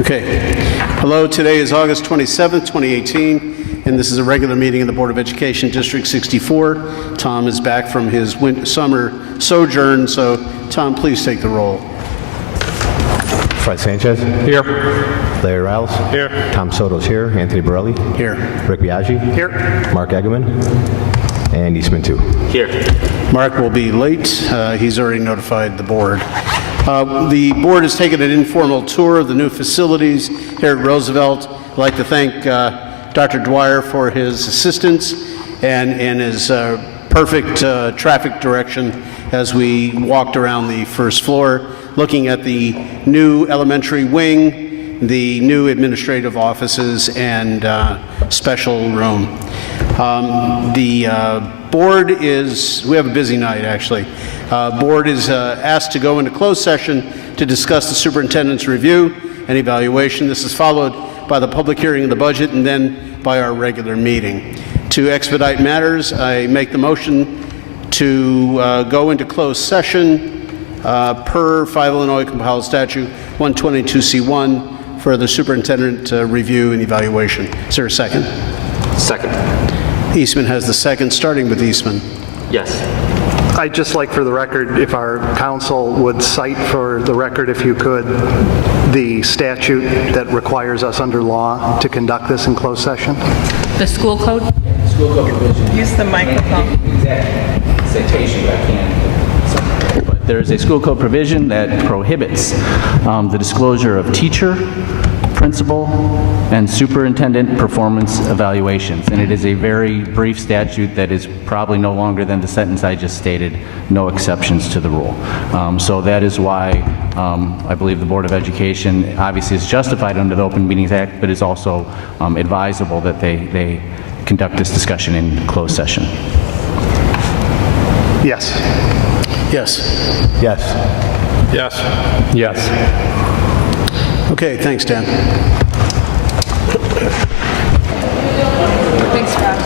Okay. Hello, today is August 27th, 2018, and this is a regular meeting of the Board of Education, District 64. Tom is back from his summer sojourn, so Tom, please take the roll. Fred Sanchez. Here. Larry Riles. Here. Tom Soto's here. Anthony Borelli. Here. Rick Biaggi. Here. Mark Eggerman. And Eastman 2. Here. Mark will be late. He's already notified the board. The board has taken an informal tour of the new facilities here at Roosevelt. I'd like to thank Dr. Dwyer for his assistance and his perfect traffic direction as we walked around the first floor, looking at the new elementary wing, the new administrative offices, and special room. The board is, we have a busy night actually. Board is asked to go into closed session to discuss the superintendent's review and evaluation. This is followed by the public hearing of the budget and then by our regular meeting. To expedite matters, I make the motion to go into closed session per 5 Illinois Compiled Statute 122C1 for the superintendent review and evaluation. Is there a second? Second. Eastman has the second, starting with Eastman. Yes. I'd just like for the record, if our counsel would cite for the record, if you could, the statute that requires us under law to conduct this in closed session. The school code? School code provision. Use the microphone. Exact citation, but I can't. But there is a school code provision that prohibits the disclosure of teacher, principal, and superintendent performance evaluations. And it is a very brief statute that is probably no longer than the sentence I just stated, no exceptions to the rule. So that is why I believe the Board of Education obviously is justified under the Open Meetings Act, but is also advisable that they conduct this discussion in closed session. Yes. Yes. Yes. Yes. Yes. Okay, thanks, Dan. Thanks, Scott.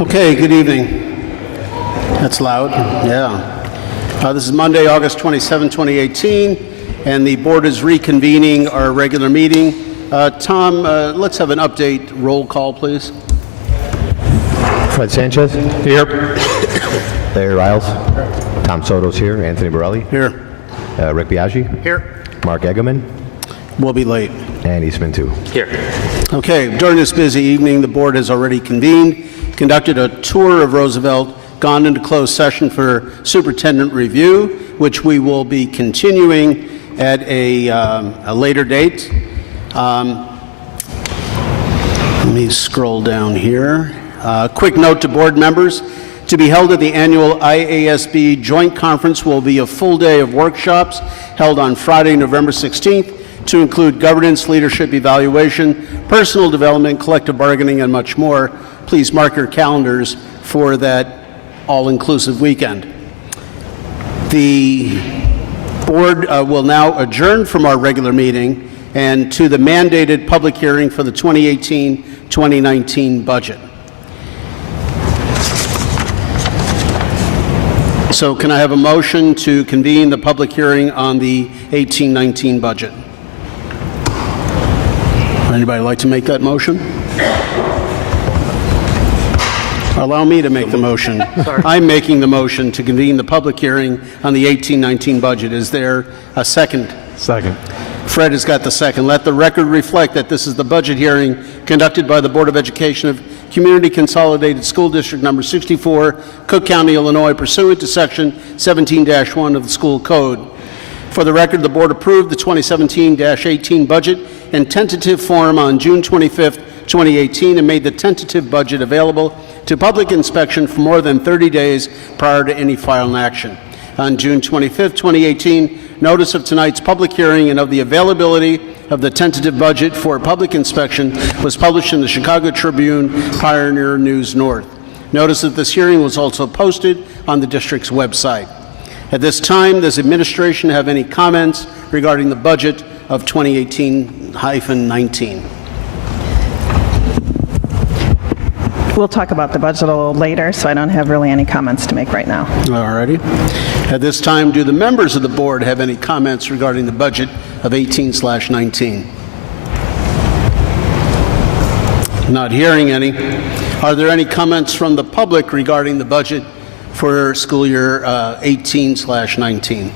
Okay, good evening. That's loud. Yeah. This is Monday, August 27, 2018, and the board is reconvening our regular meeting. Tom, let's have an update. Roll call, please. Fred Sanchez. Here. Larry Riles. Tom Soto's here. Anthony Borelli. Here. Rick Biaggi. Here. Mark Eggerman. We'll be late. And Eastman 2. Here. Okay, during this busy evening, the board has already convened, conducted a tour of Roosevelt, gone into closed session for superintendent review, which we will be continuing at a later date. Let me scroll down here. Quick note to board members. To be held at the annual IASB Joint Conference will be a full day of workshops held on Friday, November 16th, to include governance, leadership evaluation, personal development, collective bargaining, and much more. Please mark your calendars for that all-inclusive weekend. The board will now adjourn from our regular meeting and to the mandated public hearing for the 2018-2019 budget. So can I have a motion to convene the public hearing on the 18-19 budget? Anybody like to make that motion? Allow me to make the motion. I'm making the motion to convene the public hearing on the 18-19 budget. Is there a second? Second. Fred has got the second. Let the record reflect that this is the budget hearing conducted by the Board of Education of Community Consolidated School District Number 64, Cook County, Illinois, pursuant to Section 17-1 of the School Code. For the record, the board approved the 2017-18 budget in tentative form on June 25th, 2018, and made the tentative budget available to public inspection for more than 30 days prior to any final action. On June 25th, 2018, notice of tonight's public hearing and of the availability of the tentative budget for public inspection was published in the Chicago Tribune, Pioneer News North. Notice of this hearing was also posted on the district's website. At this time, does administration have any comments regarding the budget of 2018-19? We'll talk about the budget a little later, so I don't have really any comments to make right now. All righty. At this time, do the members of the board have any comments regarding the budget of 18/19? Not hearing any. Are there any comments from the public regarding the budget for school year 18/19?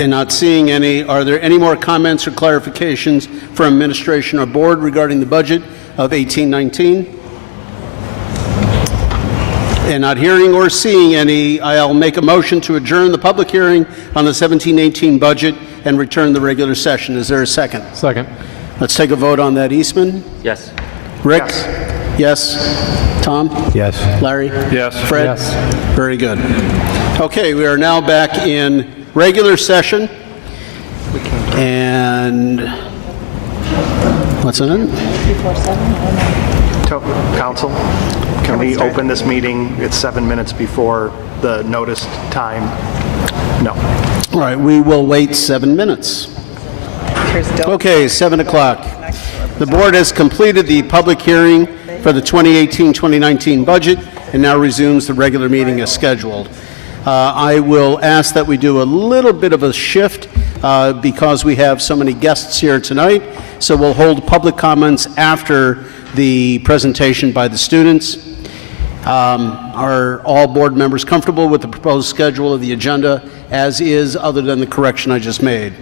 And not seeing any, are there any more comments or clarifications from administration or board regarding the budget of 18/19? And not hearing or seeing any, I'll make a motion to adjourn the public hearing on the 17-18 budget and return the regular session. Is there a second? Second. Let's take a vote on that. Eastman? Yes. Rick? Yes. Tom? Yes. Larry? Yes. Fred? Yes. Very good. Okay, we are now back in regular session. And what's in it? Council, can we open this meeting? It's 7 minutes before the noticed time. No. All right, we will wait 7 minutes. Okay, 7 o'clock. The board has completed the public hearing for the 2018-2019 budget and now resumes the regular meeting as scheduled. I will ask that we do a little bit of a shift because we have so many guests here tonight. So we'll hold public comments after the presentation by the students. Are all board members comfortable with the proposed schedule of the agenda as is, other than the correction I just made?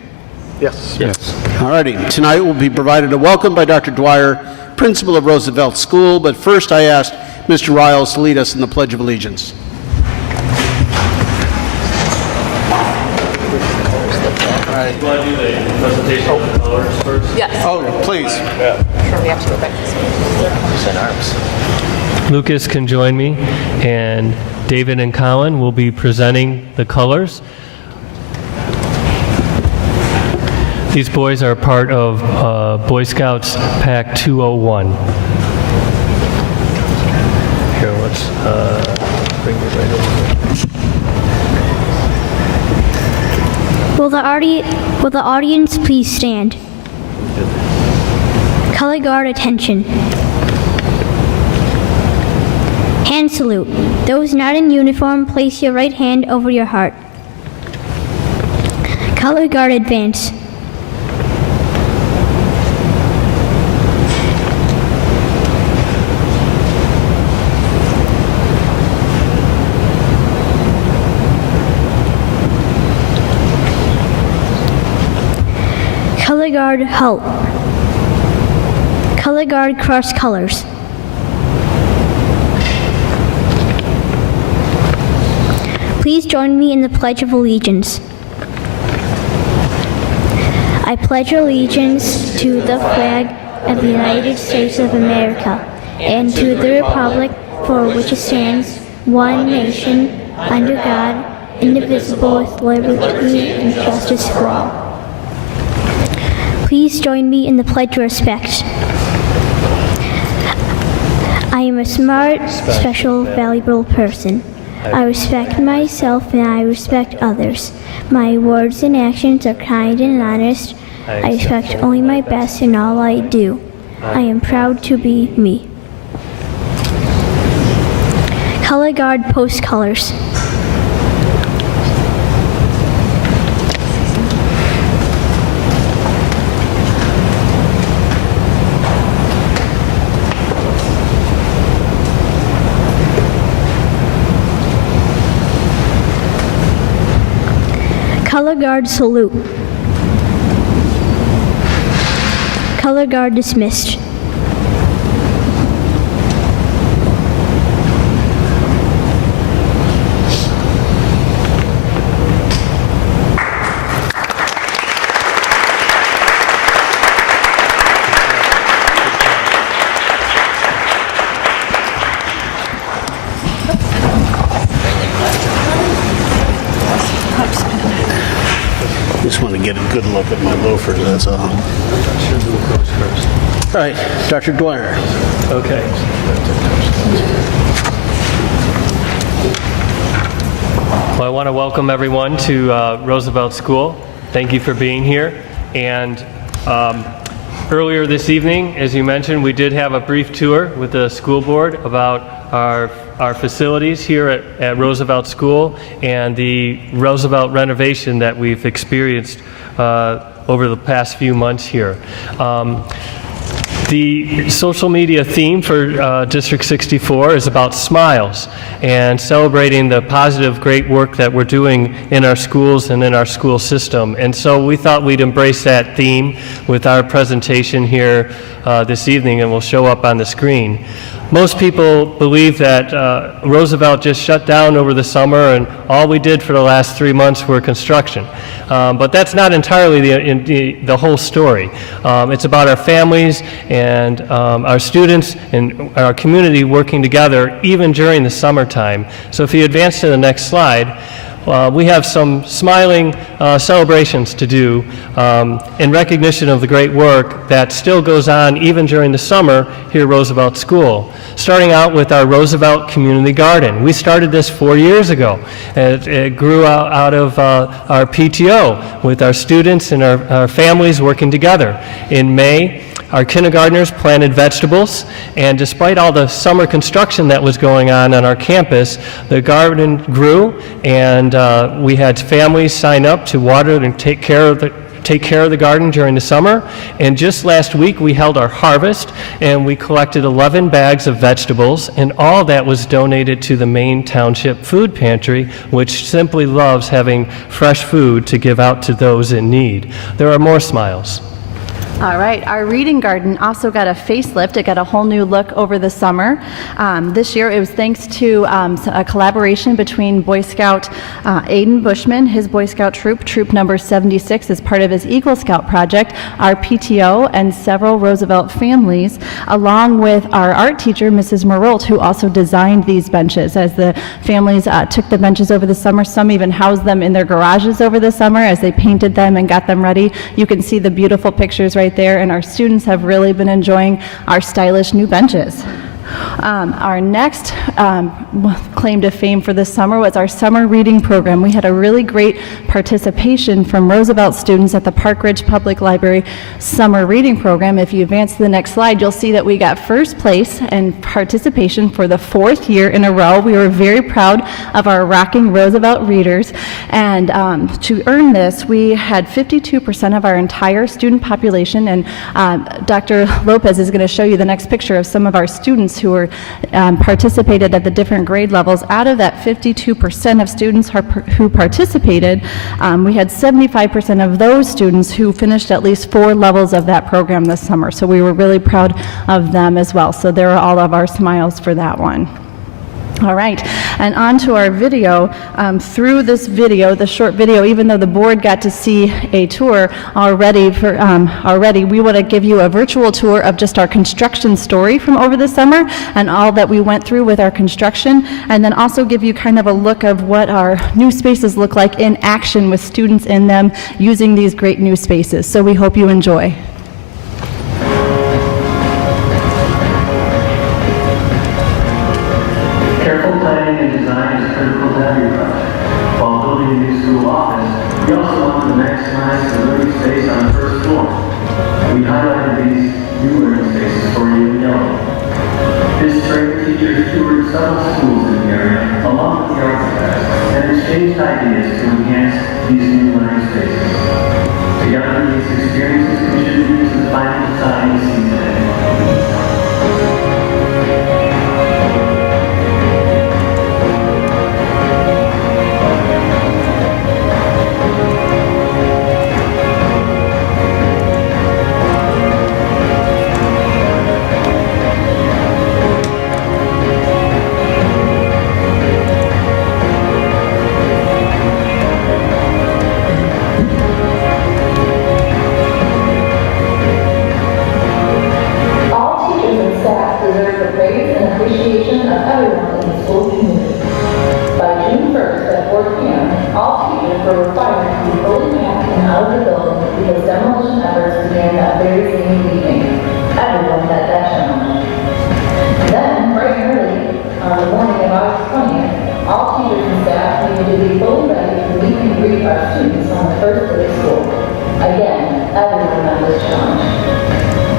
Yes. Yes. All righty. Tonight will be provided a welcome by Dr. Dwyer, principal of Roosevelt School. But first I asked Mr. Riles to lead us in the Pledge of Allegiance. Want to do the presentation of the colors first? Yes. Oh, please. Sure, we have to go back to school. Lucas can join me, and David and Colin will be presenting the colors. These boys are part of Boy Scouts Pack 201. Here, let's bring it right over. Will the audience please stand? Color guard attention. Hand salute. Those not in uniform, place your right hand over your heart. Color guard advance. Color guard halt. Color guard cross colors. Please join me in the Pledge of Allegiance. I pledge allegiance to the flag of the United States of America and to the republic for which it stands, one nation, under God, indivisible, with liberty and justice for all. Please join me in the pledge of respect. I am a smart, special, valuable person. I respect myself and I respect others. My words and actions are kind and honest. I expect only my best in all I do. I am proud to be me. Color guard post colors. Color guard salute. Color guard dismissed. Just want to get a good look at my loafers, that's all. All right, Dr. Dwyer. Okay. Well, I want to welcome everyone to Roosevelt School. Thank you for being here. And earlier this evening, as you mentioned, we did have a brief tour with the school board about our facilities here at Roosevelt School and the Roosevelt renovation that we've experienced over the past few months here. The social media theme for District 64 is about smiles and celebrating the positive, great work that we're doing in our schools and in our school system. And so we thought we'd embrace that theme with our presentation here this evening, and will show up on the screen. Most people believe that Roosevelt just shut down over the summer and all we did for the last 3 months were construction. But that's not entirely the whole story. It's about our families and our students and our community working together even during the summertime. So if you advance to the next slide, we have some smiling celebrations to do in recognition of the great work that still goes on even during the summer here at Roosevelt School. Starting out with our Roosevelt Community Garden. We started this 4 years ago. It grew out of our PTO with our students and our families working together. In May, our kindergartners planted vegetables, and despite all the summer construction that was going on our campus, the garden grew, and we had families sign up to water and take care of the garden during the summer. And just last week we held our harvest, and we collected 11 bags of vegetables, and all that was donated to the Maine Township Food Pantry, which simply loves having fresh food to give out to those in need. There are more smiles. All right, our reading garden also got a facelift. It got a whole new look over the summer. This year it was thanks to a collaboration between Boy Scout Aiden Bushman, his Boy Scout troop number 76, as part of his Eagle Scout project, our PTO, and several Roosevelt families, along with our art teacher, Mrs. Marolt, who also designed these benches. As the families took the benches over the summer, some even housed them in their garages over the summer as they painted them and got them ready. You can see the beautiful pictures right there, and our students have really been enjoying our stylish new benches. Our next claim to fame for this summer was our summer reading program. We had a really great participation from Roosevelt students at the Park Ridge Public Library summer reading program. If you advance to the next slide, you'll see that we got first place and participation for the 4th year in a row. We were very proud of our Rocking Roosevelt readers, and to earn this, we had 52% of our entire student population, and Dr. Lopez is going to show you the next picture of some of our students who were participated at the different grade levels. Out of that 52% of students who participated, we had 75% of those students who finished at least 4 levels of that program this summer. So we were really proud of them as well. So there are all of our smiles for that one. All right, and on to our video. Through this video, the short video, even though the board got to see a tour already, we want to give you a virtual tour of just our construction story from over the summer and all that we went through with our construction, and then also give you kind of a look of what our new spaces look like in action with students in them using these great new spaces. So we hope you enjoy. We also want to maximize the learning space on the first floor. We highlighted these new learning spaces for you in yellow. This spring, teachers toured several schools in the area, along with the architects, and exchanged ideas to enhance these new learning spaces. Together, these experiences contributed to the final design you see today.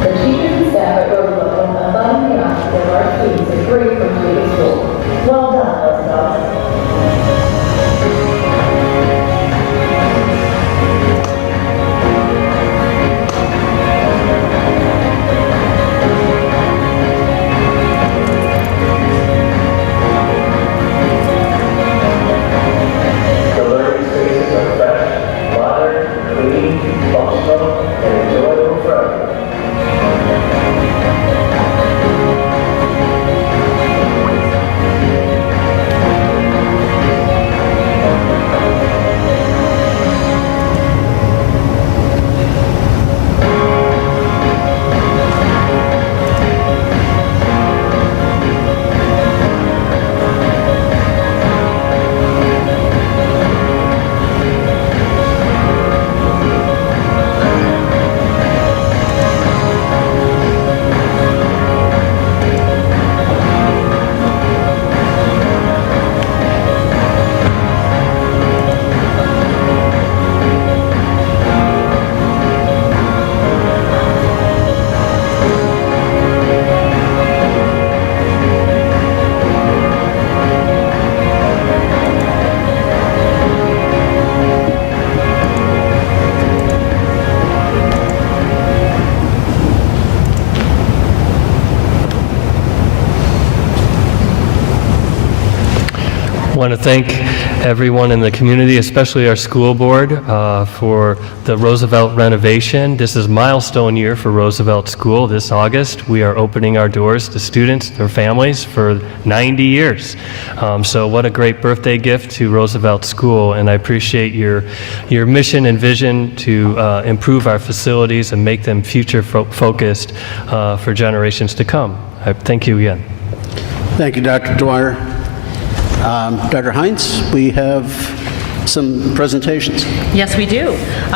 The teachers and staff at Roosevelt went above and beyond to give our students a great first week of school. want to thank everyone in the community, especially our school board, for the Roosevelt renovation. This is a milestone year for Roosevelt School. This August, we are opening our doors to students, their families, for 90 years. So what a great birthday gift to Roosevelt School, and I appreciate your mission and vision to improve our facilities and make them future-focused for generations to come. I thank you again. Thank you, Dr. Dwyer. Dr. Heinz, we have some presentations. Yes, we do.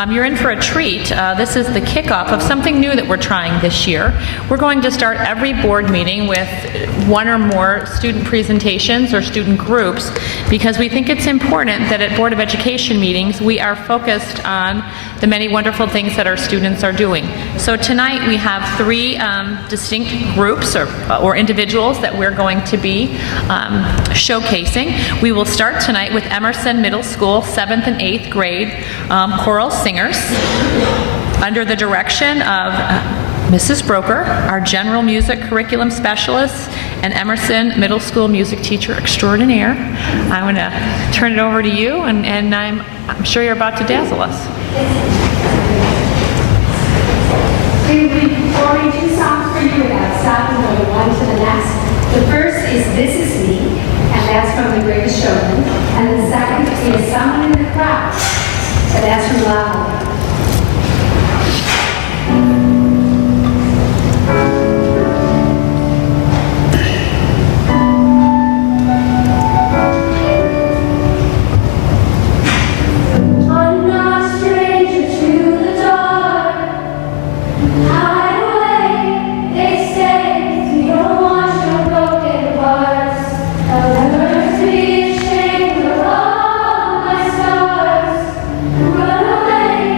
You're in for a treat. This is the kickoff of something new that we're trying this year. We're going to start every board meeting with one or more student presentations or student groups because we think it's important that at Board of Education meetings we are focused on the many wonderful things that our students are doing. So tonight we have three distinct groups or individuals that we're going to be showcasing. We will start tonight with Emerson Middle School 7th and 8th grade choral singers under the direction of Mrs. Broker, our general music curriculum specialist, and Emerson Middle School music teacher extraordinaire. I'm going to turn it over to you, and I'm sure you're about to dazzle us. We will be performing two songs for you without stopping going one to the next. The first is This Is Me, and that's from The Greatest Showman. And the second is Someone in the Crowd, and that's from La La Land. Run away.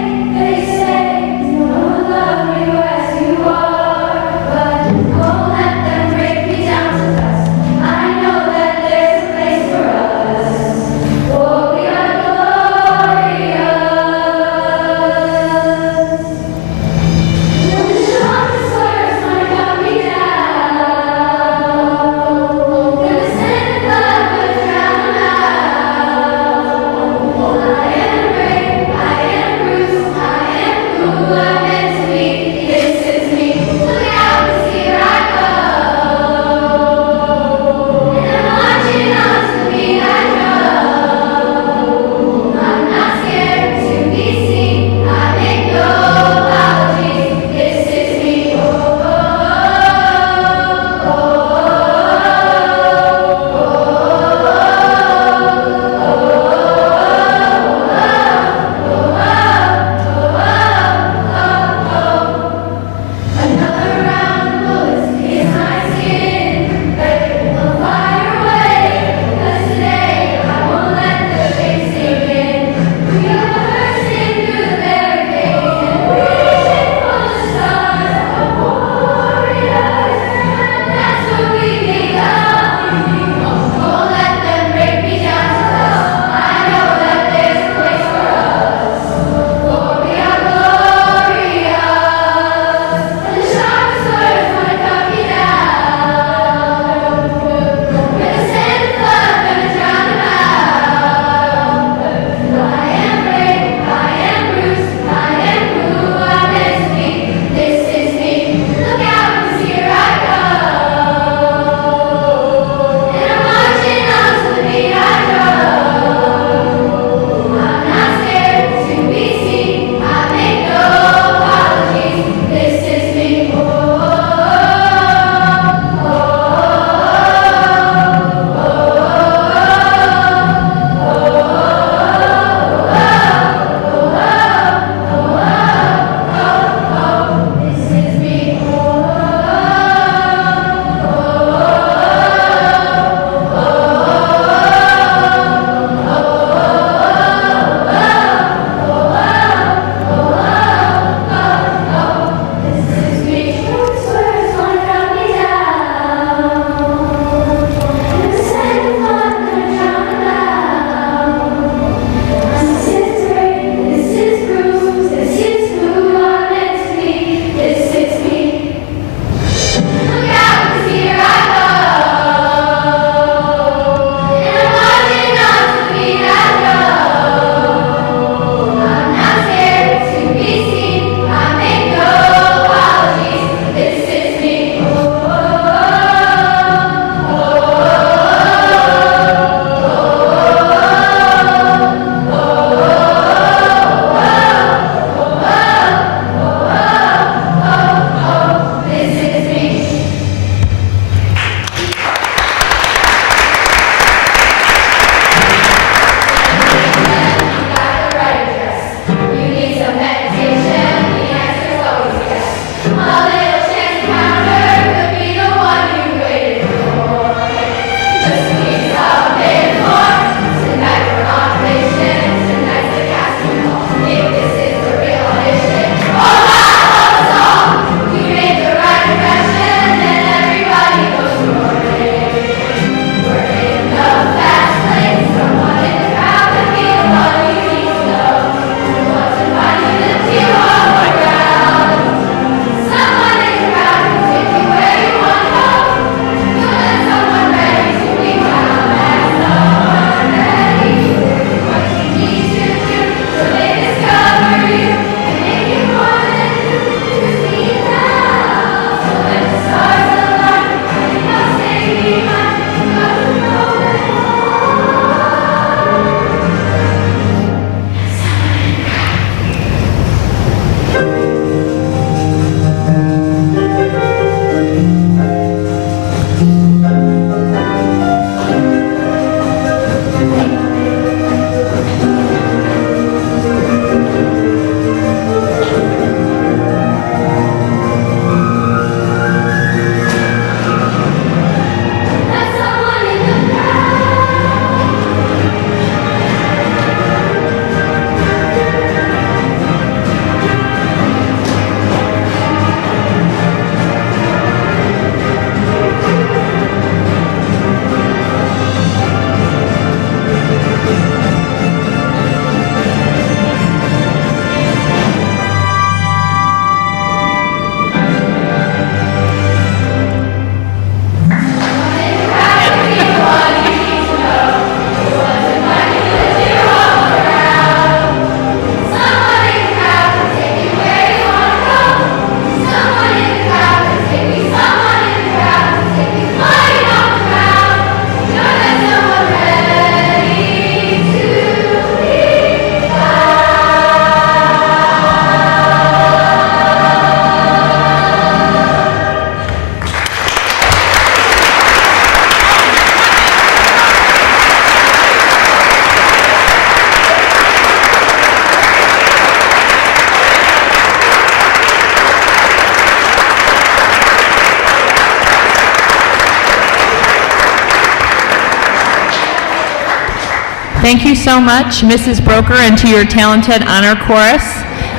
Thank you so much, Mrs. Broker, and to your talented honor chorus.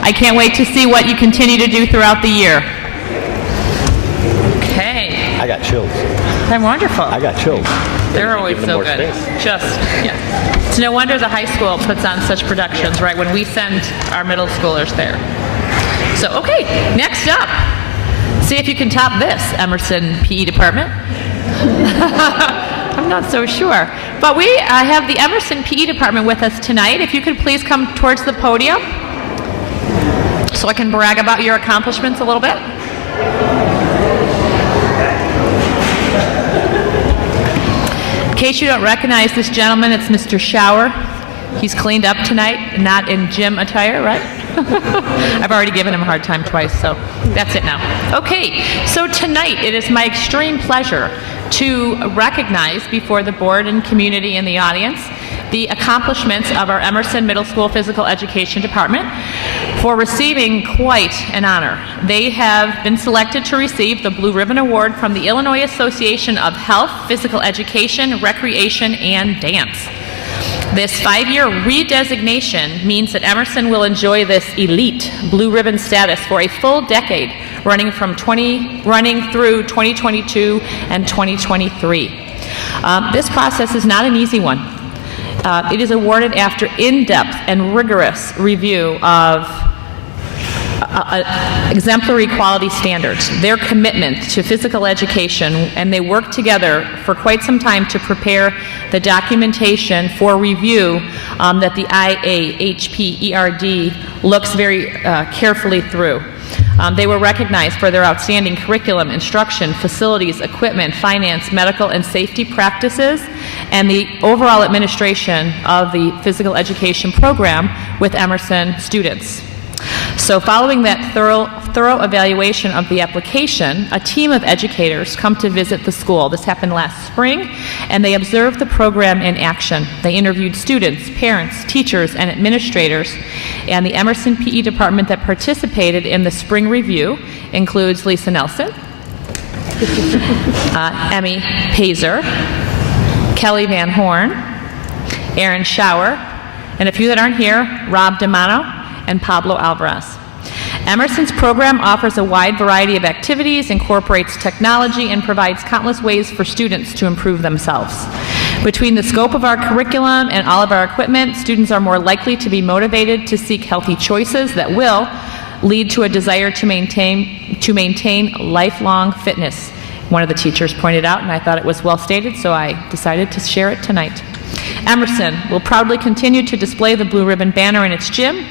I can't wait to see what you continue to do throughout the year. Okay. I got chills. They're wonderful. I got chills. They're always Give them so more good. space. Yeah. It's no wonder the high school puts on such productions, right, when we send our middle schoolers there. So, okay, next up. See if you can top this, Emerson PE department. I'm not so sure. But we have the Emerson PE department with us tonight. If you could please come towards the podium so I can brag about your accomplishments a little bit. In case you don't recognize this gentleman, it's Mr. Shower. He's cleaned up tonight, not in gym attire, right? I've already given him a hard time twice, so that's it now. Okay, so tonight it is my extreme pleasure to recognize before the board and community and the audience the accomplishments of our Emerson Middle School Physical Education Department for receiving quite an honor. They have been selected to receive the Blue Ribbon Award from the Illinois Association of Health, Physical Education, Recreation, and Dance. This 5-year redesignation means that Emerson will enjoy this elite Blue Ribbon status for a full decade, running through 2022 and 2023. This process is not an easy one. It is awarded after in-depth and rigorous review of exemplary quality standards, their commitment to physical education, and they work together for quite some time to prepare the documentation for review that the IAHP-ERD looks very carefully through. They were recognized for their outstanding curriculum, instruction, facilities, equipment, finance, medical, and safety practices, and the overall administration of the physical education program with Emerson students. So following that thorough evaluation of the application, a team of educators come to visit the school. This happened last spring, and they observed the program in action. They interviewed students, parents, teachers, and administrators, and the Emerson PE department that participated in the spring review includes Lisa Nelson, Emmy Pazer, Kelly Van Horn, Aaron Shower, and a few that aren't here, Rob DeMano, and Pablo Alvarez. Emerson's program offers a wide variety of activities, incorporates technology, and provides countless ways for students to improve themselves. Between the scope of our curriculum and all of our equipment, students are more likely to be motivated to seek healthy choices that will lead to a desire to maintain lifelong fitness. One of the teachers pointed out, and I thought it was well stated, so I decided to share it tonight. Emerson will proudly continue to display the Blue Ribbon banner in its gym,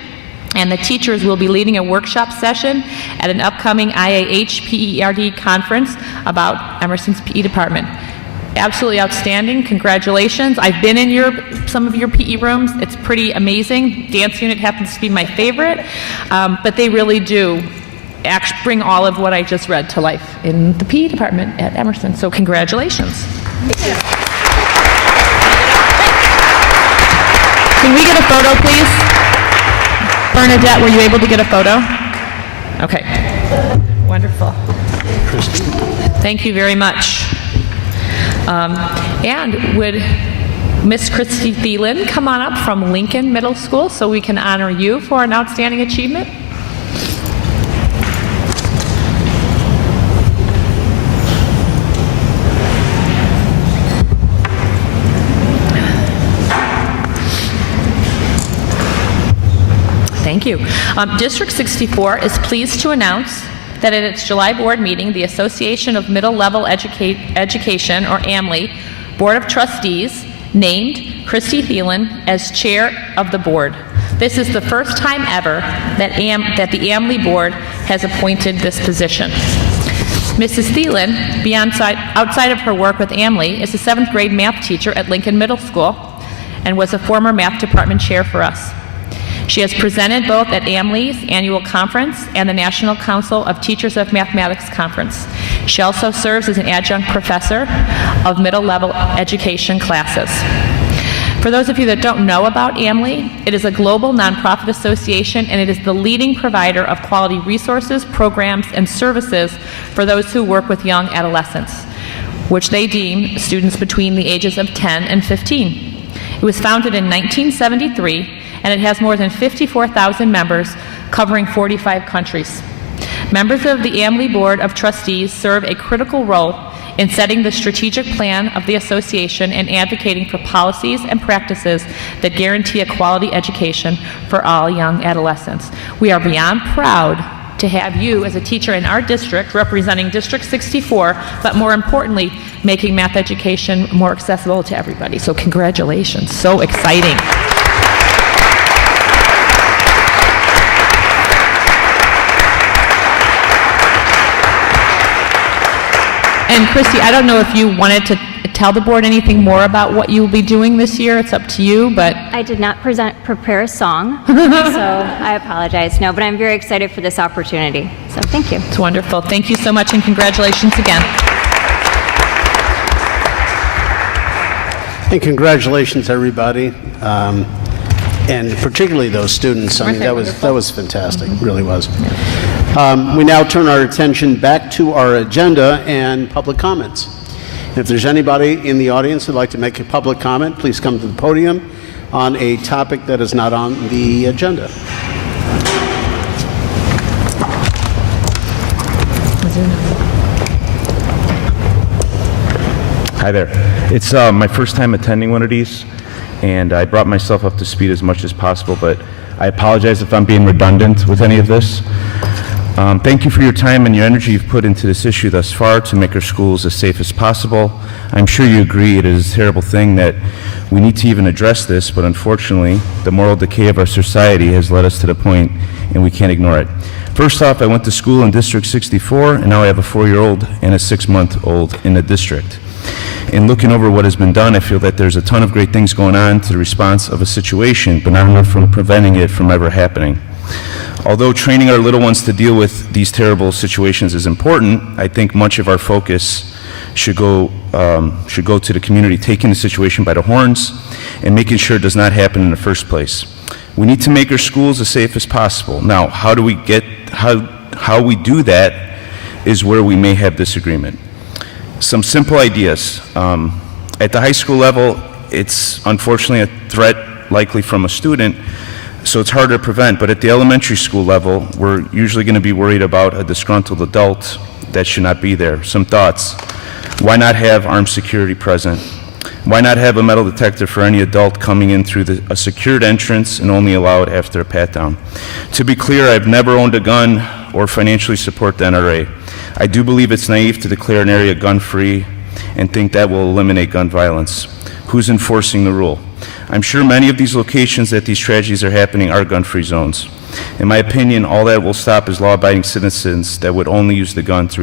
and the teachers will be leading a workshop session at an upcoming IAH-PERD conference about Emerson's PE department. Absolutely outstanding. Congratulations. I've been in some of your PE rooms. It's pretty amazing. Dance unit happens to be my favorite, but they really do bring all of what I just read to life in the PE department at Emerson. So congratulations. Can we get a photo, please? Bernadette, were you able to get a photo? Okay. Wonderful. Thank you very much. And would Miss Christy Thielen come on up from Lincoln Middle School so we can honor you for an outstanding achievement? Thank you. District 64 is pleased to announce that at its July board meeting, the Association of Middle Level Education, or AMLE, Board of Trustees named Christy Thielen as chair of the board. This is the first time ever that the AMLE board has appointed this position. Mrs. Thielen, outside of her work with AMLE, is a 7th grade math teacher at Lincoln Middle School and was a former math department chair for us. She has presented both at AMLE's annual conference and the National Council of Teachers of Mathematics conference. She also serves as an adjunct professor of middle level education classes. For those of you that don't know about AMLE, it is a global nonprofit association, and it is the leading provider of quality resources, programs, and services for those who work with young adolescents, which they deem students between the ages of 10 and 15. It was founded in 1973, and it has more than 54,000 members covering 45 countries. Members of the AMLE Board of Trustees serve a critical role in setting the strategic plan of the association and advocating for policies and practices that guarantee a quality education for all young adolescents. We are beyond proud to have you as a teacher in our district representing District 64, but more importantly, making math education more accessible to everybody. So congratulations, so exciting. And Christy, I don't know if you wanted to tell the board anything more about what you will be doing this year. It's up to you, but... I did not prepare a song, so I apologize. No, but I'm very excited for this opportunity, so thank you. It's wonderful. Thank you so much, and congratulations again. And congratulations, everybody, and particularly those students. I mean, that was fantastic. It really was. We now turn our attention back to our agenda and public comments. If there's anybody in the audience who'd like to make a public comment, please come to the podium on a topic that is not on the agenda. Hi there. It's my first time attending one of these, and I brought myself up to speed as much as possible, but I apologize if I'm being redundant with any of this. Thank you for your time and your energy you've put into this issue thus far to make our schools as safe as possible. I'm sure you agree it is a terrible thing that we need to even address this, but unfortunately, the moral decay of our society has led us to the point, and we can't ignore it. First off, I went to school in District 64, and now I have a 4-year-old and a 6-month-old in the district. In looking over what has been done, I feel that there's a ton of great things going on to the response of a situation, but not enough from preventing it from ever happening. Although training our little ones to deal with these terrible situations is important, I think much of our focus should go to the community taking the situation by the horns and making sure it does not happen in the first place. We need to make our schools as safe as possible. Now, how we do that is where we may have disagreement. Some simple ideas. At the high school level, it's unfortunately a threat likely from a student, so it's harder to prevent, but at the elementary school level, we're usually going to be worried about a disgruntled adult that should not be there. Some thoughts. Why not have armed security present? Why not have a metal detector for any adult coming in through a secured entrance and only allowed after a pat-down? To be clear, I've never owned a gun or financially support the NRA. I do believe it's naive to declare an area gun-free and think that will eliminate gun violence. Who's enforcing the rule? I'm sure many of these locations that these tragedies are happening are gun-free zones. In my opinion, all that will stop is law-abiding citizens that would only use the gun to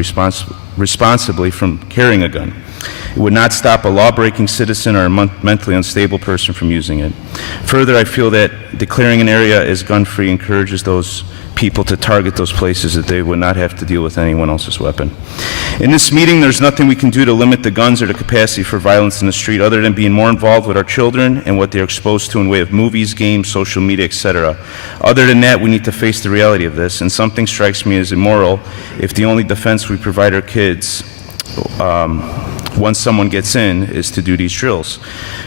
responsibly from carrying a gun. It would not stop a law-breaking citizen or a mentally unstable person from using it. Further, I feel that declaring an area as gun-free encourages those people to target those places that they would not have to deal with anyone else's weapon. In this meeting, there's nothing we can do to limit the guns or the capacity for violence in the street other than being more involved with our children and what they're exposed to in way of movies, games, social media, etc. Other than that, we need to face the reality of this, and something strikes me as immoral if the only defense we provide our kids once someone gets in is to do these drills.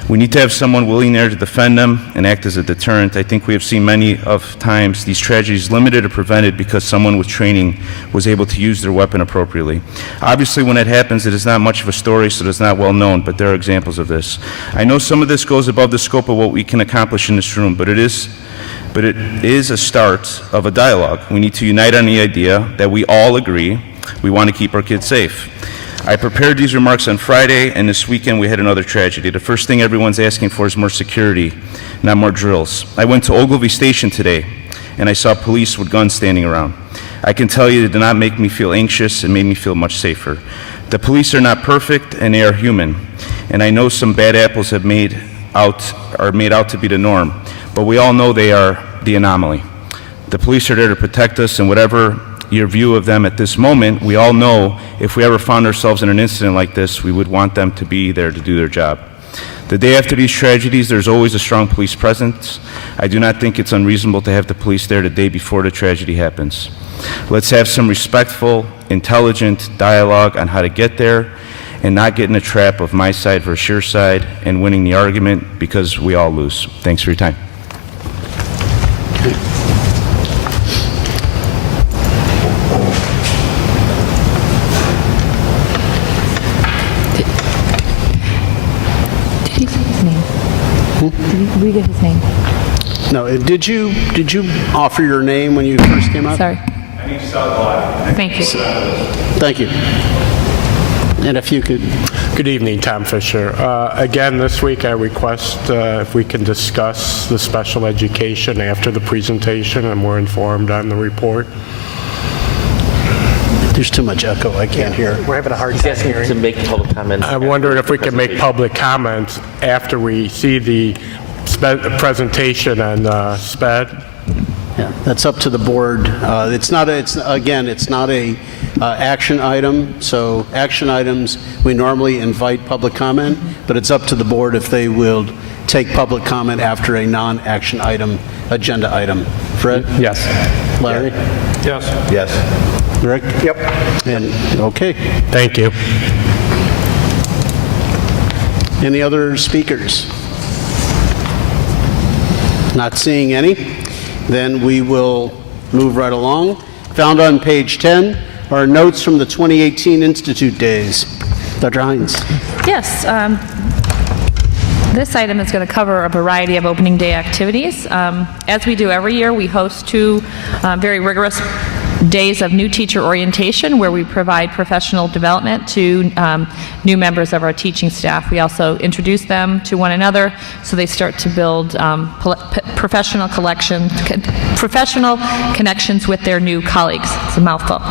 We need to have someone willing there to defend them and act as a deterrent. I think we have seen many of times these tragedies limited or prevented because someone with training was able to use their weapon appropriately. Obviously, when it happens, it is not much of a story, so it's not well known, but there are examples of this. I know some of this goes above the scope of what we can accomplish in this room, but it is a start of a dialogue. We need to unite on the idea that we all agree we want to keep our kids safe. I prepared these remarks on Friday, and this weekend we had another tragedy. The first thing everyone's asking for is more security, not more drills. I went to Ogilvie Station today, and I saw police with guns standing around. I can tell you it did not make me feel anxious. It made me feel much safer. The police are not perfect, and they are human. And I know some bad apples are made out to be the norm, but we all know they are the anomaly. The police are there to protect us, and whatever your view of them at this moment, we all know if we ever found ourselves in an incident like this, we would want them to be there to do their job. The day after these tragedies, there's always a strong police presence. I do not think it's unreasonable to have the police there the day before the tragedy happens. Let's have some respectful, intelligent dialogue on how to get there and not get in the trap of my side versus your side and winning the argument, because we all lose. Thanks for your time. Did he say his name? Did we get his name? No, did you offer your name when you first came up? Sorry. Thank you. Thank you. And if you could... Good evening, Tom Fisher. Again, this week I request if we can discuss the special education after the presentation and we're informed on the report. There's too much echo. I can't hear. We're having a hard He's time asking hearing. to make public comments. I'm wondering if we can make public comments after we see the presentation on SPED. Yeah, that's up to the board. It's not a action item. So action items, we normally invite public comment, but it's up to the board if they will take public comment after a non-action item, agenda item. Fred? Yes. Larry? Yes. Yes. Rick? Yep. And, okay. Thank you. Any other speakers? Not seeing any. Then we will move right along. Found on page 10 are notes from the 2018 Institute Days. Dr. Hines. Yes. This item is going to cover a variety of opening day activities. As we do every year, we host two very rigorous days of new teacher orientation where we provide professional development to new members of our teaching staff. We also introduce them to one another so they start to build professional connections with their new colleagues. It's a mouthful.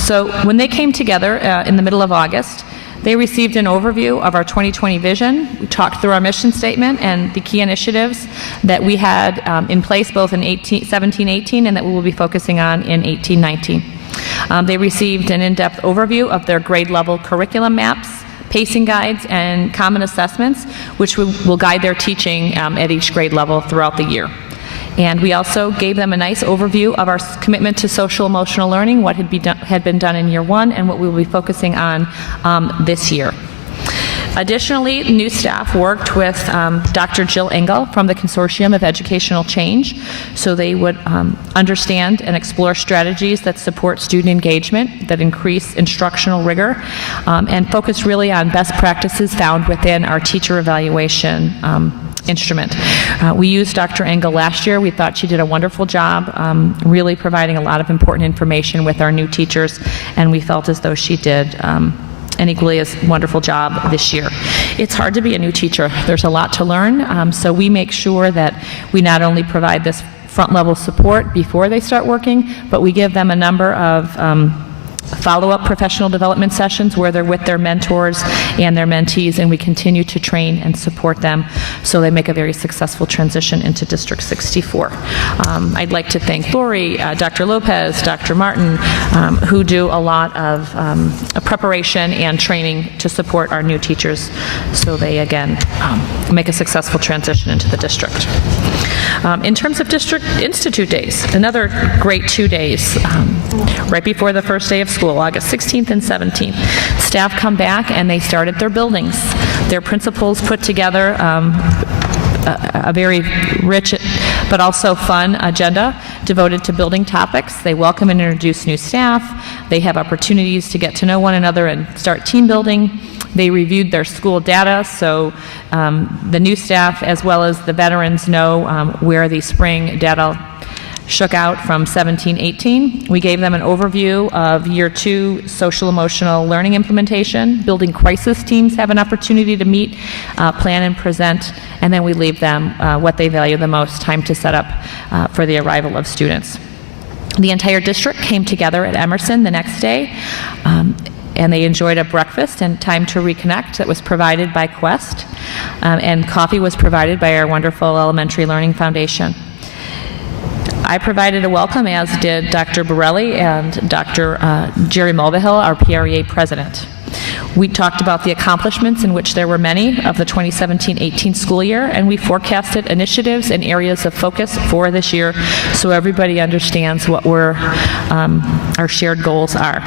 So when they came together in the middle of August, they received an overview of our 2020 vision. We talked through our mission statement and the key initiatives that we had in place both in 17-18 and that we will be focusing on in 18-19. They received an in-depth overview of their grade level curriculum maps, pacing guides, and common assessments, which will guide their teaching at each grade level throughout the year. And we also gave them a nice overview of our commitment to social emotional learning, what had been done in year one, and what we will be focusing on this year. Additionally, new staff worked with Dr. Jill Engel from the Consortium of Educational Change, so they would understand and explore strategies that support student engagement, that increase instructional rigor, and focus really on best practices found within our teacher evaluation instrument. We used Dr. Engel last year. We thought she did a wonderful job really providing a lot of important information with our new teachers, and we felt as though she did an equally as wonderful job this year. It's hard to be a new teacher. There's a lot to learn, so we make sure that we not only provide this front-level support before they start working, but we give them a number of follow-up professional development sessions where they're with their mentors and their mentees, and we continue to train and support them so they make a very successful transition into District 64. I'd like to thank Lori, Dr. Lopez, Dr. Martin, who do a lot of preparation and training to support our new teachers so they, again, make a successful transition into the district. In terms of District Institute Days, another great 2 days, right before the first day of school, August 16th and 17th. Staff come back and they started their buildings. Their principals put together a very rich but also fun agenda devoted to building topics. They welcome and introduce new staff. They have opportunities to get to know one another and start team building. They reviewed their school data, so the new staff as well as the veterans know where the spring data shook out from 17-18. We gave them an overview of year 2 social emotional learning implementation. Building crisis teams have an opportunity to meet, plan and present, and then we leave them what they value the most, time to set up for the arrival of students. The entire district came together at Emerson the next day, and they enjoyed a breakfast and time to reconnect that was provided by Quest, and coffee was provided by our wonderful Elementary Learning Foundation. I provided a welcome, as did Dr. Borelli and Dr. Jerry Mulvihill, our PREA president. We talked about the accomplishments, in which there were many, of the 2017-18 school year, and we forecasted initiatives and areas of focus for this year so everybody understands what our shared goals are.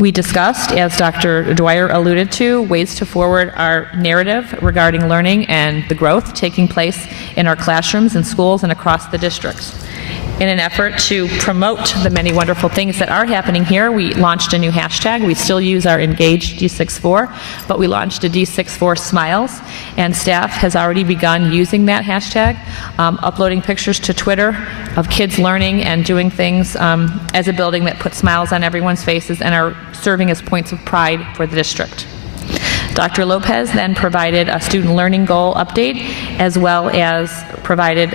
We discussed, as Dr. Dwyer alluded to, ways to forward our narrative regarding learning and the growth taking place in our classrooms and schools and across the districts. In an effort to promote the many wonderful things that are happening here, we launched a new hashtag. We still use our Engage D64, but we launched a D64 Smiles, and staff has already begun using that hashtag, uploading pictures to Twitter of kids learning and doing things as a building that puts smiles on everyone's faces and are serving as points of pride for the district. Dr. Lopez then provided a student learning goal update, as well as provided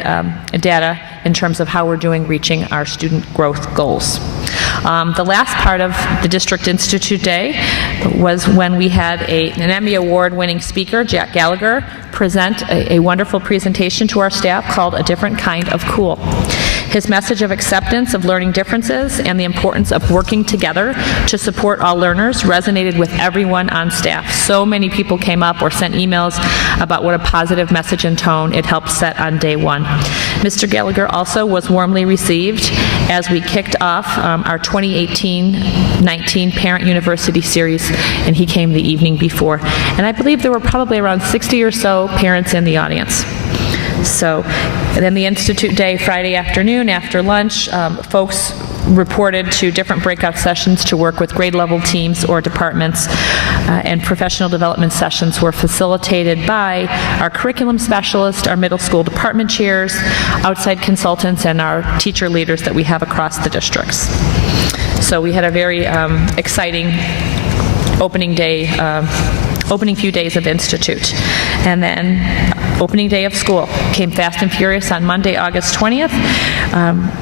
data in terms of how we're doing reaching our student growth goals. The last part of the District Institute Day was when we had an Emmy Award-winning speaker, Jack Gallagher, present a wonderful presentation to our staff called A Different Kind of Cool. His message of acceptance of learning differences and the importance of working together to support all learners resonated with everyone on staff. So many people came up or sent emails about what a positive message and tone it helped set on day one. Mr. Gallagher also was warmly received as we kicked off our 2018-19 Parent University Series, and he came the evening before. And I believe there were probably around 60 or so parents in the audience. So then the Institute Day Friday afternoon after lunch, folks reported to different breakout sessions to work with grade level teams or departments, and professional development sessions were facilitated by our curriculum specialist, our middle school department chairs, outside consultants, and our teacher leaders that we have across the districts. So we had a very exciting opening few days of Institute. And then opening day of school came fast and furious on Monday, August 20th,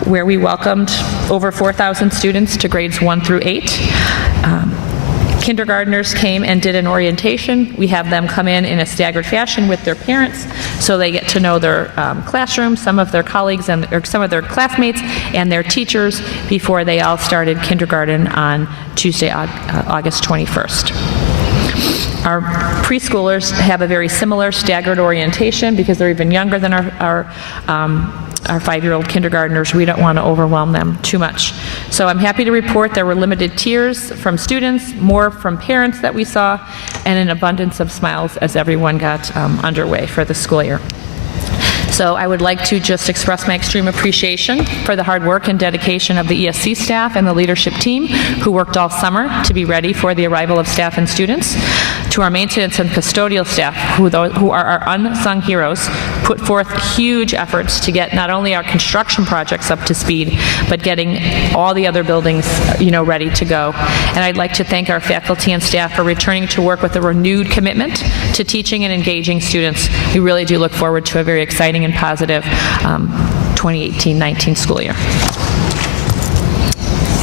where we welcomed over 4,000 students to grades 1 through 8. Kindergartners came and did an orientation. We have them come in a staggered fashion with their parents, so they get to know their classroom, some of their colleagues, or some of their classmates, and their teachers before they all started kindergarten on Tuesday, August 21st. Our preschoolers have a very similar staggered orientation because they're even younger than our 5-year-old kindergartners. We don't want to overwhelm them too much. So I'm happy to report there were limited tears from students, more from parents that we saw, and an abundance of smiles as everyone got underway for the school year. So I would like to just express my extreme appreciation for the hard work and dedication of the ESC staff and the leadership team who worked all summer to be ready for the arrival of staff and students. To our maintenance and custodial staff, who are our unsung heroes, put forth huge efforts to get not only our construction projects up to speed, but getting all the other buildings, ready to go. And I'd like to thank our faculty and staff for returning to work with a renewed commitment to teaching and engaging students. We really do look forward to a very exciting and positive 2018-19 school year.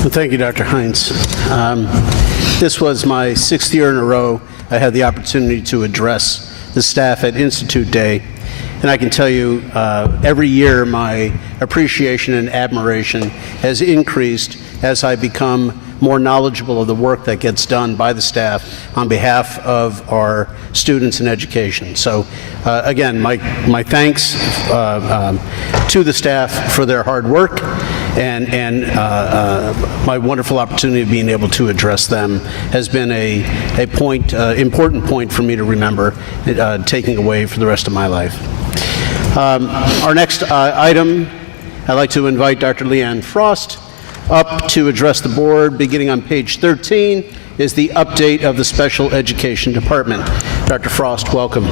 Well, thank you, Dr. Hines. This was my 6th year in a row I had the opportunity to address the staff at Institute Day. And I can tell you, every year my appreciation and admiration has increased as I become more knowledgeable of the work that gets done by the staff on behalf of our students in education. So again, my thanks to the staff for their hard work and my wonderful opportunity of being able to address them has been a important point for me to remember, taking away for the rest of my life. Our next item, I'd like to invite Dr. Leanne Frost up to address the board. Beginning on page 13 is the update of the Special Education Department. Dr. Frost, welcome.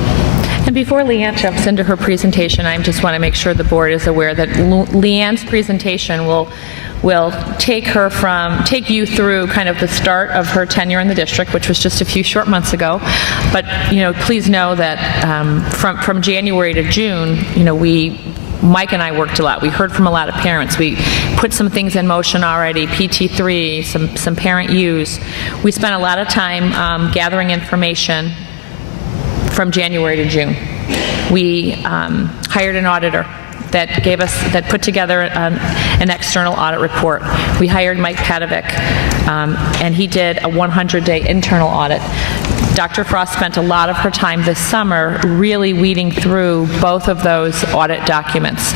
And before Leanne jumps into her presentation, I just want to make sure the board is aware that Leanne's presentation will take you through kind of the start of her tenure in the district, which was just a few short months ago. But please know that from January to June, Mike and I worked a lot. We heard from a lot of parents. We put some things in motion already, PT3, some parent U's. We spent a lot of time gathering information from January to June. We hired an auditor that put together an external audit report. We hired Mike Padovic, and he did a 100-day internal audit. Dr. Frost spent a lot of her time this summer really weeding through both of those audit documents.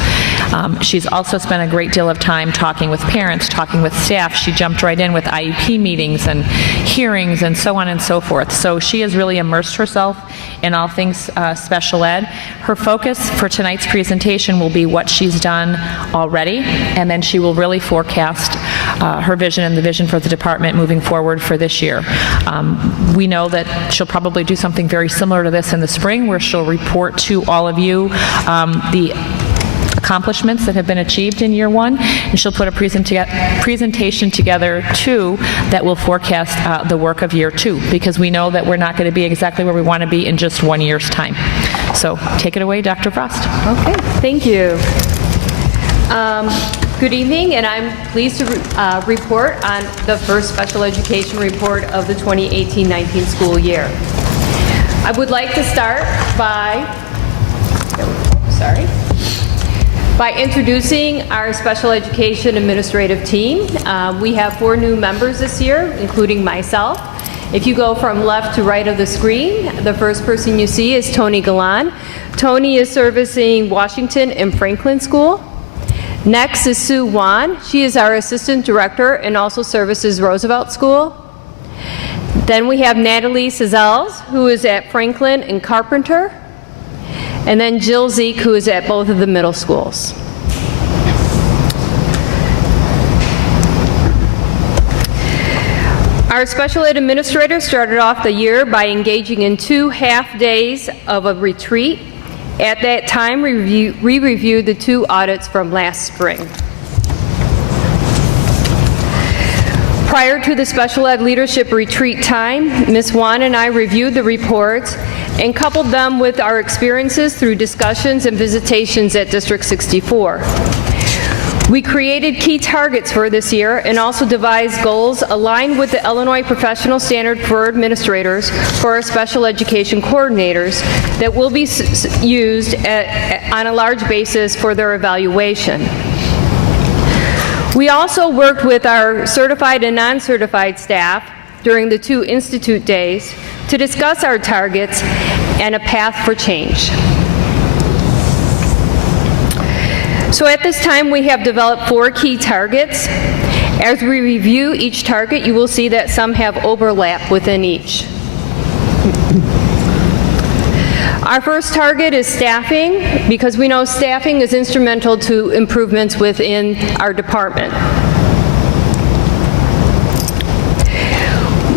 She's also spent a great deal of time talking with parents, talking with staff. She jumped right in with IEP meetings and hearings and so on and so forth. So she has really immersed herself in all things special ed. Her focus for tonight's presentation will be what she's done already, and then she will really forecast her vision and the vision for the department moving forward for this year. We know that she'll probably do something very similar to this in the spring, where she'll report to all of you the accomplishments that have been achieved in year one, and she'll put a presentation together too that will forecast the work of year two, because we know that we're not going to be exactly where we want to be in just 1 year's time. So take it away, Dr. Frost. Okay, thank you. Good evening, and I'm pleased to report on the first special education report of the 2018-19 school year. I would like to start by introducing our special education administrative team. We have 4 new members this year, including myself. If you go from left to right of the screen, the first person you see is Tony Galan. Tony is servicing Washington and Franklin School. Next is Sue Wan. She is our assistant director and also services Roosevelt School. Then we have Natalie Cezels, who is at Franklin and Carpenter. And then Jill Zeke, who is at both of the middle schools. Our special ed administrator started off the year by engaging in 2 half days of a retreat. At that time, we reviewed the 2 audits from last spring. Prior to the special ed leadership retreat time, Ms. Wan and I reviewed the reports and coupled them with our experiences through discussions and visitations at District 64. We created key targets for this year and also devised goals aligned with the Illinois Professional Standard for Administrators for our special education coordinators that will be used on a large basis for their evaluation. We also worked with our certified and non-certified staff during the 2 institute days to discuss our targets and a path for change. So at this time, we have developed 4 key targets. As we review each target, you will see that some have overlap within each. Our first target is staffing, because we know staffing is instrumental to improvements within our department.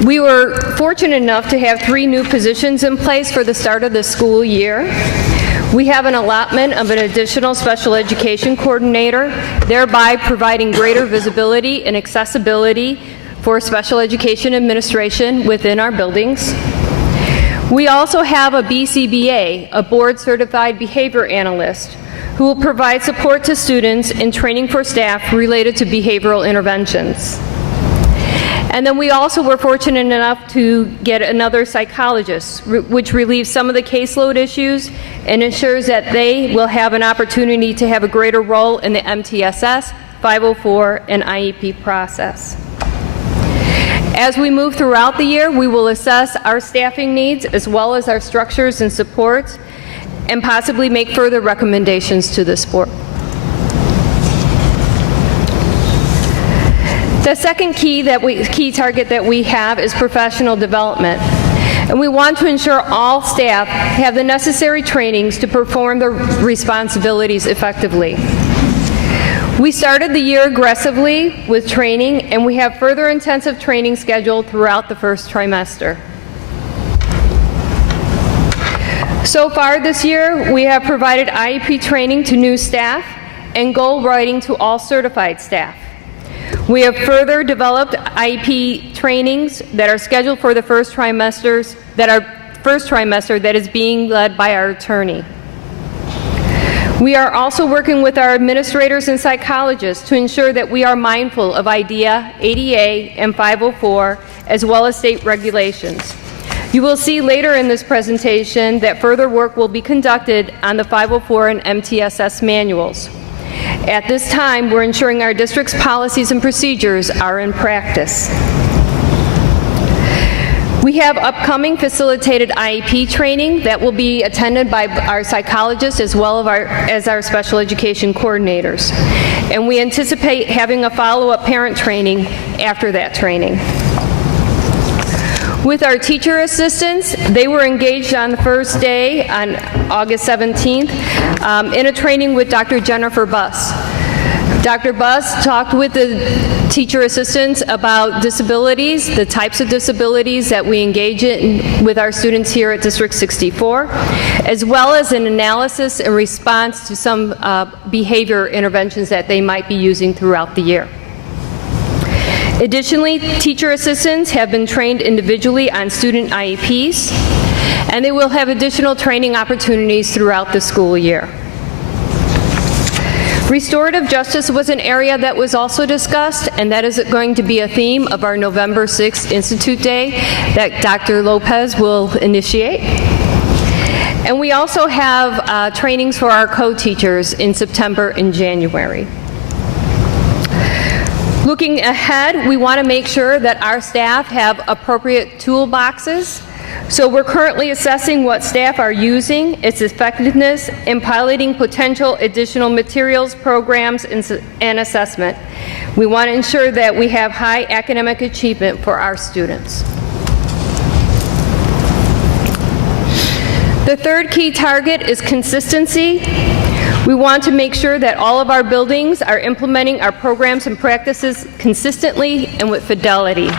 We were fortunate enough to have 3 new positions in place for the start of the school year. We have an allotment of an additional special education coordinator, thereby providing greater visibility and accessibility for special education administration within our buildings. We also have a BCBA, a board-certified behavior analyst, who will provide support to students and training for staff related to behavioral interventions. And then we also were fortunate enough to get another psychologist, which relieves some of the caseload issues and ensures that they will have an opportunity to have a greater role in the MTSS, 504, and IEP process. As we move throughout the year, we will assess our staffing needs as well as our structures and supports and possibly make further recommendations to this board. The second key target that we have is professional development. And we want to ensure all staff have the necessary trainings to perform their responsibilities effectively. We started the year aggressively with training, and we have further intensive training scheduled throughout the first trimester. So far this year, we have provided IEP training to new staff and goal writing to all certified staff. We have further developed IEP trainings that are scheduled for the first trimester that is being led by our attorney. We are also working with our administrators and psychologists to ensure that we are mindful of IDEA, ADA, and 504, as well as state regulations. You will see later in this presentation that further work will be conducted on the 504 and MTSS manuals. At this time, we're ensuring our district's policies and procedures are in practice. We have upcoming facilitated IEP training that will be attended by our psychologists as well as our special education coordinators. And we anticipate having a follow-up parent training after that training. With our teacher assistants, they were engaged on the first day, on August 17th, in a training with Dr. Jennifer Buss. Dr. Buss talked with the teacher assistants about disabilities, the types of disabilities that we engage in with our students here at District 64, as well as an analysis and response to some behavior interventions that they might be using throughout the year. Additionally, teacher assistants have been trained individually on student IEPs, and they will have additional training opportunities throughout the school year. Restorative justice was an area that was also discussed, and that is going to be a theme of our November 6th Institute Day that Dr. Lopez will initiate. And we also have trainings for our co-teachers in September and January. Looking ahead, we want to make sure that our staff have appropriate toolboxes. So we're currently assessing what staff are using, its effectiveness, and piloting potential additional materials, programs, and assessment. We want to ensure that we have high academic achievement for our students. The third key target is consistency. We want to make sure that all of our buildings are implementing our programs and practices consistently and with fidelity.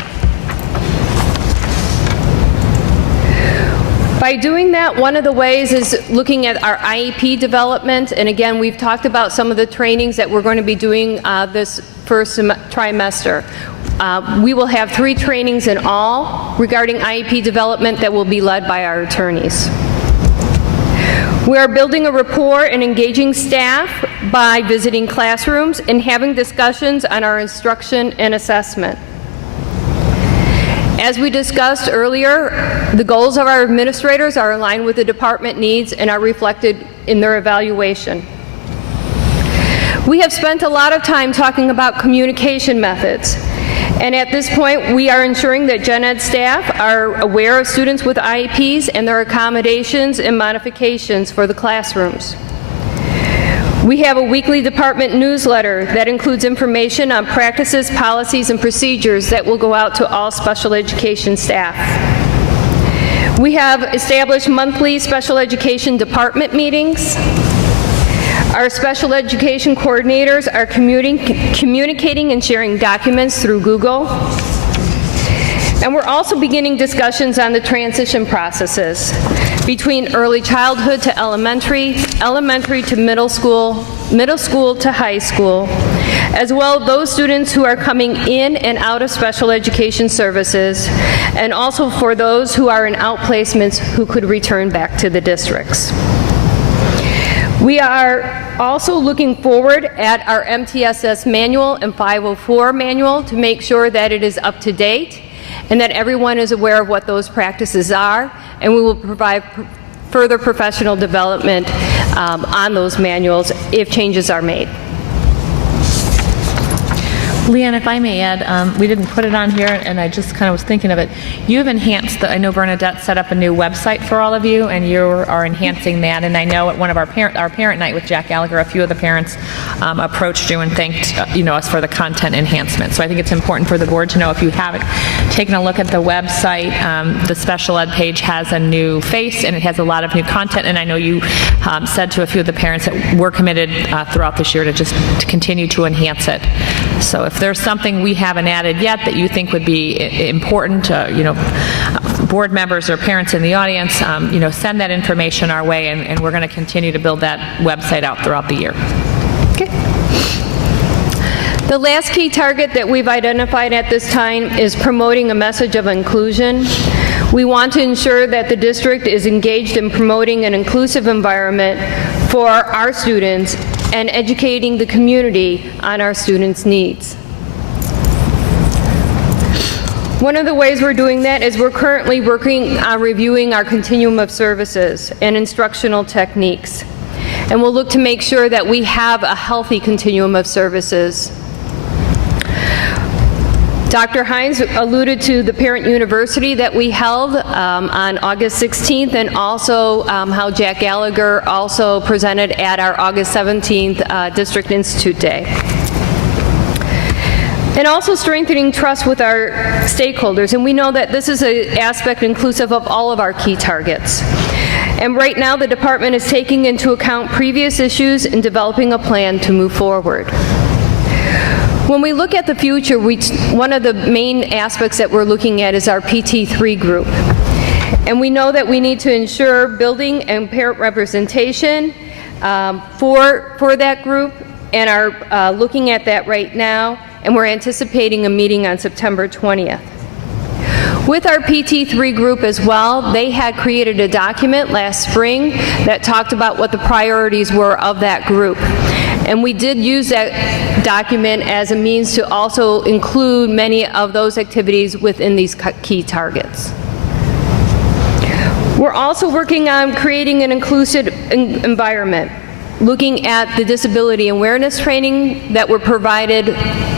By doing that, one of the ways is looking at our IEP development, and again, we've talked about some of the trainings that we're going to be doing this first trimester. We will have 3 trainings in all regarding IEP development that will be led by our attorneys. We are building a rapport and engaging staff by visiting classrooms and having discussions on our instruction and assessment. As we discussed earlier, the goals of our administrators are aligned with the department needs and are reflected in their evaluation. We have spent a lot of time talking about communication methods, and at this point, we are ensuring that Gen Ed staff are aware of students with IEPs and their accommodations and modifications for the classrooms. We have a weekly department newsletter that includes information on practices, policies, and procedures that will go out to all special education staff. We have established monthly special education department meetings. Our special education coordinators are communicating and sharing documents through Google. And we're also beginning discussions on the transition processes between early childhood to elementary, elementary to middle school to high school, as well as those students who are coming in and out of special education services, and also for those who are in outplacements who could return back to the districts. We are also looking forward at our MTSS manual and 504 manual to make sure that it is up to date and that everyone is aware of what those practices are, and we will provide further professional development on those manuals if changes are made. Leanne, if I may add, we didn't put it on here, and I just kind of was thinking of it. You've enhanced I know Bernadette set up a new website for all of you, and you are enhancing that. And I know at one of our parent night with Jack Gallagher, a few of the parents approached you and thanked us for the content enhancement. So I think it's important for the board to know, if you haven't taken a look at the website, the special ed page has a new face, and it has a lot of new content. And I know you said to a few of the parents that we're committed throughout this year to continue to enhance it. So if there's something we haven't added yet that you think would be important, board members or parents in the audience, send that information our way, and we're going to continue to build that website out throughout the year. Okay. The last key target that we've identified at this time is promoting a message of inclusion. We want to ensure that the district is engaged in promoting an inclusive environment for our students and educating the community on our students' needs. One of the ways we're doing that is we're currently working on reviewing our continuum of services and instructional techniques. And we'll look to make sure that we have a healthy continuum of services. Dr. Hines alluded to the parent university that we held on August 16th, and also how Jack Gallagher also presented at our August 17th District Institute Day. And also strengthening trust with our stakeholders, and we know that this is an aspect inclusive of all of our key targets. And right now, the department is taking into account previous issues and developing a plan to move forward. When we look at the future, one of the main aspects that we're looking at is our PT3 group. And we know that we need to ensure building and parent representation for that group, and are looking at that right now, and we're anticipating a meeting on September 20th. With our PT3 group as well, they had created a document last spring that talked about what the priorities were of that group. And we did use that document as a means to also include many of those activities within these key targets. We're also working on creating an inclusive environment, looking at the disability awareness training that were provided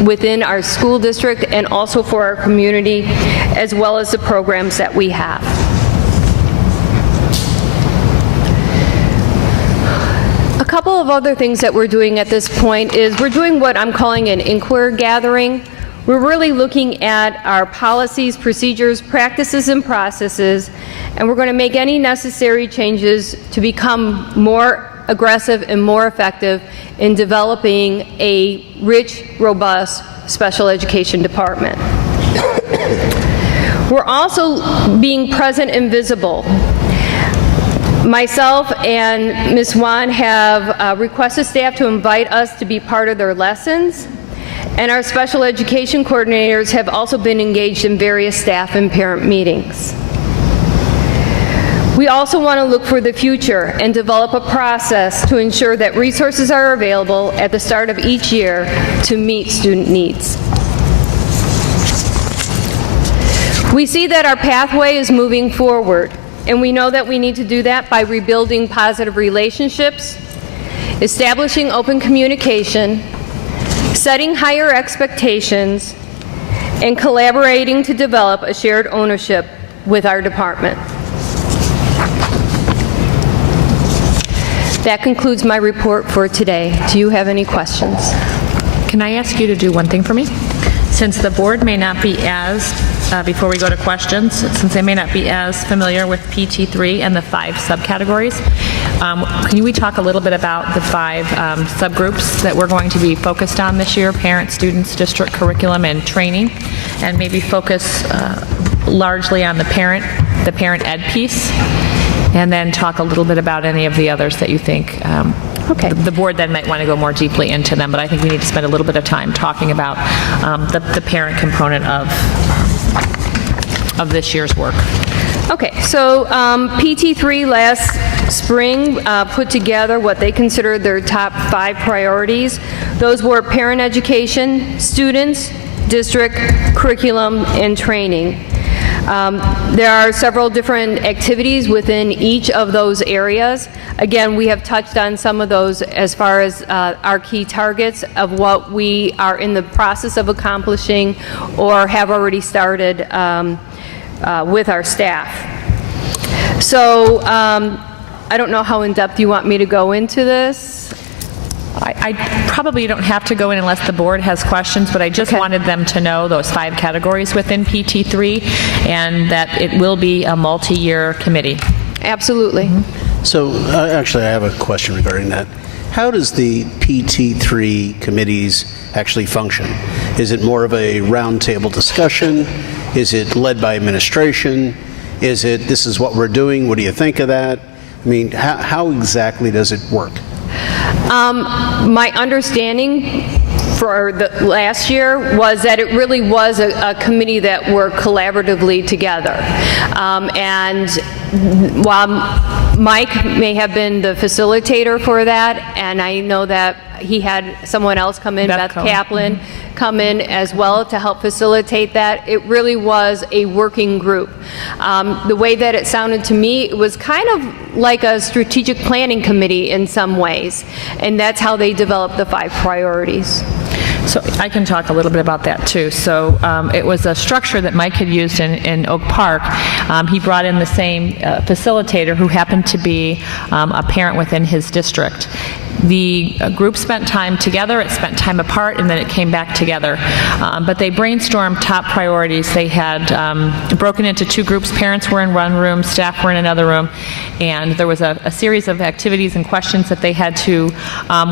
within our school district and also for our community, as well as the programs that we have. A couple of other things that we're doing at this point is we're doing what I'm calling an inquiry gathering. We're really looking at our policies, procedures, practices, and processes, and we're going to make any necessary changes to become more aggressive and more effective in developing a rich, robust special education department. We're also being present and visible. Myself and Ms. Wan have requested staff to invite us to be part of their lessons, and our special education coordinators have also been engaged in various staff and parent meetings. We also want to look for the future and develop a process to ensure that resources are available at the start of each year to meet student needs. We see that our pathway is moving forward, and we know that we need to do that by rebuilding positive relationships, establishing open communication, setting higher expectations, and collaborating to develop a shared ownership with our department. That concludes my report for today. Do you have any questions? Can I ask you to do one thing for me? Since the board may not be as, before we go to questions, since they may not be as familiar with PT3 and the 5 subcategories, can we talk a little bit about the 5 subgroups that we're going to be focused on this year: parents, students, district curriculum, and training, and maybe focus largely on the parent ed piece, and then talk a little bit about any of the others that you think the board then might want to go more deeply into them, but I think we need to spend a little bit of time talking about the parent component of this year's work. Okay, so PT3 last spring put together what they considered their top 5 priorities. Those were parent education, students, district, curriculum, and training. There are several different activities within each of those areas. Again, we have touched on some of those as far as our key targets of what we are in the process of accomplishing or have already started with our staff. So I don't know how in-depth you want me to go into this. I probably don't have to go in unless the board has questions, but I just wanted them to know those 5 categories within PT3 and that it will be a multi-year committee. Absolutely. So actually, I have a question regarding that. How does the PT3 committees actually function? Is it more of a roundtable discussion? Is it led by administration? Is it, this is what we're doing, what do you think of that? I mean, how exactly does it work? My understanding for the last year was that it really was a committee that worked collaboratively together. And while Mike may have been the facilitator for that, and I know that he had someone else come in, Beth Kaplan, come in as well to help facilitate that. It really was a working group. The way that it sounded to me, it was kind of like a strategic planning committee in some ways, and that's how they developed the 5 priorities. So I can talk a little bit about that too. So it was a structure that Mike had used in Oak Park. He brought in the same facilitator who happened to be a parent within his district. The group spent time together, it spent time apart, and then it came back together. But they brainstormed top priorities. They had broken into two groups. Parents were in one room, staff were in another room, and there was a series of activities and questions that they had to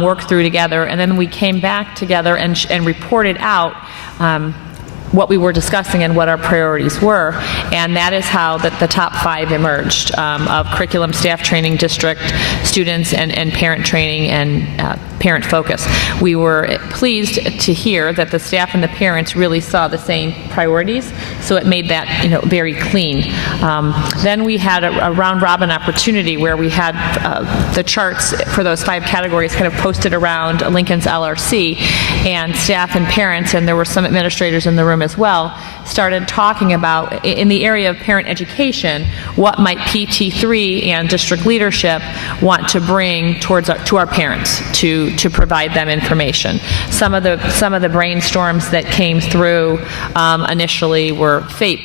work through together. And then we came back together and reported out what we were discussing and what our priorities were, and that is how the top 5 emerged of curriculum, staff training, district, students, and parent training and parent focus. We were pleased to hear that the staff and the parents really saw the same priorities, so it made that very clean. Then we had a round-robin opportunity where we had the charts for those 5 categories kind of posted around Lincoln's LRC, and staff and parents, and there were some administrators in the room as well, started talking about, in the area of parent education, what might PT3 and district leadership want to bring to our parents to provide them information. Some of the brainstorms that came through initially were FAPE,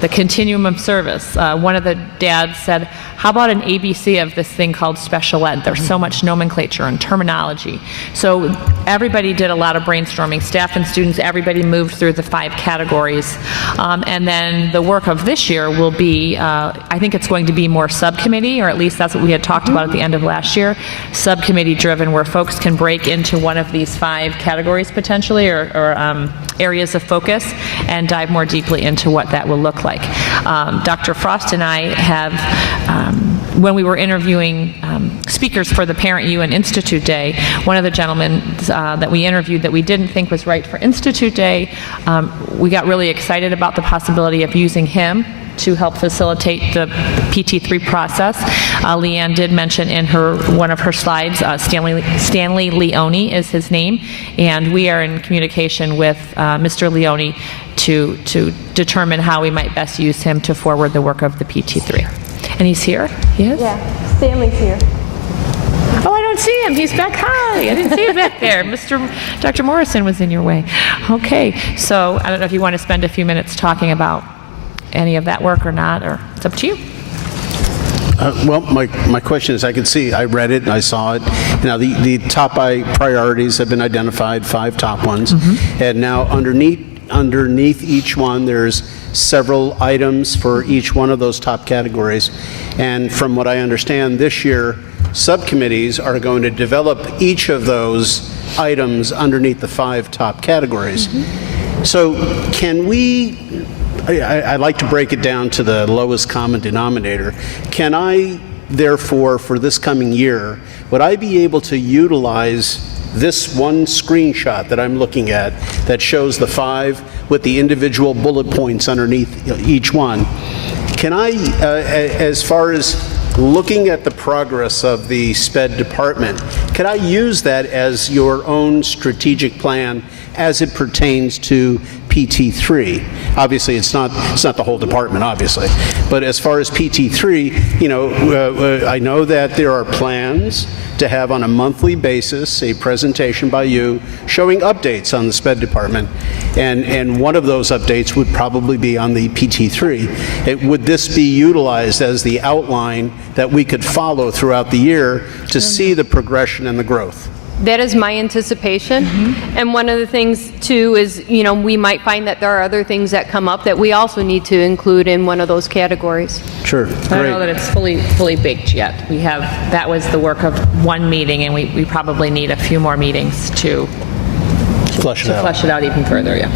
the continuum of service. One of the dads said, how about an ABC of this thing called special ed? There's so much nomenclature and terminology. So everybody did a lot of brainstorming. Staff and students, everybody moved through the 5 categories. And then the work of this year will be, I think it's going to be more subcommittee, or at least that's what we had talked about at the end of last year, subcommittee driven, where folks can break into one of these 5 categories potentially, or areas of focus, and dive more deeply into what that will look like. Dr. Frost and I have, when we were interviewing speakers for the Parent UN Institute Day, one of the gentlemen that we interviewed that we didn't think was right for Institute Day, we got really excited about the possibility of using him to help facilitate the PT3 process. Leanne did mention in one of her slides, Stanley Leone is his name, and we are in communication with Mr. Leone to determine how we might best use him to forward the work of the PT3. And he's here? He is? Yeah, Stanley's here. Oh, I don't see him. He's back high. I didn't see him back there. Dr. Morrison was in your way. Okay, so I don't know if you want to spend a few minutes talking about any of that work or not, or it's up to you. Well, my question is, I read it and I saw it. Now, the top priorities have been identified, 5 top ones. And now underneath each one, there's several items for each one of those top categories. And from what I understand, this year, subcommittees are going to develop each of those items underneath the 5 top categories. So can we, I like to break it down to the lowest common denominator. Can I, therefore, for this coming year, would I be able to utilize this one screenshot that I'm looking at that shows the 5 with the individual bullet points underneath each one? Can I, as far as looking at the progress of the SPED department, can I use that as your own strategic plan as it pertains to PT3? Obviously, it's not the whole department, obviously. But as far as PT3, I know that there are plans to have on a monthly basis a presentation by you showing updates on the SPED department. And one of those updates would probably be on the PT3. Would this be utilized as the outline that we could follow throughout the year to see the progression and the growth? That is my anticipation. And one of the things, too, is, we might find that there are other things that come up that we also need to include in one of those categories. Sure. I don't know that it's fully baked yet. That was the work of one meeting, and we probably need a few more meetings to flesh it out even further, yeah.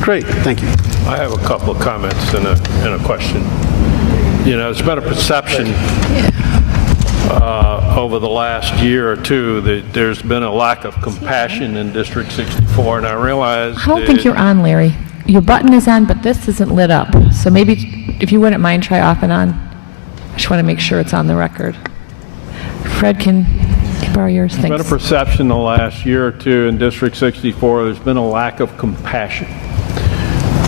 Great, thank you. I have a couple of comments and a question. There's been a perception over the last year or two that there's been a lack of compassion in District 64, and I realize I don't think you're on, Larry. Your button is on, but this isn't lit up. So maybe, if you wouldn't mind, try off and on. I just want to make sure it's on the record. Fred, can you borrow yours? Thanks. There's been a perception the last year or two in District 64 there's been a lack of compassion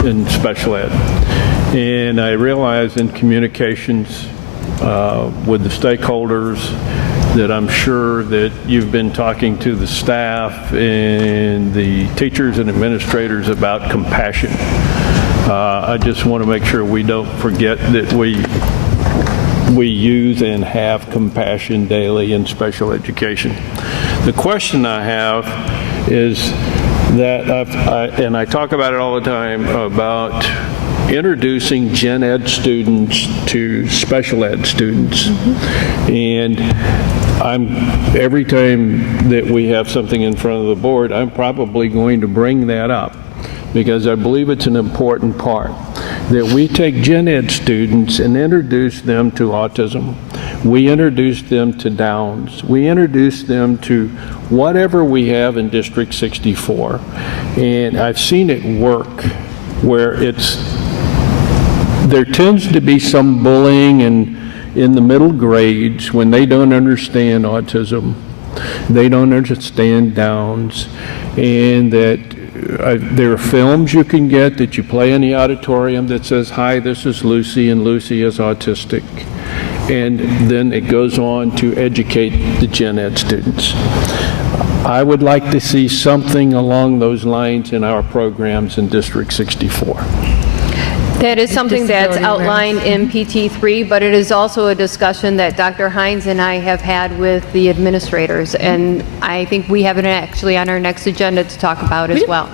in special ed. And I realize in communications with the stakeholders that I'm sure that you've been talking to the staff and the teachers and administrators about compassion. I just want to make sure we don't forget that we use and have compassion daily in special education. The question I have is that, and I talk about it all the time, about introducing gen ed students to special ed students. And every time that we have something in front of the board, I'm probably going to bring that up because I believe it's an important part that we take gen ed students and introduce them to autism. We introduce them to Downs. We introduce them to whatever we have in District 64. And I've seen it work where there tends to be some bullying in the middle grades when they don't understand autism, they don't understand Downs, and that there are films you can get that you play in the auditorium that says, "Hi, this is Lucy, and Lucy is autistic." And then it goes on to educate the gen ed students. I would like to see something along those lines in our programs in District 64. That is something that's outlined in PT3, but it is also a discussion that Dr. Hines and I have had with the administrators, and I think we have it actually on our next agenda to talk about as well.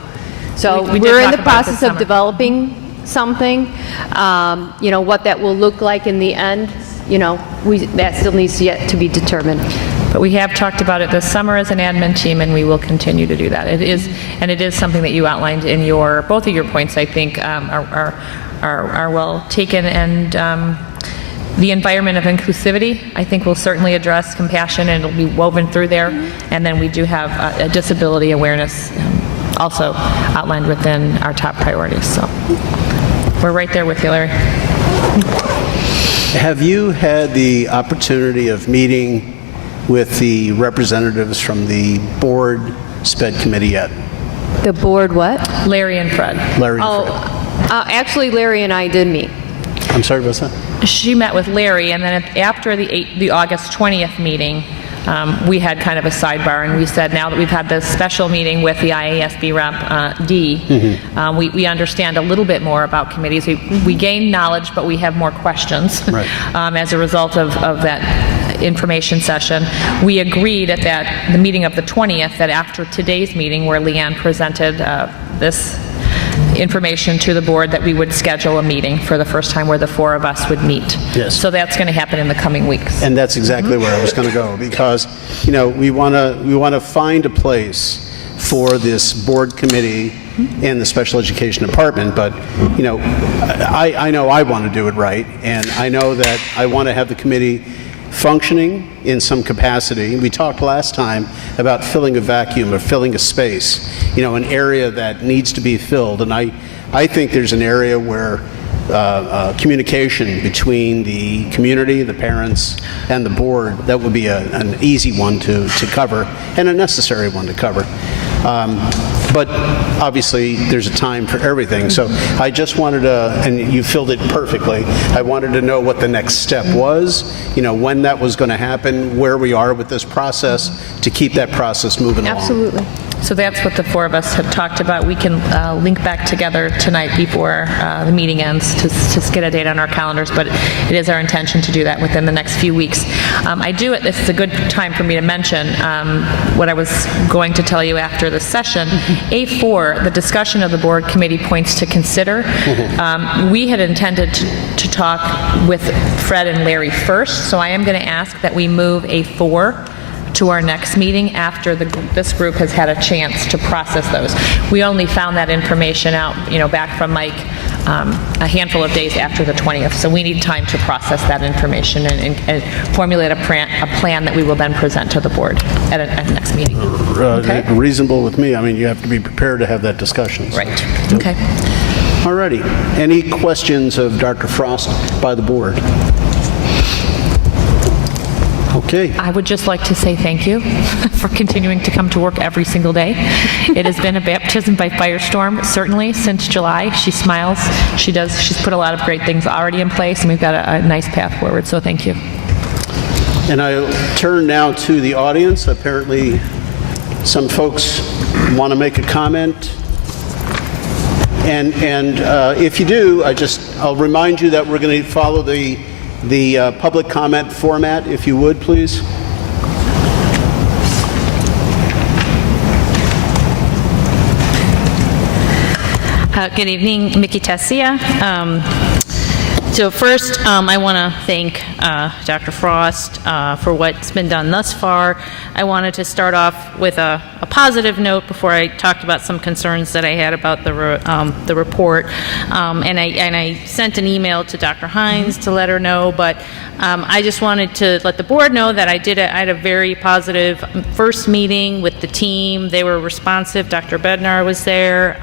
So we're in the process of developing something. What that will look like in the end, that still needs yet to be determined. But we have talked about it this summer as an admin team, and we will continue to do that. It is something that you outlined in both of your points, I think, are well taken, and the environment of inclusivity, I think, will certainly address compassion, and it'll be woven through there. And then we do have a disability awareness also outlined within our top priorities. So we're right there with you, Larry. Have you had the opportunity of meeting with the representatives from the board SPED committee yet? The board what? Larry and Fred. Larry and Fred. Actually, Larry and I did meet. I'm sorry, what's that? She met with Larry, and then after the August 20th meeting, we had kind of a sidebar, and we said, now that we've had this special meeting with the IASB rep, D, we understand a little bit more about committees. We gain knowledge, but we have more questions as a result of that information session. We agreed at the meeting of the 20th that after today's meeting, where Leanne presented this information to the board, that we would schedule a meeting for the first time where the four of us would meet. Yes. So that's going to happen in the coming weeks. And that's exactly where I was going to go, because we want to find a place for this board committee and the special education department. But I know I want to do it right, and I know that I want to have the committee functioning in some capacity. We talked last time about filling a vacuum or filling a space, an area that needs to be filled. And I think there's an area where communication between the community, the parents, and the board, that would be an easy one to cover and a necessary one to cover. But obviously, there's a time for everything. So I just wanted to, and you filled it perfectly, I wanted to know what the next step was, when that was going to happen, where we are with this process, to keep that process moving along. Absolutely. So that's what the four of us have talked about. We can link back together tonight before the meeting ends to get a date on our calendars, but it is our intention to do that within the next few weeks. This is a good time for me to mention what I was going to tell you after the session. A4, the discussion of the board committee points to consider. We had intended to talk with Fred and Larry first, so I am going to ask that we move A4 to our next meeting after this group has had a chance to process those. We only found that information out, back from Mike a handful of days after the 20th. So we need time to process that information and formulate a plan that we will then present to the board at the next meeting. Okay? Reasonable with me. I mean, you have to be prepared to have that discussion. So. Right. Okay. All righty. Any questions of Dr. Frost by the board? Okay. I would just like to say thank you for continuing to come to work every single day. It has been a baptism by firestorm, certainly, since July. She smiles. She's put a lot of great things already in place, and we've got a nice path forward, so thank you. And I turn now to the audience. Apparently, some folks want to make a comment. And if you do, I'll remind you that we're going to follow the public comment format, if you would, please. Good evening, Mickey Tessia. So first, I want to thank Dr. Frost for what's been done thus far. I wanted to start off with a positive note before I talked about some concerns that I had about the report. And I sent an email to Dr. Hines to let her know, but I just wanted to let the board know that I had a very positive first meeting with the team. They were responsive. Dr. Bednar was there.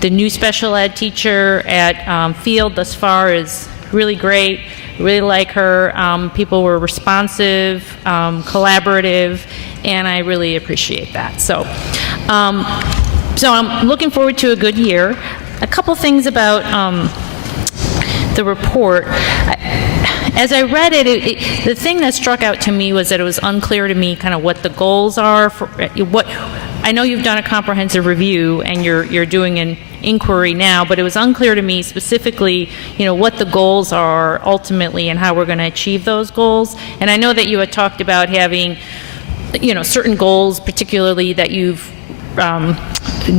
The new special ed teacher at Field thus far is really great. Really like her. People were responsive, collaborative, and I really appreciate that. So I'm looking forward to a good year. A couple things about the report. As I read it, the thing that struck out to me was that it was unclear to me kind of what the goals are for what. I know you've done a comprehensive review and you're doing an inquiry now, but it was unclear to me specifically, what the goals are ultimately and how we're going to achieve those goals. And I know that you had talked about having, certain goals, particularly that you've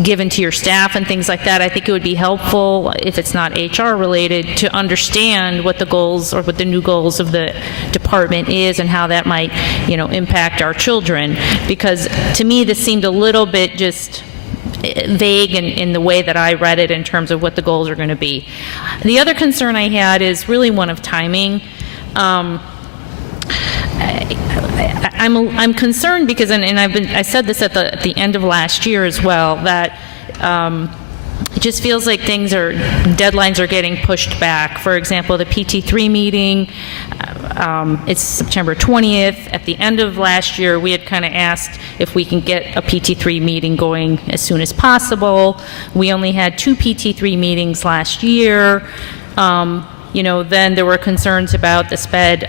given to your staff and things like that. I think it would be helpful, if it's not HR related, to understand what the goals or what the new goals of the department is and how that might, impact our children. Because to me, this seemed a little bit just vague in the way that I read it in terms of what the goals are going to be. The other concern I had is really one of timing. I'm concerned because, and I said this at the end of last year as well, that it just feels like deadlines are getting pushed back. For example, the PT3 meeting, it's September 20th. At the end of last year, we had kind of asked if we can get a PT3 meeting going as soon as possible. We only had 2 PT3 meetings last year. Then there were concerns about the SPED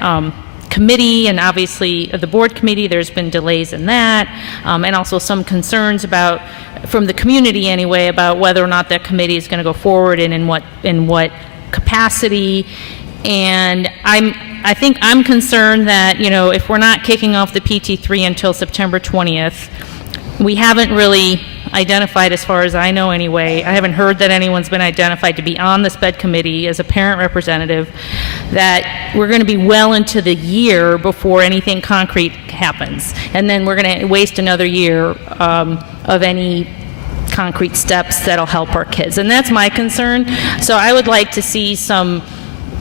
committee, and obviously the board committee. There's been delays in that, and also some concerns from the community anyway, about whether or not that committee is going to go forward and in what capacity. And I think I'm concerned that, if we're not kicking off the PT3 until September 20th, we haven't really identified, as far as I know anyway, I haven't heard that anyone's been identified to be on the SPED committee as a parent representative, that we're going to be well into the year before anything concrete happens. And then we're going to waste another year of any concrete steps that'll help our kids. And that's my concern. So I would like to see some,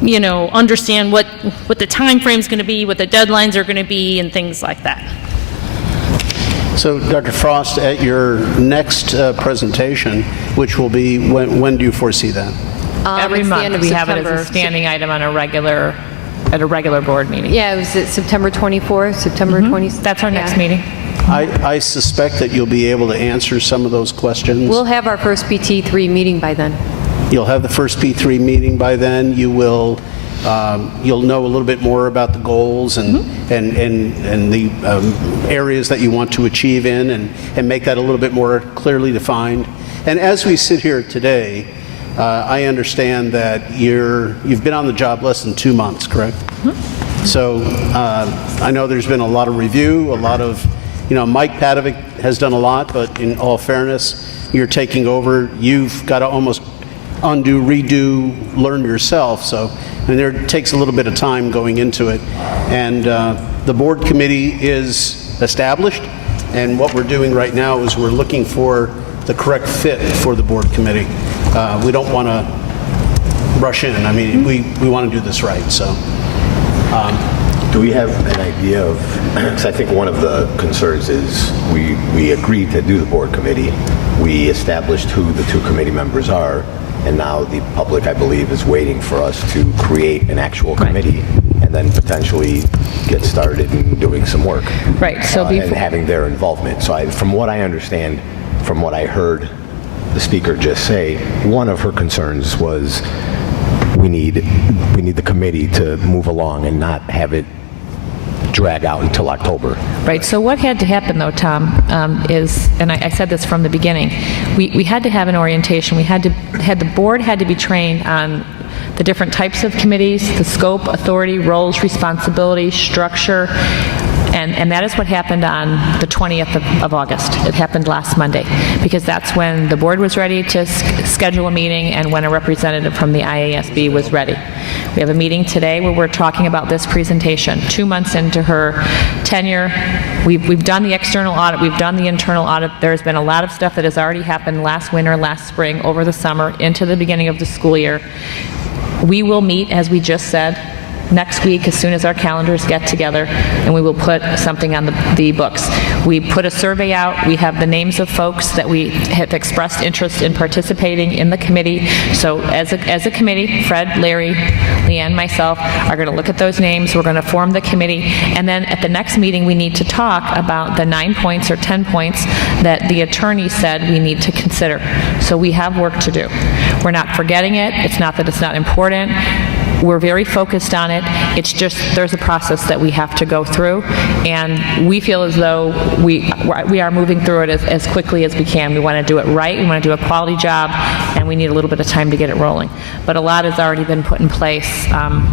understand what the time frame's going to be, what the deadlines are going to be, and things like that. So, Dr. Frost, at your next presentation, which will be, when do you foresee that? Every month we have it as a standing item on at a regular board meeting. Yeah, it was September 24th, September 20th. That's our next meeting. I suspect that you'll be able to answer some of those questions. We'll have our first PT3 meeting by then. You'll have the first P3 meeting by then. You'll know a little bit more about the goals and the areas that you want to achieve in, and make that a little bit more clearly defined. And as we sit here today, I understand that you've been on the job less than 2 months, correct? So I know there's been a lot of review, a lot of, Mike Padovic has done a lot, but in all fairness, you're taking over. You've got to almost undo, redo, learn yourself. So, there takes a little bit of time going into it. And the board committee is established, and what we're doing right now is we're looking for the correct fit for the board committee. We don't want to rush in. I mean, we want to do this right. So, do we have an idea of, because I think one of the concerns is we agreed to do the board committee. We established who the 2 committee members are, and now the public, I believe, is waiting for us to create an actual committee and then potentially get started in doing some work. Right. So and having their involvement. So from what I understand, from what I heard the speaker just say, one of her concerns was we need the committee to move along and not have it drag out until October. Right. So what had to happen, though, Tom, is, and I said this from the beginning, we had to have an orientation. The board had to be trained on the different types of committees, the scope, authority, roles, responsibilities, structure, and that is what happened on the 20th of August. It happened last Monday, because that's when the board was ready to schedule a meeting and when a representative from the IASB was ready. We have a meeting today where we're talking about this presentation. 2 months into her tenure, we've done the external audit, we've done the internal audit. There's been a lot of stuff that has already happened last winter, last spring, over the summer, into the beginning of the school year. We will meet, as we just said, next week as soon as our calendars get together, and we will put something on the books. We put a survey out. We have the names of folks that we have expressed interest in participating in the committee. So as a committee, Fred, Larry, Leanne, myself are going to look at those names. We're going to form the committee, and then at the next meeting we need to talk about the 9 points or 10 points that the attorney said we need to consider. So we have work to do. We're not forgetting it. It's not that it's not important. We're very focused on it. It's just there's a process that we have to go through, and we feel as though we are moving through it as quickly as we can. We want to do it right. We want to do a quality job, and we need a little bit of time to get it rolling. But a lot has already been put in place, and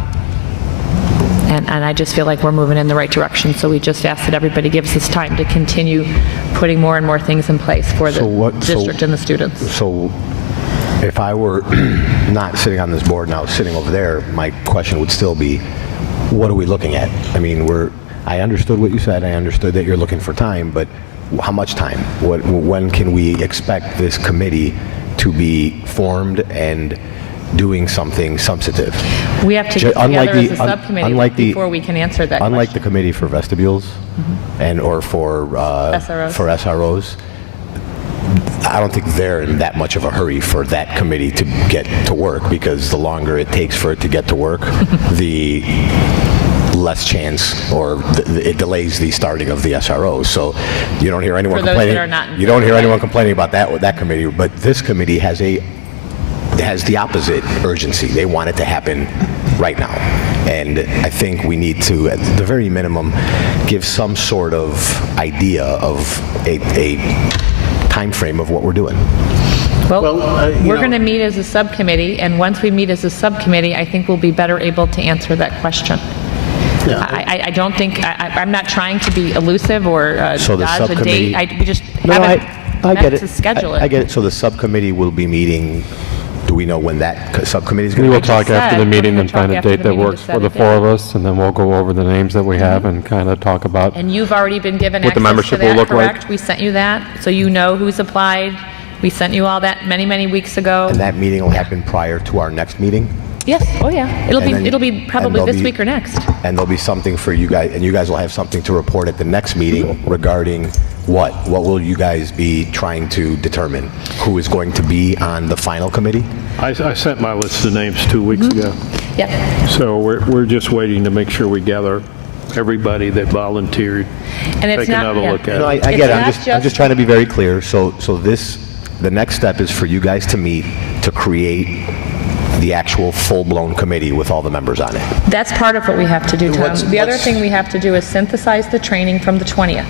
I just feel like we're moving in the right direction. So we just ask that everybody gives us time to continue putting more and more things in place for the district and the students. So if I were not sitting on this board and I was sitting over there, my question would still be, what are we looking at? I mean, I understood what you said. I understood that you're looking for time, but how much time? When can we expect this committee to be formed and doing something substantive? We have to get together as a subcommittee before we can answer that Unlike question. the committee for vestibules or for SROs, I don't think they're in that much of a hurry for that committee to get to work, because the longer it takes for it to get to work, the less chance, or it delays the starting of the SROs. So you don't hear anyone complaining. You don't hear anyone complaining about that committee. But this committee has the opposite urgency. They want it to happen right now. And I think we need to, at the very minimum, give some sort of idea of a time frame of what we're doing. Well, we're going to meet as a subcommittee, and once we meet as a subcommittee, I think we'll be better able to answer that question. Yeah. I don't think, I'm not trying to be elusive or dodge a date. We just haven't met to schedule it. I get it. So the subcommittee will be meeting. Do we know when that subcommittee is going to be? We will talk after the meeting and find a date that works for the four of us, and then we'll go over the names that we have and kind of talk about And you've already been given what the access membership to that, will look correct? like. We sent you that, so you know who's applied. We sent you all that many, many weeks ago. And that meeting will happen prior to our next meeting? Yes, oh yeah. It'll be probably this week or next. And there'll be something for you guys, and you guys will have something to report at the next meeting regarding what? What will you guys be trying to determine? Who is going to be on the final committee? I sent my list of names 2 weeks ago. Yeah. So we're just waiting to make sure we gather everybody that volunteered. And it's take not, another look at No, I it. get it. I'm just trying to be very clear. So the next step is for you guys to meet to create the actual full-blown committee with all the members on it. That's part of what we have to do, Tom. The other thing we have to do is synthesize the training from the 20th.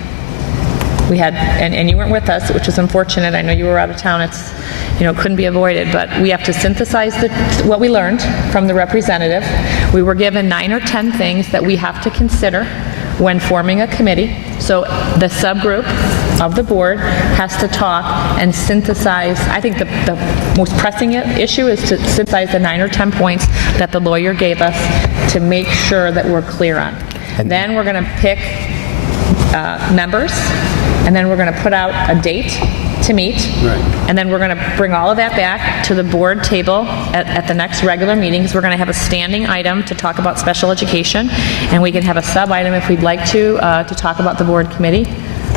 We had, and you weren't with us, which is unfortunate. I know you were out of town. It's, couldn't be avoided, but we have to synthesize what we learned from the representative. We were given 9 or 10 things that we have to consider when forming a committee. So the subgroup of the board has to talk and synthesize. I think the most pressing issue is to synthesize the 9 or 10 points that the lawyer gave us to make sure that we're clear on. And then we're going to pick members, and then we're going to put out a date to meet, and then we're going to bring all of that back to the board table at the next regular meetings. We're going to have a standing item to talk about special education, and we can have a sub-item if we'd like to talk about the board committee,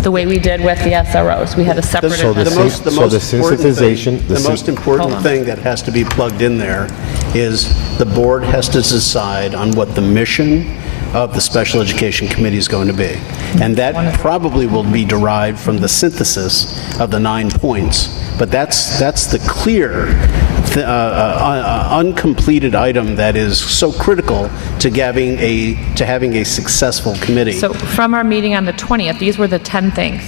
the way we did with the SROs. We had a separate agenda. The most important thing that has to be plugged in there is the board has to decide on what the mission of the Special Education Committee is going to be. And that probably will be derived from the synthesis of the 9 points. But that's the clear uncompleted item that is so critical to having a successful committee. So from our meeting on the 20th, these were the 10 things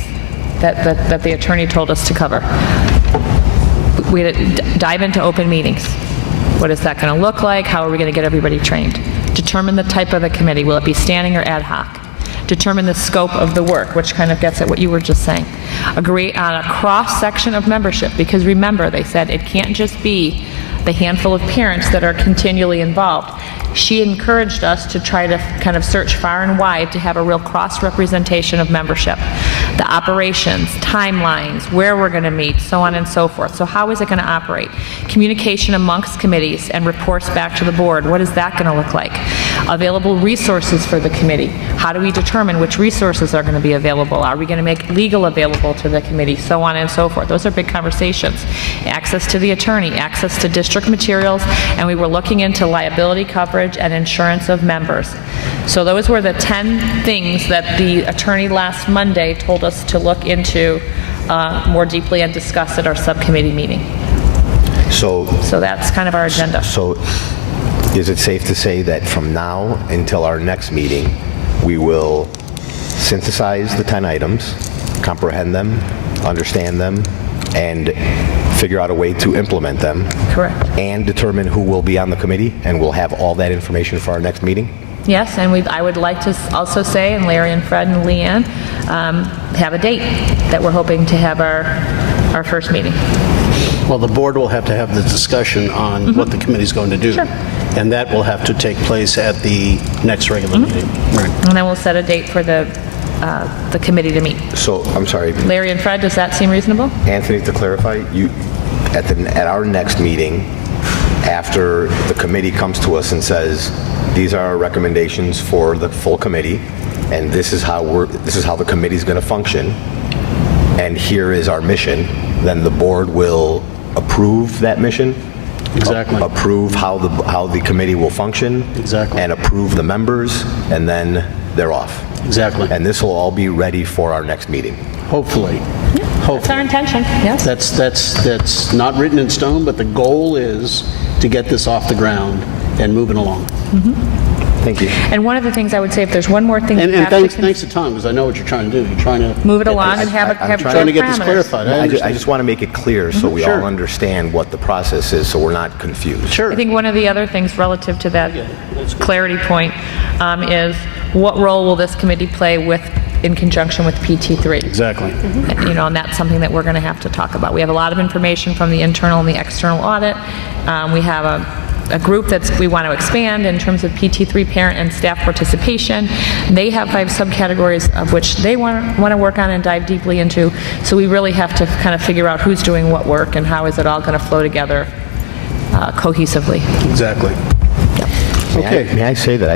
that the attorney told us to cover. We had to dive into open meetings. What is that going to look like? How are we going to get everybody trained? Determine the type of the committee. Will it be standing or ad hoc? Determine the scope of the work, which kind of gets at what you were just saying. Agree on a cross-section of membership, because remember, they said it can't just be the handful of parents that are continually involved. She encouraged us to try to kind of search far and wide to have a real cross-representation of membership. The operations, timelines, where we're going to meet, so on and so forth. So how is it going to operate? Communication amongst committees and reports back to the board. What is that going to look like? Available resources for the committee. How do we determine which resources are going to be available? Are we going to make legal available to the committee? So on and so forth. Those are big conversations. Access to the attorney, access to district materials, and we were looking into liability coverage and insurance of members. So those were the 10 things that the attorney last Monday told us to look into more deeply and discuss at our subcommittee meeting. So that's kind of our agenda. So is it safe to say that from now until our next meeting, we will synthesize the 10 items, comprehend them, understand them, and figure out a way to implement them? Correct. And determine who will be on the committee, and we'll have all that information for our next meeting? Yes, and I would like to also say, and Larry and Fred and Leanne, have a date that we're hoping to have our first meeting. Well, the board will have to have the discussion on what the committee's going to do. Sure. And that will have to take place at the next regular meeting. Right. And then we'll set a date for the committee to meet. So, I'm sorry. Larry and Fred, does that seem reasonable? Anthony, to clarify, you at our next meeting, after the committee comes to us and says, these are our recommendations for the full committee, and this is how the committee's going to function, and here is our mission, then the board will approve that mission. Exactly. Approve how the committee will function. Exactly. And approve the members, and then they're off. Exactly. And this will all be ready for our next meeting. Hopefully. That's our intention, yes. That's not written in stone, but the goal is to get this off the ground and moving along. Thank you. And one of the things I would say, if there's one more thing And you have thanks to Tom, because I know what you're trying to do. You're trying to move it along and have trying to get this parameters. clarified. I just want to make it clear so we Sure. all understand what the process is, so we're not confused. Sure. I think one of the other things relative to that clarity point is what role will this committee play in conjunction with PT3? Exactly. And that's something that we're going to have to talk about. We have a lot of information from the internal and the external audit. We have a group that we want to expand in terms of PT3 parent and staff participation. They have 5 subcategories of which they want to work on and dive deeply into. So we really have to kind of figure out who's doing what work and how is it all going to flow together cohesively. Exactly. May I say that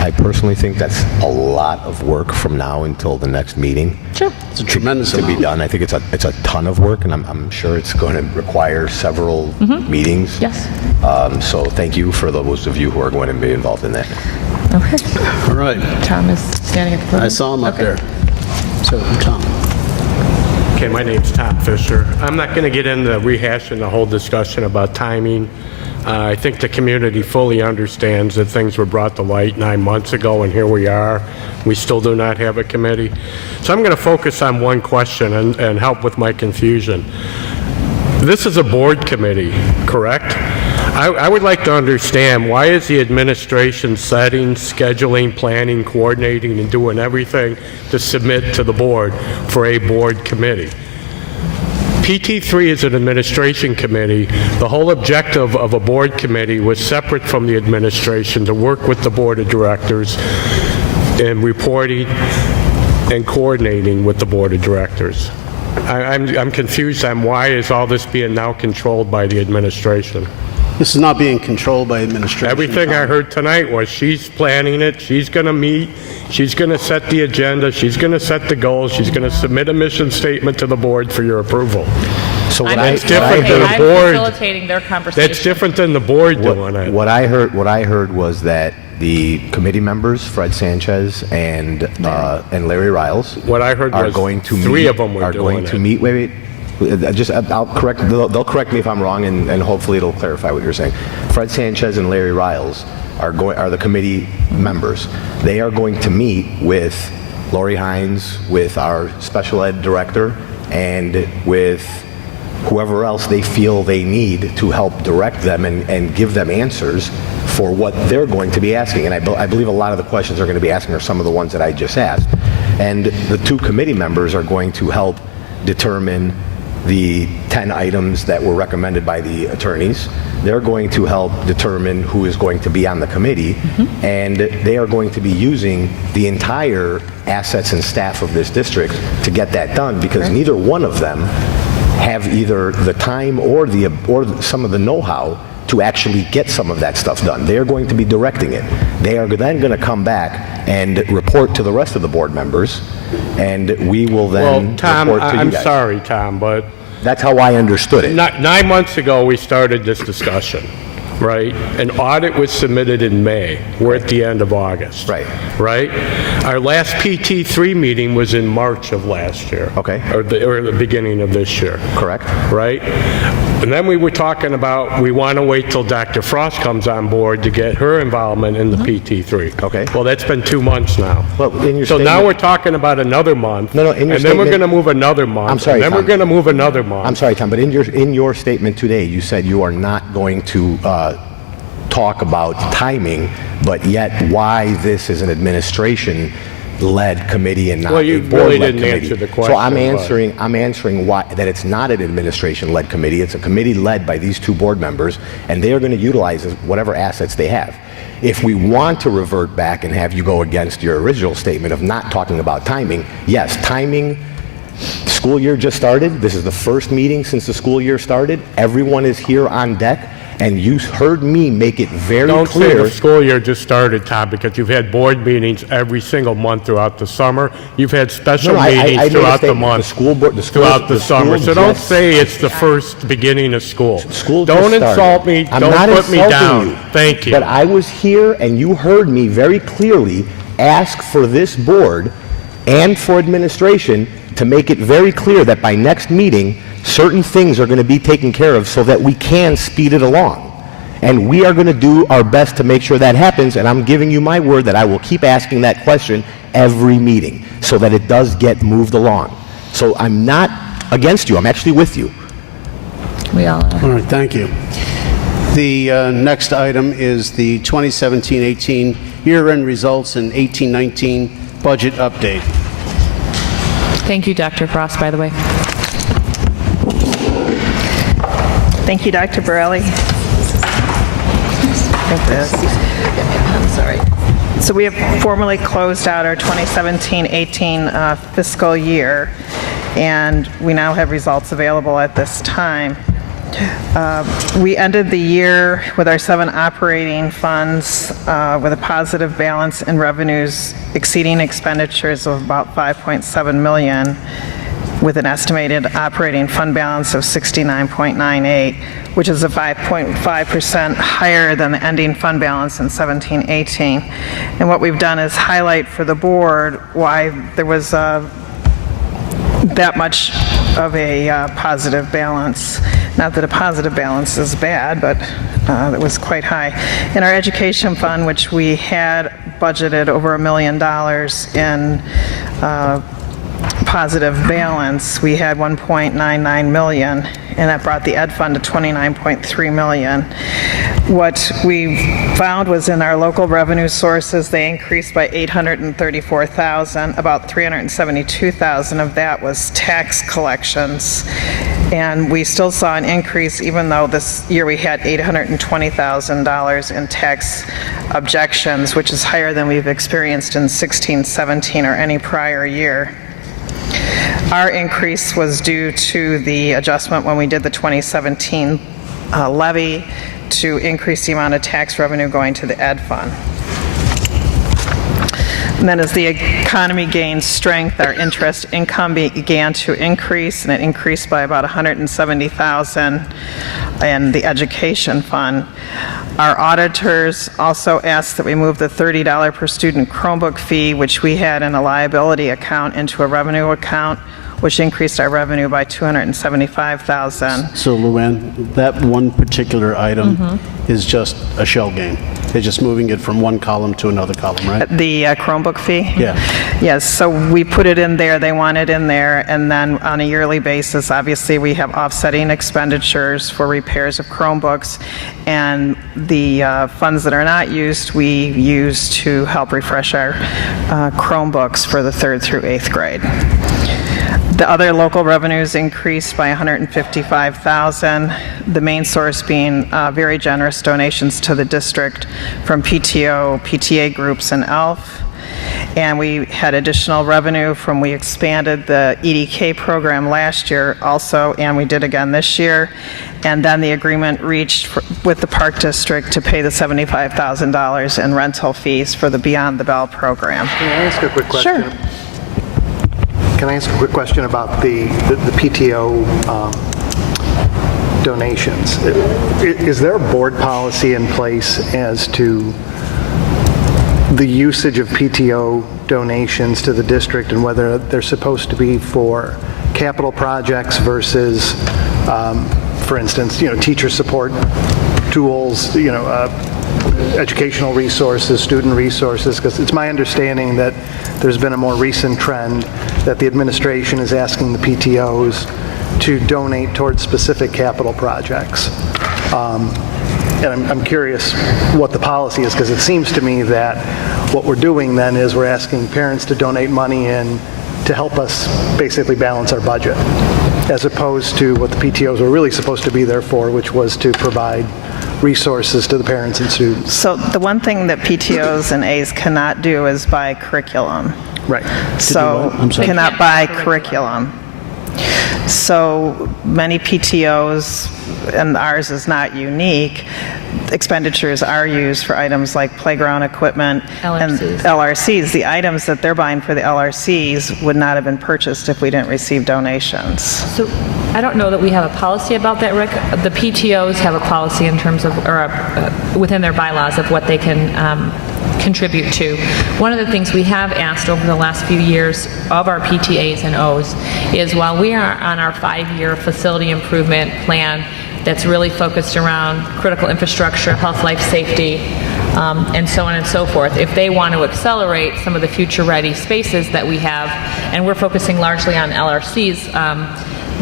I personally think that's a lot of work from now until the next meeting. Sure. It's a tremendous to be amount. done. I think it's a ton of work, and I'm sure it's going to require several meetings. Yes. So thank you for those of you who are going to be involved in that. Okay. All right. Tom is standing at the podium. I saw him up there. So, Tom. Okay, my name's Tom Fisher. I'm not going to get into rehashing the whole discussion about timing. I think the community fully understands that things were brought to light 9 months ago, and here we are. We still do not have a committee. So I'm going to focus on one question and help with my confusion. This is a board committee, correct? I would like to understand, why is the administration setting, scheduling, planning, coordinating, and doing everything to submit to the board for a board committee? PT3 is an administration committee. The whole objective of a board committee was separate from the administration, to work with the board of directors in reporting and coordinating with the board of directors. I'm confused on why is all this being now controlled by the administration. This is not being controlled by administration. Everything I heard tonight was she's planning it, she's going to meet, she's going to set the agenda, she's going to set the goals, she's going to submit a mission statement to the board for your approval. So that's different than the I'm board. facilitating their conversation. That's different than the board doing it. What I heard was that the committee members, Fred Sanchez and Larry Riles, what I heard are was going to three meet, of them were are doing going to it. meet. Wait. They'll correct me if I'm wrong, and hopefully it'll clarify what you're saying. Fred Sanchez and Larry Riles are the committee members. They are going to meet with Lori Hines, with our special ed director, and with whoever else they feel they need to help direct them and give them answers for what they're going to be asking. And I believe a lot of the questions they're going to be asking are some of the ones that I just asked. And the two committee members are going to help determine the 10 items that were recommended by the attorneys. They're going to help determine who is going to be on the committee, and they are going to be using the entire assets and staff of this district to get that done, because neither one of them have either the time or some of the know-how to actually get some of that stuff done. They are going to be directing it. They are then going to come back and report to the rest of the board members, and we will then Tom, report to you I'm guys. sorry, Tom, but that's how I understood it. 9 months ago, we started this discussion, right? An audit was submitted in May. We're at the end of August. Right. Our last PT3 meeting was in March of last year. Okay. Or the beginning of this year. Correct. Right? And then we were talking about we want to wait till Dr. Frost comes on board to get her involvement in the PT3. Okay. Well, that's been 2 months now. Well, in your so statement, now we're talking about another month. No, in your and then we're statement- going to move another month. I'm sorry, and then Tom. we're going to move another month. I'm sorry, Tom, but in your statement today, you said you are not going to talk about timing, but yet why this is an administration-led committee and not Well, a you board-led really didn't committee. answer the question, So I'm but- answering why that it's not an administration-led committee. It's a committee led by these two board members, and they are going to utilize whatever assets they have. If we want to revert back and have you go against your original statement of not talking about timing, yes, timing. School year just started. This is the first meeting since the school year started. Everyone is here on deck, and you heard me make it very Don't say clear. the school year just started, Tom, because you've had board meetings every single month throughout the summer. You've had special No, I meetings made a throughout the statement. month, The school board, throughout the summer. So don't just- say it's the first beginning of school. School Don't just started. insult me. I'm Don't not put me insulting down. you. Thank you. But I was here, and you heard me very clearly ask for this board and for administration to make it very clear that by next meeting, certain things are going to be taken care of so that we can speed it along. And we are going to do our best to make sure that happens, and I'm giving you my word that I will keep asking that question every meeting so that it does get moved along. So I'm not against you. I'm actually with you. We all are. All right, thank you. The next item is the 2017-18 year-end results and 18-19 budget update. Thank you, Dr. Frost, by the way. Thank you, Dr. Borelli. Sorry. So we have formally closed out our 2017-18 fiscal year, and we now have results available at this time. We ended the year with our 7 operating funds with a positive balance in revenues exceeding expenditures of about $5.7 million, with an estimated operating fund balance of $69.98, which is a 5.5% higher than the ending fund balance in 17-18. And what we've done is highlight for the board why there was that much of a positive balance. Not that a positive balance is bad, but it was quite high. In our education fund, which we had budgeted over $1 million in positive balance, we had $1.99 million, and that brought the ed fund to $29.3 million. What we found was in our local revenue sources, they increased by $834,000. About $372,000 of that was tax collections. And we still saw an increase, even though this year we had $820,000 in tax objections, which is higher than we've experienced in 16-17 or any prior year. Our increase was due to the adjustment when we did the 2017 levy to increase the amount of tax revenue going to the ed fund. And then as the economy gained strength, our interest income began to increase, and it increased by about $170,000 in the education fund. Our auditors also asked that we move the $30 per student Chromebook fee, which we had in a liability account, into a revenue account. which increased our revenue by $275,000. So Luann, that one particular item is just a shell game. They're just moving it from one column to another column, right? The Chromebook fee? Yeah. Yes, so we put it in there, they want it in there, and then on a yearly basis, obviously, we have offsetting expenditures for repairs of Chromebooks, and the funds that are not used, we use to help refresh our Chromebooks for the 3rd through 8th grade. The other local revenues increased by $155,000, the main source being very generous donations to the district from PTO, PTA groups, and ELF. And we had additional revenue from, we expanded the EDK program last year also, and we did again this year. And then the agreement reached with the Park District to pay the $75,000 in rental fees for the Beyond the Bell program. Can I ask a quick question? Sure. Can I ask a quick question about the PTO donations? Is there a board policy in place as to the usage of PTO donations to the district and whether they're supposed to be for capital projects versus, for instance, teacher support tools, educational resources, student resources? Because it's my understanding that there's been a more recent trend that the administration is asking the PTOs to donate towards specific capital projects. And I'm curious what the policy is, because it seems to me that what we're doing then is we're asking parents to donate money in to help us basically balance our budget, as opposed to what the PTOs were really supposed to be there for, which was to provide resources to the parents and students. So the one thing that PTOs and A's cannot do is buy curriculum. Right. So cannot buy curriculum. So many PTOs, and ours is not unique, expenditures are used for items like playground equipment and LRCs. The items that they're buying for the LRCs would not have been purchased if we didn't receive donations. So I don't know that we have a policy about that, Rick. The PTOs have a policy in terms of, or within their bylaws of what they can contribute to. One of the things we have asked over the last few years of our PTAs and O's is, while we are on our 5-year facility improvement plan that's really focused around critical infrastructure, health, life, safety, and so on and so forth, if they want to accelerate some of the future-ready spaces that we have, and we're focusing largely on LRCs,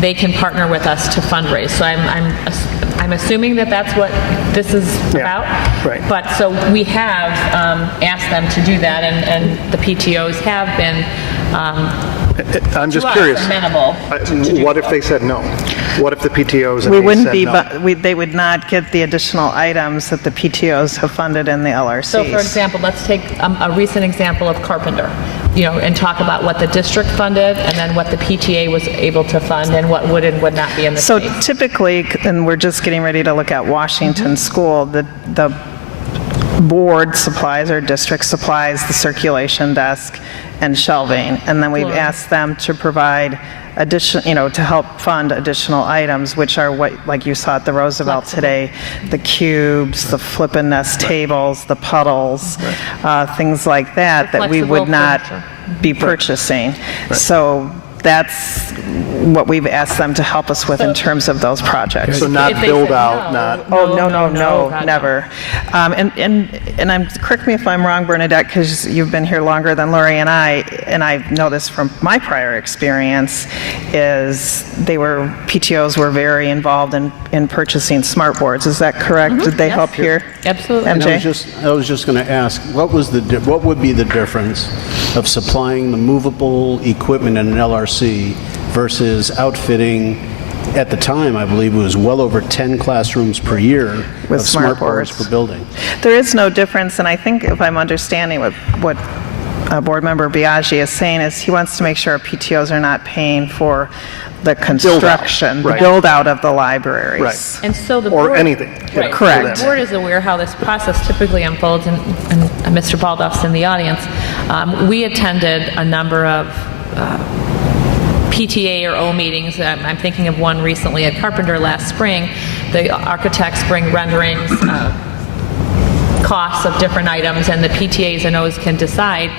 they can partner with us to fundraise. So I'm assuming that that's what this is about. Right. But so we have asked them to do that, and the PTOs have been I'm just curious. Amenable what if they said no? What if the PTOs and We A's wouldn't said be, no? but they would not get the additional items that the PTOs have funded in the LRCs. So, for example, let's take a recent example of Carpenter, and talk about what the district funded and then what the PTA was able to fund and what would and would not be in the So space. typically, and we're just getting ready to look at Washington School, the board supplies or district supplies the circulation desk and shelving, and then we've asked them to provide additional, to help fund additional items, which are what, like you saw at the Roosevelt today, the cubes, the flippin' nest tables, the puddles, things like that, that we would not be purchasing. So that's what we've asked them to help us with in terms of those projects. So not build out, not... Oh, no, never. And correct me if I'm wrong, Bernadette, because you've been here longer than Lori and I know this from my prior experience, is PTOs were very involved in purchasing smart boards. Is that correct? Did they help here? Absolutely. And MJ? I was just going to ask, what would be the difference of supplying the movable equipment in an LRC versus outfitting, at the time, I believe it was well over 10 classrooms per year with of smart boards per building? There is no difference, and I think if I'm understanding what Board Member Biaggi is saying, is he wants to make sure our PTOs are not paying for the construction, the build-out of the libraries. Right. And so the or board, anything. Right. Correct. The board is aware how this process typically unfolds, and Mr. Baldoff's in the audience. We attended a number of PTA or O meetings. I'm thinking of one recently at Carpenter last spring. The architects bring renderings, costs of different items, and the PTAs and O's can decide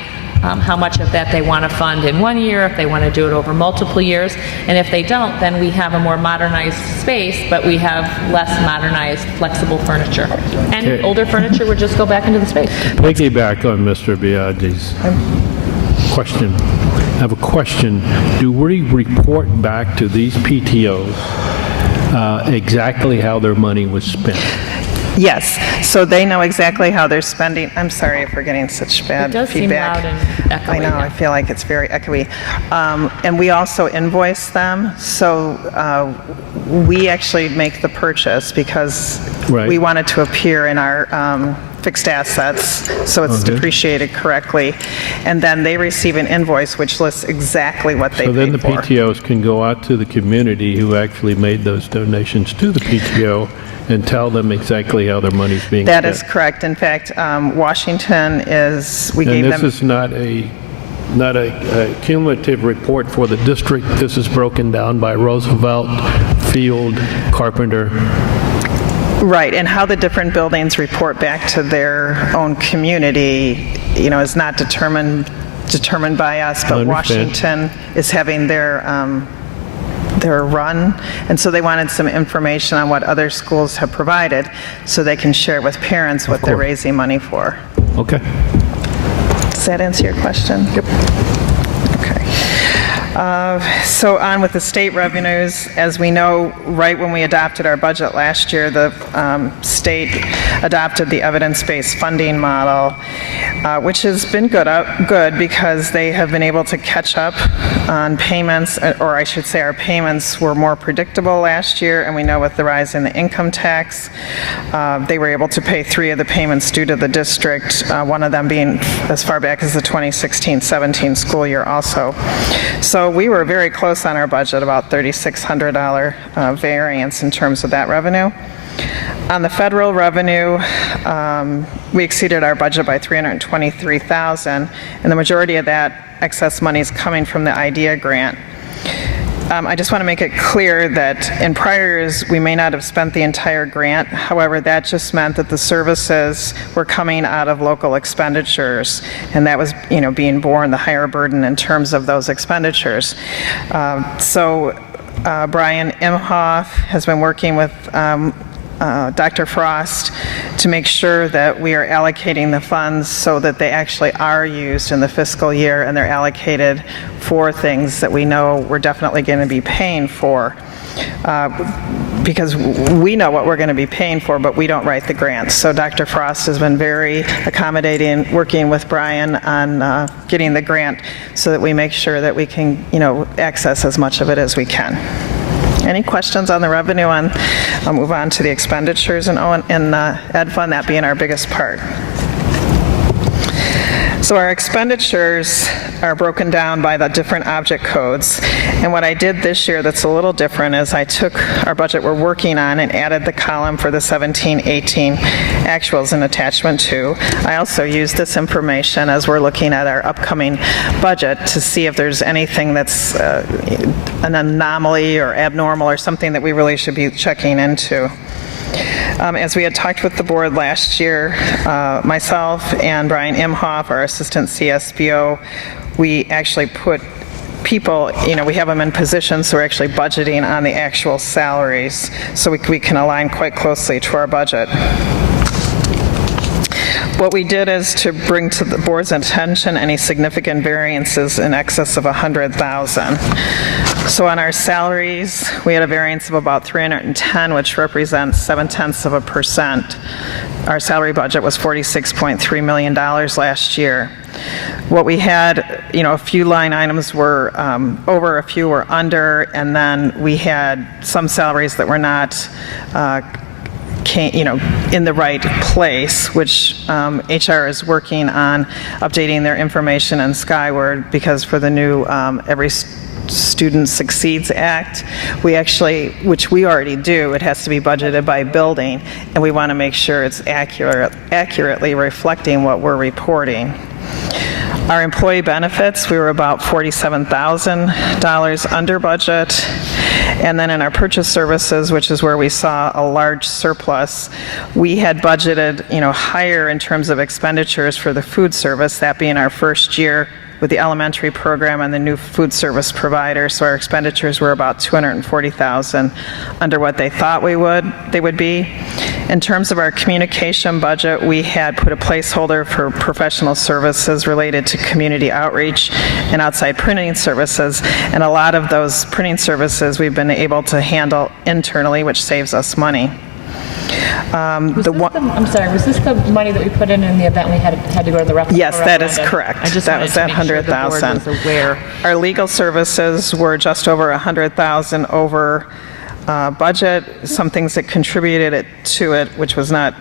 how much of that they want to fund in 1 year, if they want to do it over multiple years. And if they don't, then we have a more modernized space, but we have less modernized, flexible furniture. And Okay. older furniture would just go back into the space. Piggyback on Mr. Biagi's question. I have a question. Do we report back to these PTOs exactly how their money was spent? Yes, so they know exactly how they're spending. I'm sorry if we're getting such bad It does seem feedback. loud and echoey, I know, yeah. I feel like it's very echoey. And we also invoice them, so we actually make the purchase because Right. we want it to appear in our fixed assets, so it's Okay. depreciated correctly. And then they receive an invoice which lists exactly what they So then the paid for. PTOs can go out to the community who actually made those donations to the PTO and tell them exactly how their money's being spent. That is correct. In fact, Washington is, we gave And them... this is not a cumulative report for the district. This is broken down by Roosevelt, Field, Carpenter. Right, and how the different buildings report back to their own community, is not determined by us, but I understand. Washington is having their run, and so they wanted some information on what other schools have provided, so they can share with parents what they're raising money for. Okay. Does that answer your question? Yep. Okay. So on with the state revenues, as we know, right when we adopted our budget last year, the state adopted the evidence-based funding model, which has been good because they have been able to catch up on payments, or I should say our payments were more predictable last year, and we know with the rise in the income tax, they were able to pay 3 of the payments due to the district, one of them being as far back as the 2016-17 school year also. So we were very close on our budget, about $3,600 variance in terms of that revenue. On the federal revenue, we exceeded our budget by $323,000, and the majority of that excess money is coming from the IDEA grant. I just want to make it clear that in prior years, we may not have spent the entire grant. However, that just meant that the services were coming out of local expenditures, and that was, being borne the higher burden in terms of those expenditures. Brian Imhoff has been working with Dr. Frost to make sure that we are allocating the funds so that they actually are used in the fiscal year and they're allocated for things that we know we're definitely going to be paying for. Because we know what we're going to be paying for, but we don't write the grants. So Dr. Frost has been very accommodating, working with Brian on getting the grant so that we make sure that we can, access as much of it as we can. Any questions on the revenue? I'll move on to the expenditures in Ed Fund, that being our biggest part. So our expenditures are broken down by the different object codes. And what I did this year that's a little different is I took our budget we're working on and added the column for the 17-18 actuals in attachment 2. I also used this information as we're looking at our upcoming budget to see if there's anything that's an anomaly or abnormal or something that we really should be checking into. As we had talked with the board last year, myself and Brian Imhoff, our assistant CSBO, we actually put people, we have them in positions, so we're actually budgeting on the actual salaries, so we can align quite closely to our budget. What we did is to bring to the board's attention any significant variances in excess of $100,000. So on our salaries, we had a variance of about 310, which represents 0.7%. Our salary budget was $46.3 million last year. What we had, a few line items were over, a few were under, and then we had some salaries that were not in the right place, which HR is working on updating their information in Skyward, because for the new Every Student Succeeds Act, which we already do, it has to be budgeted by building, and we want to make sure it's accurately reflecting what we're reporting. Our employee benefits, we were about $47,000 under budget, And then in our purchase services, which is where we saw a large surplus, we had budgeted, higher in terms of expenditures for the food service, that being our first year with the elementary program and the new food service provider. So our expenditures were about $240,000 under what they thought they would be. In terms of our communication budget, we had put a placeholder for professional services related to community outreach and outside printing services. And a lot of those printing services we've been able to handle internally, which saves us money. I'm sorry, was this the money that we put in the event we had to go to the referendum? Yes, that is correct. That was that $100,000. Our legal services were just over $100,000 over budget. Some things that contributed to it, which was not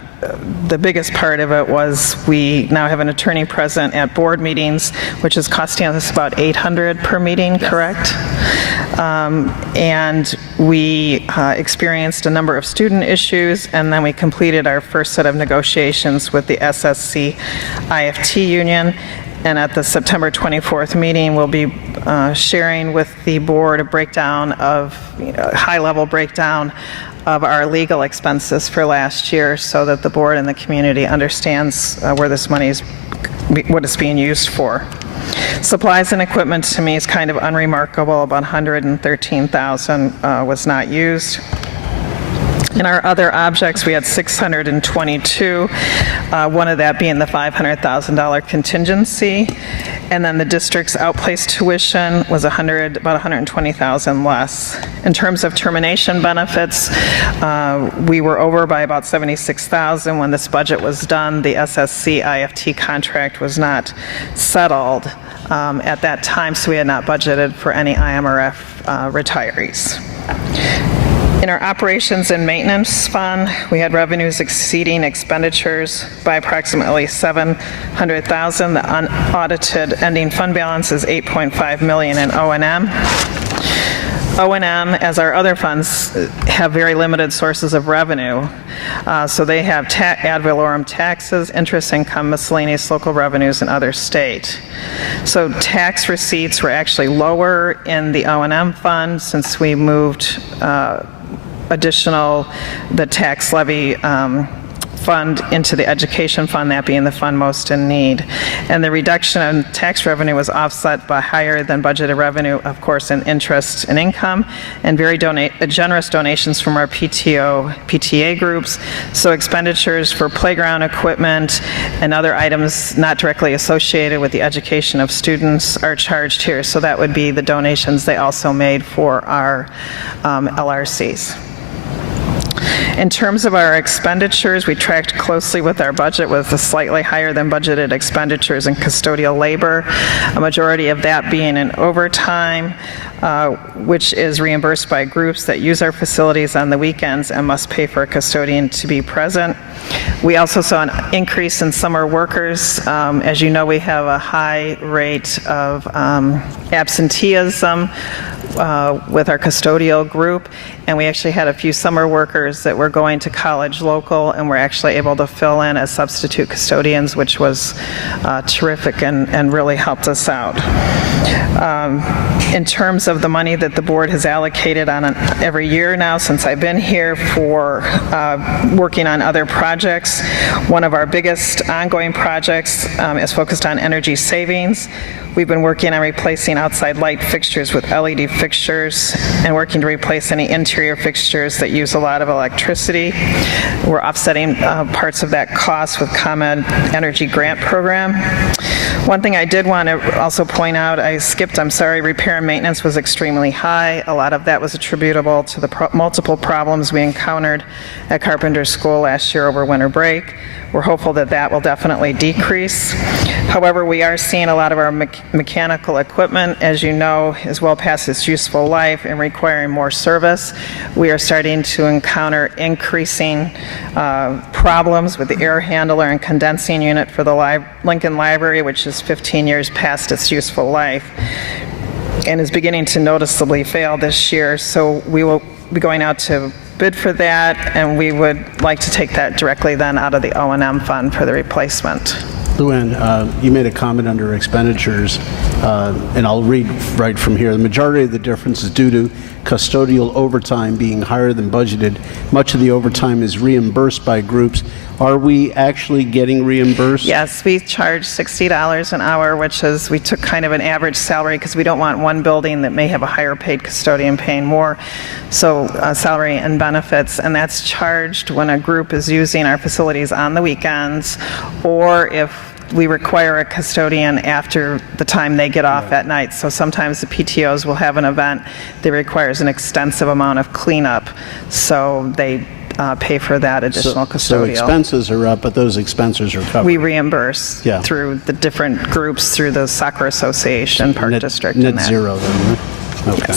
the biggest part of it, was we now have an attorney present at board meetings, which is costing us about $800 per meeting, correct? And we experienced a number of student issues, and then we completed our first set of negotiations with the SSC IFT union. And at the September 24th meeting, we'll be sharing with the board a breakdown of, high-level breakdown of our legal expenses for last year, so that the board and the community understands where this money is, what it's being used for. Supplies and equipment to me is kind of unremarkable. About $113,000 was not used. In our other objects, we had 622, one of that being the $500,000 contingency. And then the district's outplaced tuition was about $120,000 less. In terms of termination benefits, we were over by about $76,000 when this budget was done. The SSC IFT contract was not settled at that time, so we had not budgeted for any IMRF retirees. In our operations and maintenance fund, we had revenues exceeding expenditures by approximately $700,000. The unaudited ending fund balance is $8.5 million in O&M. O&M, as our other funds, have very limited sources of revenue. So they have ad valorem taxes, interest income, miscellaneous local revenues, and other state. So tax receipts were actually lower in the O&M fund since we moved the tax levy fund into the education fund, that being the fund most in need. And the reduction in tax revenue was offset by higher than budgeted revenue, of course, in interest and income, and very generous donations from our PTA groups. So expenditures for playground equipment and other items not directly associated with the education of students are charged here. So that would be the donations they also made for our LRCs. In terms of our expenditures, we tracked closely with our budget with the slightly higher than budgeted expenditures in custodial labor, a majority of that being in overtime, which is reimbursed by groups that use our facilities on the weekends and must pay for a custodian to be present. We also saw an increase in summer workers. As you know, we have a high rate of absenteeism with our custodial group, and we actually had a few summer workers that were going to college local and were actually able to fill in as substitute custodians, which was terrific and really helped us out. In terms of the money that the board has allocated on every year now since I've been here for working on other projects, one of our biggest ongoing projects is focused on energy savings. We've been working on replacing outside light fixtures with LED fixtures and working to replace any interior fixtures that use a lot of electricity. We're offsetting parts of that cost with ComEd Energy Grant Program. One thing I did want to also point out, repair and maintenance was extremely high. A lot of that was attributable to the multiple problems we encountered at Carpenter School last year over winter break. We're hopeful that that will definitely decrease. However, we are seeing a lot of our mechanical equipment, as you know, is well past its useful life and requiring more service. We are starting to encounter increasing problems with the air handler and condensing unit for the Lincoln Library, which is 15 years past its useful life and is beginning to noticeably fail this year. So we will be going out to bid for that, and we would like to take that directly then out of the O&M fund for the replacement. Luann, you made a comment under expenditures, and I'll read right from here. The majority of the difference is due to custodial overtime being higher than budgeted. Much of the overtime is reimbursed by groups. Are we actually getting reimbursed? Yes, we charge $60 an hour, which is, we took kind of an average salary because we don't want one building that may have a higher paid custodian paying more. So salary and benefits, and that's charged when a group is using our facilities on the weekends, or if we require a custodian after the time they get off at night. So sometimes the PTOs will have an event that requires an extensive amount of cleanup, so they pay for that additional custodial. So expenses are up, but those expenses are covered. We reimburse Yeah. through the different groups, through the soccer association, park district. and Net that. zero then, right? Okay.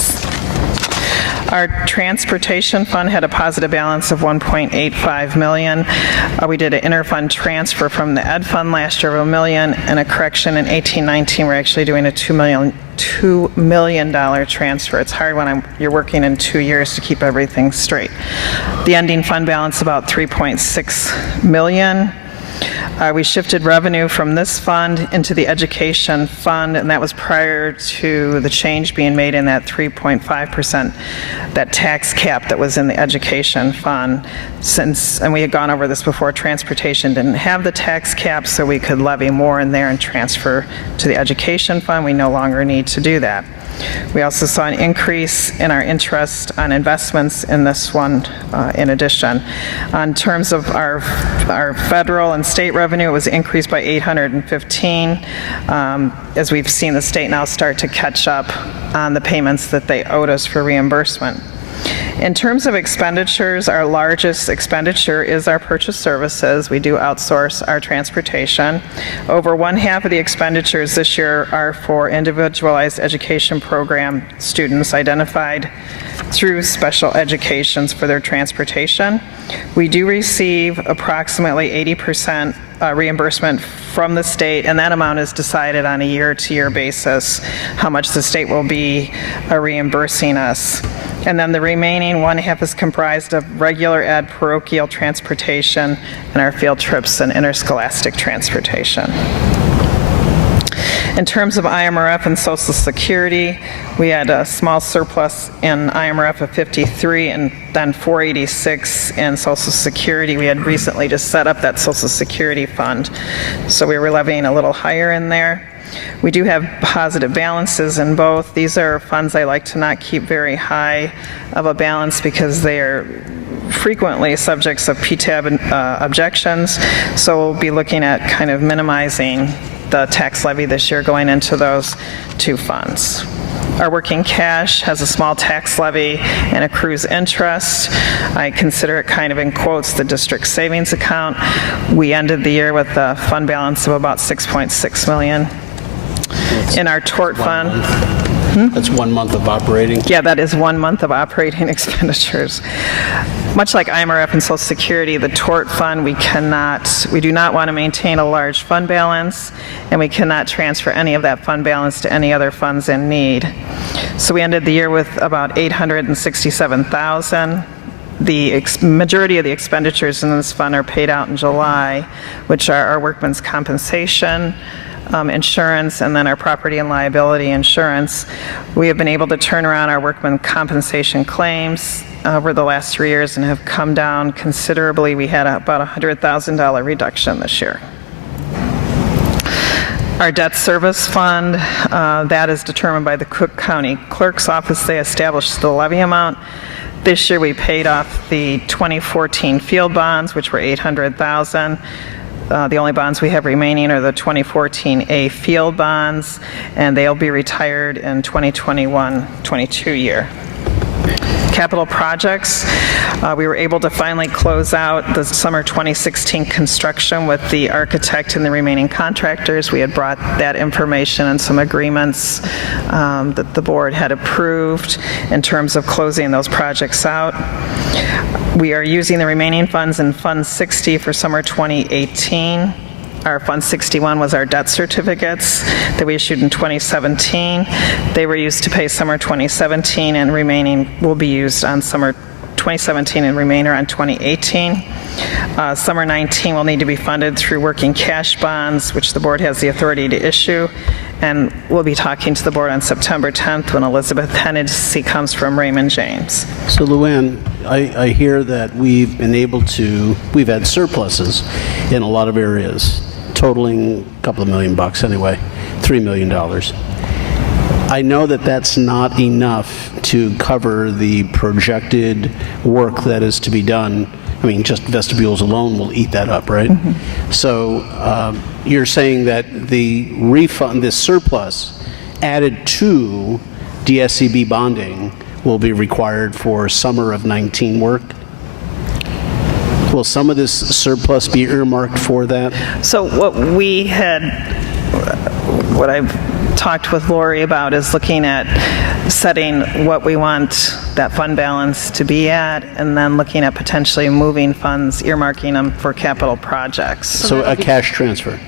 Our transportation fund had a positive balance of $1.85 million. We did an interfund transfer from the ed fund last year of $1 million, and a correction in 18-19. We're actually doing a $2 million transfer. It's hard when you're working in 2 years to keep everything straight. The ending fund balance about $3.6 million. We shifted revenue from this fund into the education fund, and that was prior to the change being made in that 3.5%, that tax cap that was in the education fund. And we had gone over this before, transportation didn't have the tax cap, so we could levy more in there and transfer to the education fund. We no longer need to do that. We also saw an increase in our interest on investments in this one in addition. In terms of our federal and state revenue, it was increased by $815, as we've seen the state now start to catch up on the payments that they owed us for reimbursement. In terms of expenditures, our largest expenditure is our purchase services. We do outsource our transportation. Over one half of the expenditures this year are for individualized education program students identified through special educations for their transportation. We do receive approximately 80% reimbursement from the state, and that amount is decided on a year-to-year basis, how much the state will be reimbursing us. And then the remaining one half is comprised of regular ed, parochial transportation, and our field trips and interscholastic transportation. In terms of IMRF and Social Security, we had a small surplus in IMRF of 53 and then 486 in Social Security. We had recently just set up that Social Security fund, so we were levying a little higher in there. We do have positive balances in both. These are funds I like to not keep very high of a balance because they are frequently subjects of PTAB objections, so we'll be looking at kind of minimizing the tax levy this year going into those two funds. Our working cash has a small tax levy and accrues interest. I consider it kind of in quotes the district savings account. We ended the year with a fund balance of about $6.6 million. In our tort fund. That's 1 month of operating? Yeah, that is 1 month of operating expenditures. Much like IMRF and Social Security, the tort fund, we do not want to maintain a large fund balance, and we cannot transfer any of that fund balance to any other funds in need. So we ended the year with about $867,000. The majority of the expenditures in this fund are paid out in July, which are our workman's compensation, insurance, and then our property and liability insurance. We have been able to turn around our workman compensation claims over the last 3 years and have come down considerably. We had about a $100,000 reduction this year. Our debt service fund, that is determined by the Cook County Clerk's Office. They established the levy amount. This year we paid off the 2014 field bonds, which were $800,000. The only bonds we have remaining are the 2014A field bonds, and they'll be retired in 2021-22 year. Capital projects, we were able to finally close out the summer 2016 construction with the architect and the remaining contractors. We had brought that information and some agreements that the board had approved in terms of closing those projects out. We are using the remaining funds in Fund 60 for summer 2018. Our Fund 61 was our debt certificates that we issued in 2017. They were used to pay summer 2017, and remaining will be used on summer 2017 and remainder on 2018. Summer 19 will need to be funded through working cash bonds, which the board has the authority to issue. And we'll be talking to the board on September 10th when Elizabeth Hennessy comes from Raymond James. So Luann, I hear that we've had surpluses in a lot of areas, totaling a couple of $1 million anyway, $3 million. I know that that's not enough to cover the projected work that is to be done. I mean, just vestibules alone will eat that up, right? Mm-hmm. So you're saying that the refund, this surplus added to DSCB bonding will be required for summer of 19 work? Will some of this surplus be earmarked for that? So what I've talked with Lori about is looking at setting what we want that fund balance to be at, and then looking at potentially moving funds, earmarking them for capital projects. So a cash transfer?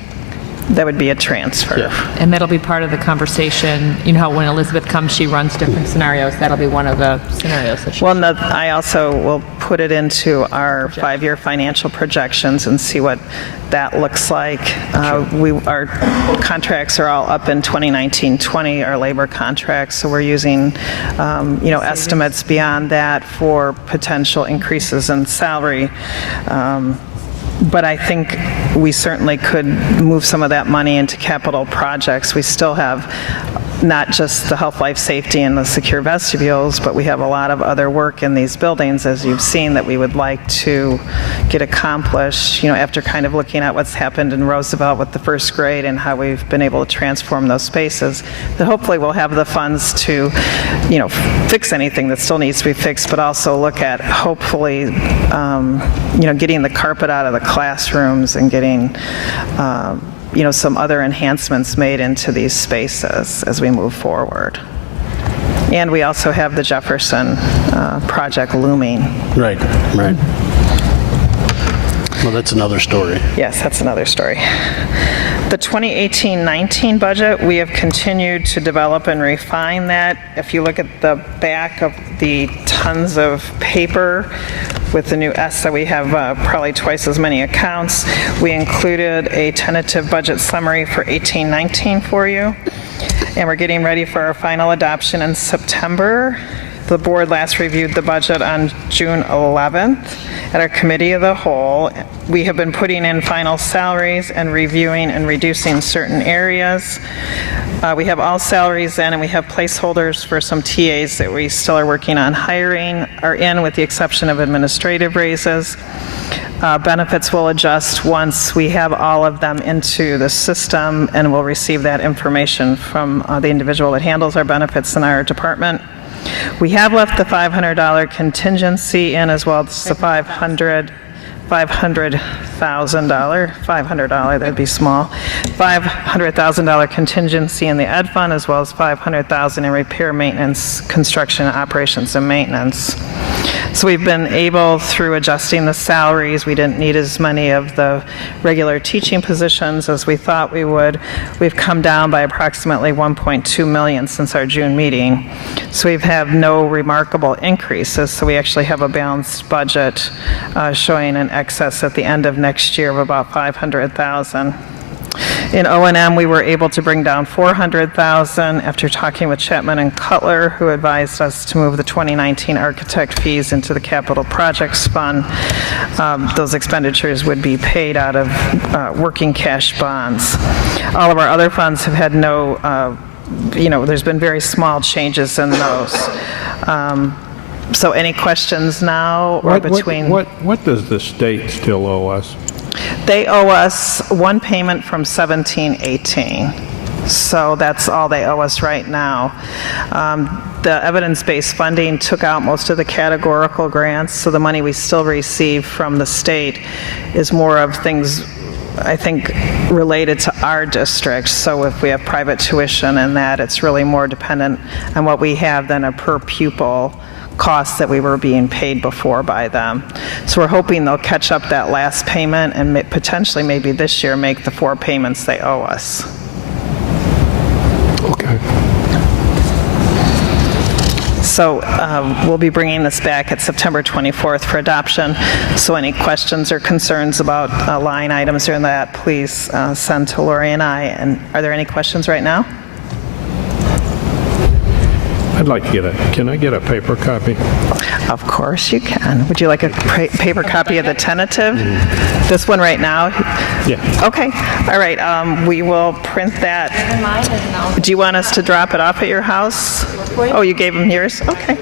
That would be a transfer. Yeah. And that'll be part of the conversation. You know how when Elizabeth comes, she runs different scenarios. That'll be one of the scenarios that she... Well, no, I also will put it into our 5-year financial projections and see what that looks like. Our contracts are all up in 2019-20, our labor contracts, so we're using estimates beyond that for potential increases in salary. But I think we certainly could move some of that money into capital projects. We still have not just the health, life, safety, and the secure vestibules, but we have a lot of other work in these buildings, as you've seen, that we would like to get accomplished, after kind of looking at what's happened in Roosevelt with the first grade and how we've been able to transform those spaces, that hopefully we'll have the funds to, fix anything that still needs to be fixed, but also look at hopefully, getting the carpet out of the classrooms and getting, some other enhancements made into these spaces as we move forward. And we also have the Jefferson project looming. Right. Well, that's another story. Yes, that's another story. The 2018-19 budget, we have continued to develop and refine that. If you look at the back of the tons of paper with the new S that we have probably twice as many accounts, we included a tentative budget summary for 18-19 for you. And we're getting ready for our final adoption in September. The board last reviewed the budget on June 11th at our committee of the whole. We have been putting in final salaries and reviewing and reducing certain areas. We have all salaries in, and we have placeholders for some TAs that we still are working on hiring, are in with the exception of administrative raises. Benefits will adjust once we have all of them into the system, and we'll receive that information from the individual that handles our benefits in our department. We have left the $500 contingency in, as well as the $500,000, that'd be small, $500,000 contingency in the ed fund, as well as $500,000 in repair, maintenance, construction, operations, and maintenance. So we've been able, through adjusting the salaries, we didn't need as many of the regular teaching positions as we thought we would. We've come down by approximately $1.2 million since our June meeting. So we've had no remarkable increases. So we actually have a balanced budget showing an excess at the end of next year of about $500,000. In O&M, we were able to bring down $400,000 after talking with Chapman and Cutler, who advised us to move the 2019 architect fees into the capital projects fund. Those expenditures would be paid out of working cash bonds. All of our other funds have had no, there's been very small changes in those. So any questions now or between? What does the state still owe us? They owe us one payment from 17-18. So that's all they owe us right now. The evidence-based funding took out most of the categorical grants, so the money we still receive from the state is more of things, I think, related to our district. So if we have private tuition and that, it's really more dependent on what we have than a per pupil costs that we were being paid before by them. So we're hoping they'll catch up that last payment and potentially maybe this year make the 4 payments they owe us. So we'll be bringing this back at September 24th for adoption. So any questions or concerns about line items or in that, please send to Lori and I. And are there any questions right now? I'd like to can I get a paper copy? Of course you can. Would you like a paper copy of the tentative? This one right now? Yeah. Okay. All right. We will print that. Do you want us to drop it off at your house? Oh, you gave them yours? Okay.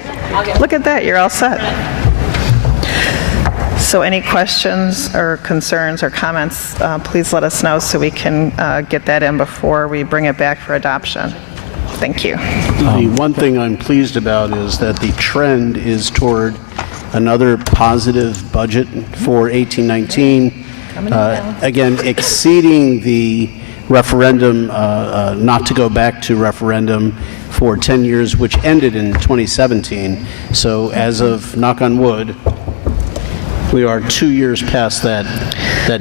Look at that. You're all set. So any questions or concerns or comments, please let us know so we can get that in before we bring it back for adoption. Thank you. The one thing I'm pleased about is that the trend is toward another positive budget for 1819. Again, exceeding the referendum, not to go back to referendum for 10 years, which ended in 2017. So as of, knock on wood, we are 2 years past that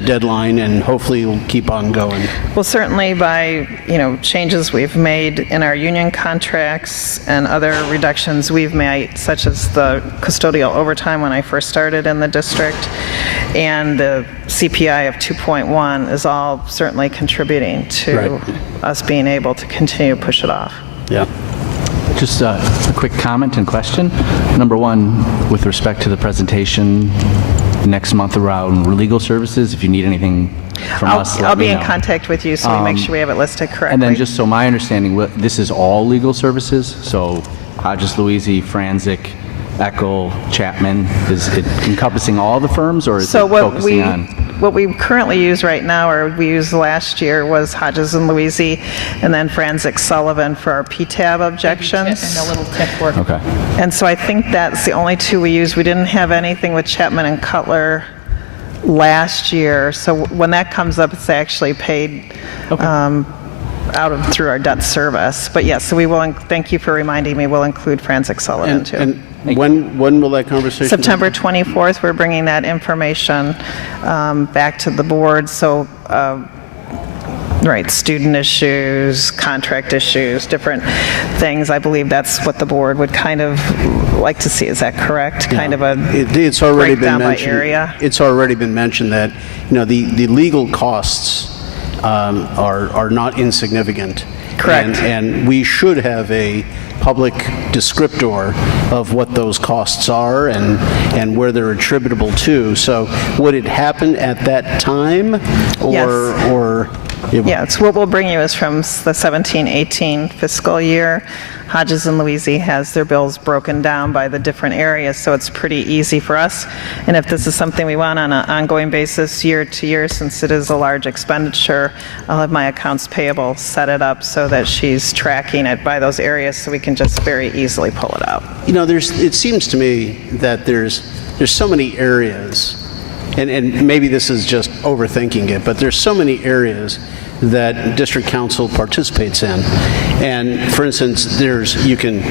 deadline, and hopefully we'll keep on going. Well, certainly by, changes we've made in our union contracts and other reductions we've made, such as the custodial overtime when I first started in the district, and the CPI of 2.1 is all certainly contributing to us being able to continue to push it off. Yeah. Just a quick comment and question. Number one, with respect to the presentation next month around legal services, if you need anything from us, I'll be in know. contact with you so we make sure we have it listed correctly. And then just so my understanding, this is all legal services? So Hodges, Louisi, Franzik, Eckel, Chapman, is it encompassing all the firms, or is it focusing on? What we currently use right now, or we used last year, was Hodges and Louisi, and then Franzik Sullivan for our PTAB objections. And the little tip work. Okay. And so I think that's the only two we use. We didn't have anything with Chapman and Cutler last year. So when that comes up, it's actually paid through our debt service. But yes, so we will. Thank you for reminding me. We'll include Franzik Sullivan too. And when will that conversation? September 24th. We're bringing that information back to the board. So. Student issues, contract issues, different things. I believe that's what the board would kind of like to see. Is that correct? Yeah. Kind of a it's already been breakdown by mentioned. area? It's already been mentioned that the legal costs are not insignificant. Correct. And we should have a public descriptor of what those costs are and where they're attributable to. So would it happen at that time, or? Yeah, it's what we'll bring you is from the 17-18 fiscal year. Hodges and Louisi has their bills broken down by the different areas, so it's pretty easy for us. And if this is something we want on an ongoing basis year to year, since it is a large expenditure, I'll have my accounts payable set it up so that she's tracking it by those areas so we can just very easily pull it out. It seems to me that there's so many areas, and maybe this is just overthinking it, but there's so many areas that district council participates in. And for instance, you can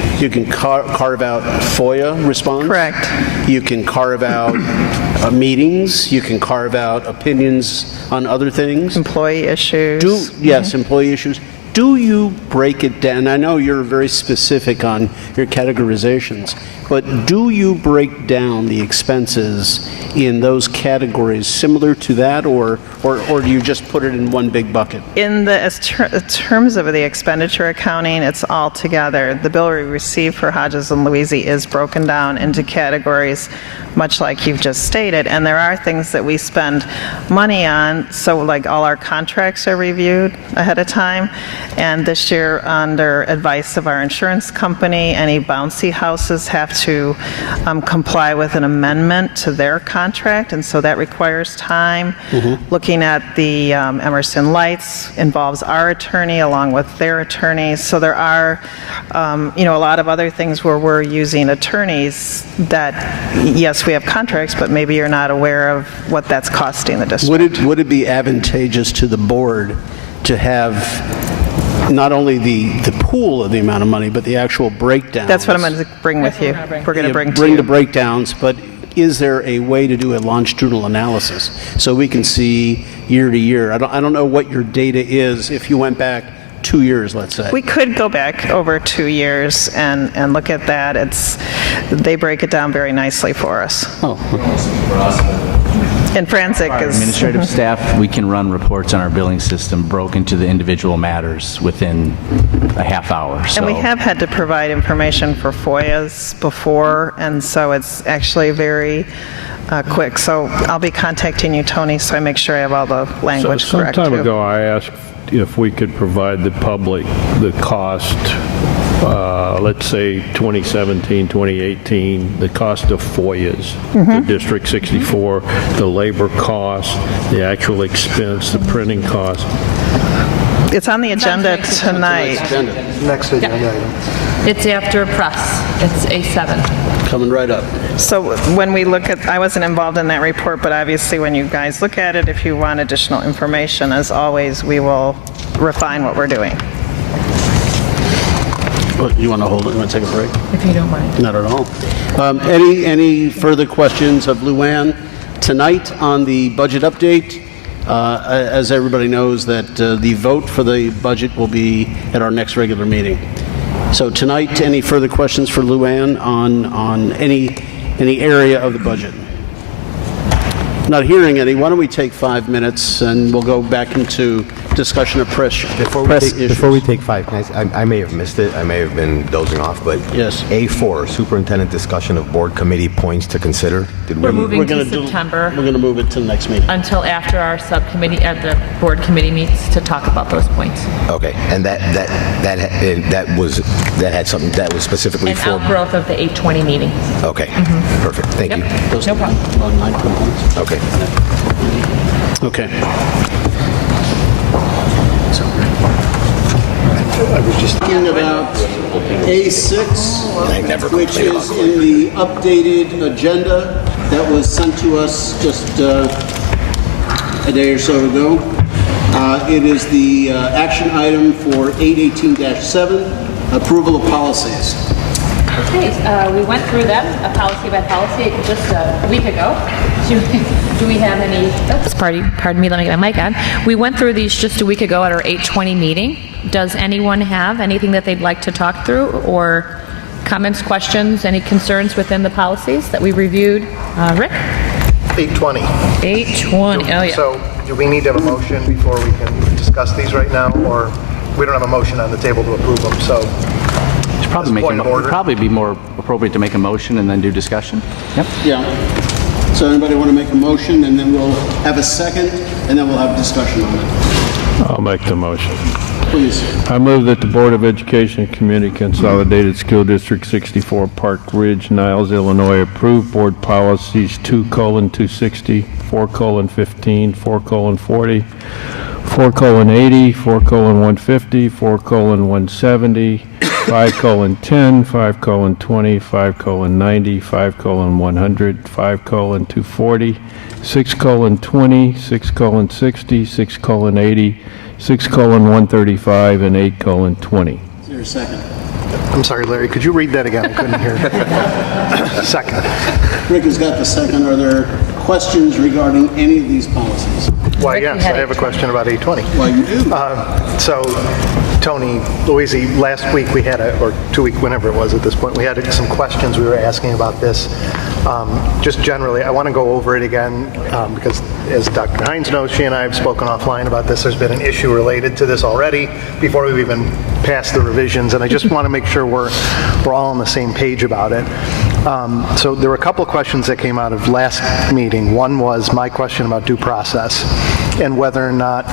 carve out FOIA response. Correct. You can carve out meetings. You can carve out opinions on other things. Employee issues. Yes, employee issues. Do you break it down? I know you're very specific on your categorizations, but do you break down the expenses in those categories similar to that, or do you just put it in one big bucket? In terms of the expenditure accounting, it's all together. The bill we receive for Hodges and Louisi is broken down into categories, much like you've just stated, and there are things that we spend money on, so like all our contracts are reviewed ahead of time, and this year, under advice of our insurance company, any bouncy houses have to comply with an amendment to their contract, and so that requires time. Looking at the Emerson Lights involves our attorney along with their attorneys, so there are a lot of other things where we're using attorneys that, yes, we have contracts, but maybe you're not aware of what that's costing the district. Would it be advantageous to the board to have not only the pool of the amount of money, but the actual breakdown? That's what I'm going to bring with you. We're going to bring the breakdowns, but is there a way to do a longitudinal analysis so we can see year to year? I don't know what your data is if you went back 2 years, let's say? We could go back over 2 years and look at that. They break it down very nicely for us. Oh. And forensic is... Administrative staff, we can run reports on our billing system broken to the individual matters within a half hour. So. And we have had to provide information for FOIAs before, and so it's actually very quick. So I'll be contacting you, Tony, so I make sure I have all the language correct, Some time too. ago, I asked if we could provide the public the cost, let's say 2017, 2018, the cost of FOIAs, the District 64, the labor cost, the actual expense, the printing cost. It's on the agenda tonight. Next agenda item. It's after press. It's A7. Coming right up. So when we look at, I wasn't involved in that report, but obviously when you guys look at it, if you want additional information, as always, we will refine what we're doing. You want to hold it? You want to take a break? If you don't mind. Not at all. Any further questions of Luann tonight on the budget update? As everybody knows, that the vote for the budget will be at our next regular meeting. So tonight, any further questions for Luann on any area of the budget? Not hearing any. Why don't we take 5 minutes and we'll go back into discussion of press issues. Before we take 5 minutes, I may have missed it. I may have been dozing off, but yes. A4, superintendent discussion of board committee points to consider. We're moving to September. We're going to move it to the next meeting. Until after our subcommittee, the board committee meets to talk about those points. Okay, and that had something that was specifically An for outgrowth of the 820 meeting. Okay, perfect. Thank you. No problem. About 9 points. Okay. Okay. I was just Talking about A6, which is in the updated agenda that was sent to us just a day or so ago. It is the action item for 818-7, approval of policies. Okay, we went through them, policy by policy, just a week ago. Do we have any, pardon me, let me get my mic on. We went through these just a week ago at our 820 meeting. Does anyone have anything that they'd like to talk through, or comments, questions, any concerns within the policies that we reviewed? Rick? 820. 820, oh yeah. So do we need to have a motion before we can discuss these right now, or we don't have a motion on the table to approve them, so... Probably be more appropriate to make a motion and then do discussion. Yep. Yeah. So anybody want to make a motion, and then we'll have a second, and then we'll have discussion on it. I'll make the motion. Please. I move that the Board of Education Community Consolidated School District 64 Park Ridge-Niles, Illinois approve board policies 2:260, 4:15, 4:40, 4:80, 4:150, 4:170, 5:10, 5:20, 5:90, 5:100, 5:240, 6:20, 6:60, 6:80, 6:135, and 8:20. Is there a second? I'm sorry, Larry, could you read that again? I couldn't hear. Second. Rick has got the second. Are there questions regarding any of these policies? Why, yes, I have a question about 820. Why, you do? So, Tony, Louise, last week we had or 2 weeks, whenever it was at this point, we had some questions we were asking about this. Just generally, I want to go over it again because, as Dr. Hines knows, she and I have spoken offline about this. There's been an issue related to this already before we've even passed the revisions, and I just want to make sure we're all on the same page about it. So there were a couple of questions that came out of last meeting. One was my question about due process and whether or not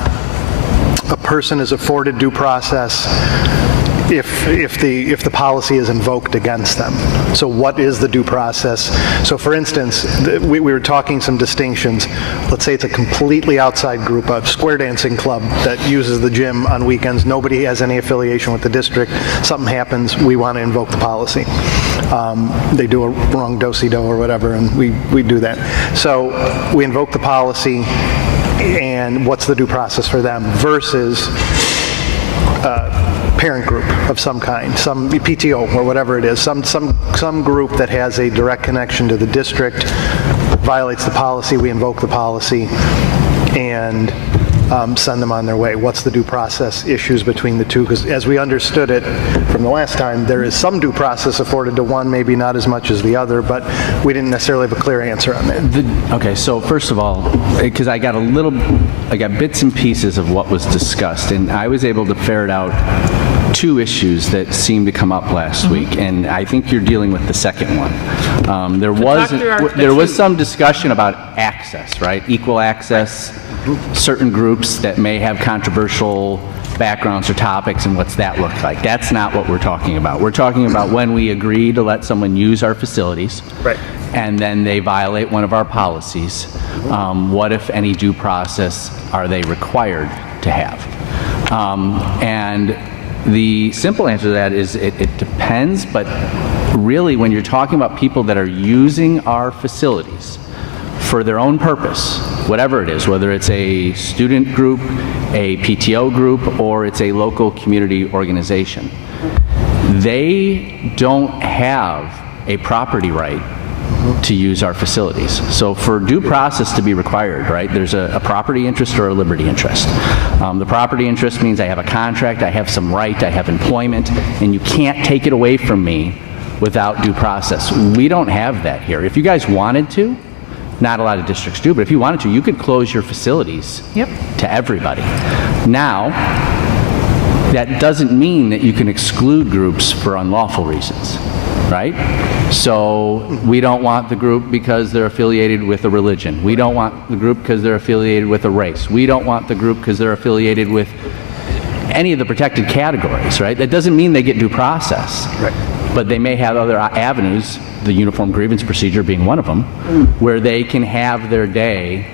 a person is afforded due process if the policy is invoked against them. So what is the due process? So for instance, we were talking some distinctions. Let's say it's a completely outside group, a square dancing club that uses the gym on weekends. Nobody has any affiliation with the district. Something happens, we want to invoke the policy. They do a wrong do-si-do or whatever, and we do that. So we invoke the policy, and what's the due process for them versus parent group of some kind, some PTO or whatever it is, some group that has a direct connection to the district, violates the policy, we invoke the policy. and send them on their way? What's the due process issues between the two? Because as we understood it from the last time, there is some due process afforded to one, maybe not as much as the other, but we didn't necessarily have a clear answer on that. Okay, so first of all, because I got bits and pieces of what was discussed, and I was able to ferret out two issues that seemed to come up last week, and I think you're dealing with the second one. There was some discussion about access, right? Equal access, certain groups that may have controversial backgrounds or topics, and what's that look like? That's not what we're talking about. We're talking about when we agree to let someone use our facilities, right, and then they violate one of our policies. What, if any, due process are they required to have? And the simple answer to that is it depends, but really when you're talking about people that are using our facilities for their own purpose, whatever it is, whether it's a student group, a PTO group, or it's a local community organization, they don't have a property right to use our facilities. So for due process to be required, right, there's a property interest or a liberty interest. The property interest means I have a contract, I have some right, I have employment, and you can't take it away from me without due process. We don't have that here. If you guys wanted to, not a lot of districts do, but if you wanted to, you could close your facilities to everybody. Now, that doesn't mean that you can exclude groups for unlawful reasons, right? So we don't want the group because they're affiliated with a religion. We don't want the group because they're affiliated with a race. We don't want the group because they're affiliated with any of the protected categories, right? That doesn't mean they get due process. Right. But they may have other avenues, the uniform grievance procedure being one of them, where they can have their day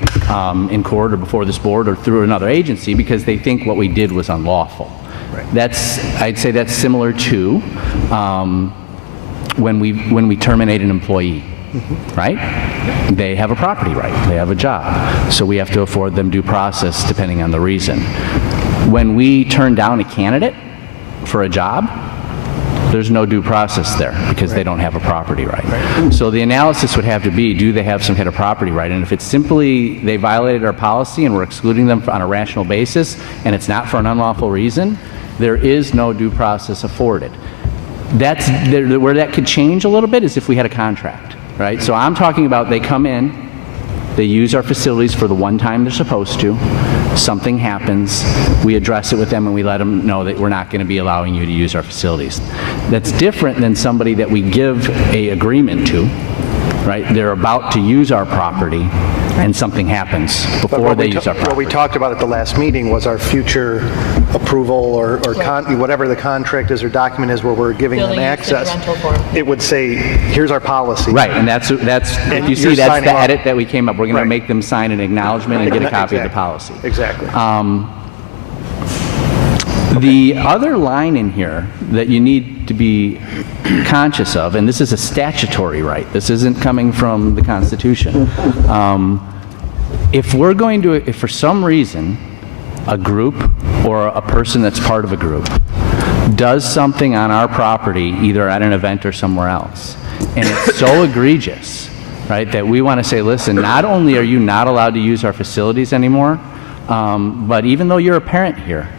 in court or before this board or through another agency because they think what we did was unlawful. Right. I'd say that's similar to when we terminate an employee, right? They have a property right, they have a job, so we have to afford them due process depending on the reason. When we turn down a candidate for a job, there's no due process there because they don't have a property right. So the analysis would have to be, do they have some kind of property right? And if it's simply they violated our policy and we're excluding them on a rational basis and it's not for an unlawful reason, there is no due process afforded. Where that could change a little bit is if we had a contract, right? So I'm talking about they come in, they use our facilities for the one time they're supposed to, something happens, we address it with them and we let them know that we're not going to be allowing you to use our facilities. That's different than somebody that we give an agreement to, right? They're about to use our property and something happens before they use our property. What we talked about at the last meeting was our future approval or whatever the contract is or document is where we're giving them access. It would say, here's our policy. Right, and that's if you see, that's the edit that we came up. We're going to make them sign an acknowledgement and get a copy of the policy. Exactly. The other line in here that you need to be conscious of, and this is a statutory right, this isn't coming from the Constitution. If for some reason a group or a person that's part of a group does something on our property, either at an event or somewhere else, and it's so egregious, right, that we want to say, listen, not only are you not allowed to use our facilities anymore, but even though you're a parent here,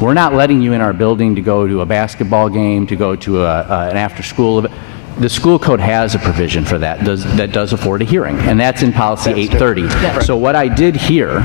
we're not letting you in our building to go to a basketball game, to go to an after-school event. The school code has a provision for that that does afford a hearing, and that's in policy 830. Yeah. So what I did here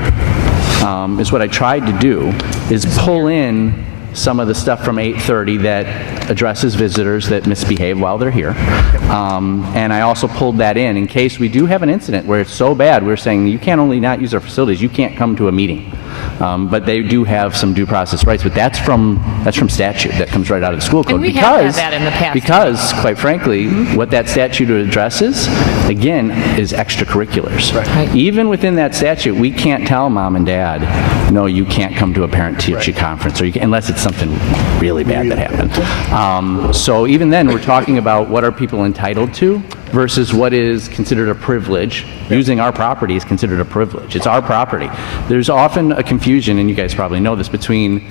is what I tried to do is pull in some of the stuff from 830 that addresses visitors that misbehave while they're here. And I also pulled that in case we do have an incident where it's so bad, we're saying you can't only not use our facilities, you can't come to a meeting. But they do have some due process rights, but that's from statute. That comes right out of the school code. And we have had that in the past. Because, quite frankly, what that statute addresses, again, is extracurriculars. Right. Even within that statute, we can't tell mom and dad, no, you can't come to a parent-teacher conference, or unless it's something really bad that happened. So even then, we're talking about what are people entitled to versus what is considered a privilege. Using our property is considered a privilege. It's our property. There's often a confusion, and you guys probably know this, between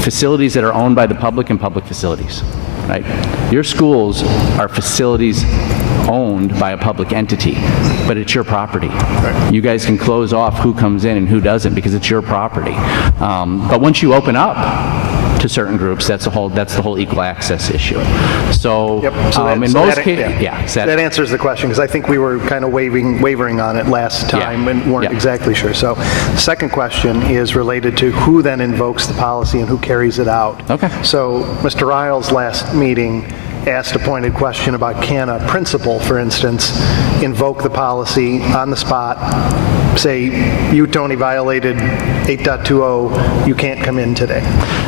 facilities that are owned by the public and public facilities. right? Your schools are facilities owned by a public entity, but it's your property. You guys can close off who comes in and who doesn't because it's your property. But once you open up to certain groups, that's the whole equal access issue. So, in most cases, that answers the question, because I think we were kind of wavering on it last time and weren't exactly sure. So the second question is related to who then invokes the policy and who carries it out. Okay. So Mr. Riles last meeting asked a pointed question about, can a principal, for instance, invoke the policy on the spot, say, you, Tony, violated 8.20, you can't come in today?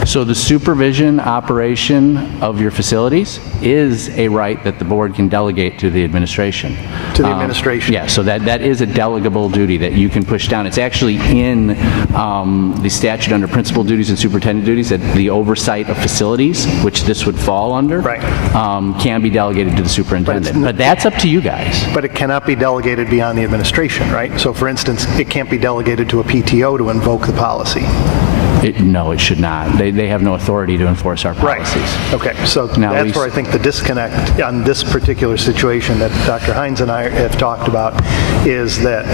So the supervision operation of your facilities is a right that the board can delegate to the administration. To the administration? Yeah, so that is a delegable duty that you can push down. It's actually in the statute under principal duties and superintendent duties that the oversight of facilities, which this would fall under, can be delegated to the superintendent. But that's up to you guys. But it cannot be delegated beyond the administration, right? So for instance, it can't be delegated to a PTO to invoke the policy. No, it should not. They have no authority to enforce our policies. Right. Okay, so that's where I think the disconnect on this particular situation that Dr. Hines and I have talked about is that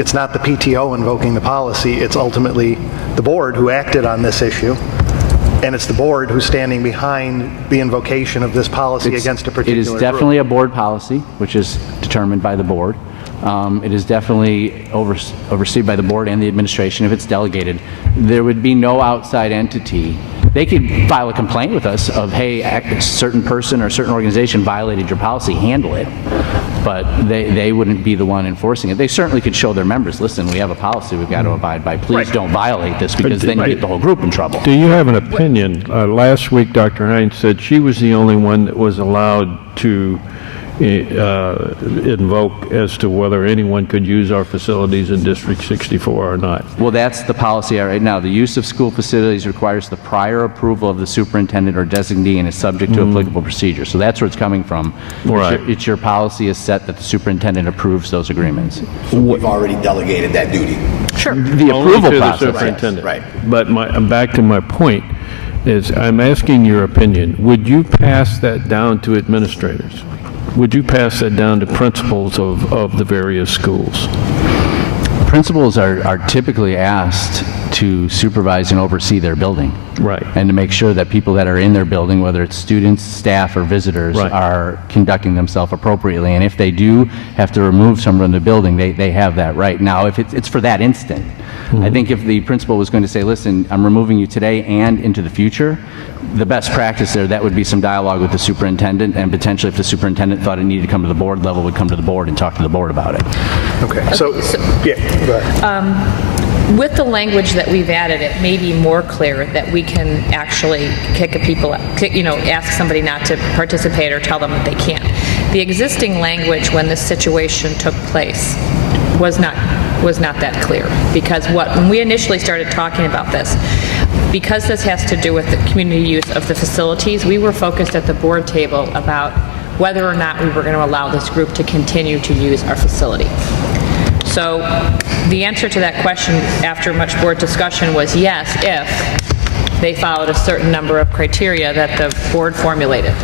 it's not the PTO invoking the policy, it's ultimately the board who acted on this issue, and it's the board who's standing behind the invocation of this policy against a particular group. It is definitely a board policy, which is determined by the board. It is definitely overseen by the board and the administration if it's delegated. There would be no outside entity. They could file a complaint with us of, hey, a certain person or a certain organization violated your policy, handle it. But they wouldn't be the one enforcing it. They certainly could show their members, listen, we have a policy we've got to abide by. Please don't violate this, because then you get the whole group in trouble. Do you have an opinion? Last week, Dr. Hines said she was the only one that was allowed to invoke as to whether anyone could use our facilities in District 64 or not. Well, that's the policy right now. The use of school facilities requires the prior approval of the superintendent or designee and is subject to applicable procedure. So that's where it's coming from. Right. It's your policy is set that the superintendent approves those agreements. So we've already delegated that duty. Sure. The Only approval to the process. superintendent. Right. But back to my point is, I'm asking your opinion. Would you pass that down to administrators? Would you pass that down to principals of the various schools? Principals are typically asked to supervise and oversee their building. Right. And to make sure that people that are in their building, whether it's students, staff, or visitors, are conducting themselves appropriately. And if they do have to remove someone from the building, they have that right. Now, if it's for that instant, I think if the principal was going to say, listen, I'm removing you today and into the future, the best practice there, that would be some dialogue with the superintendent, and potentially if the superintendent thought it needed to come to the board level, would come to the board and talk to the board about it. Okay, so yeah, go ahead. With the language that we've added, it may be more clear that we can actually ask somebody not to participate or tell them that they can't. The existing language when this situation took place was not that clear, because when we initially started talking about this, because this has to do with the community use of the facilities, we were focused at the board table about whether or not we were going to allow this group to continue to use our facility. So the answer to that question after much board discussion was yes, if they followed a certain number of criteria that the board formulated.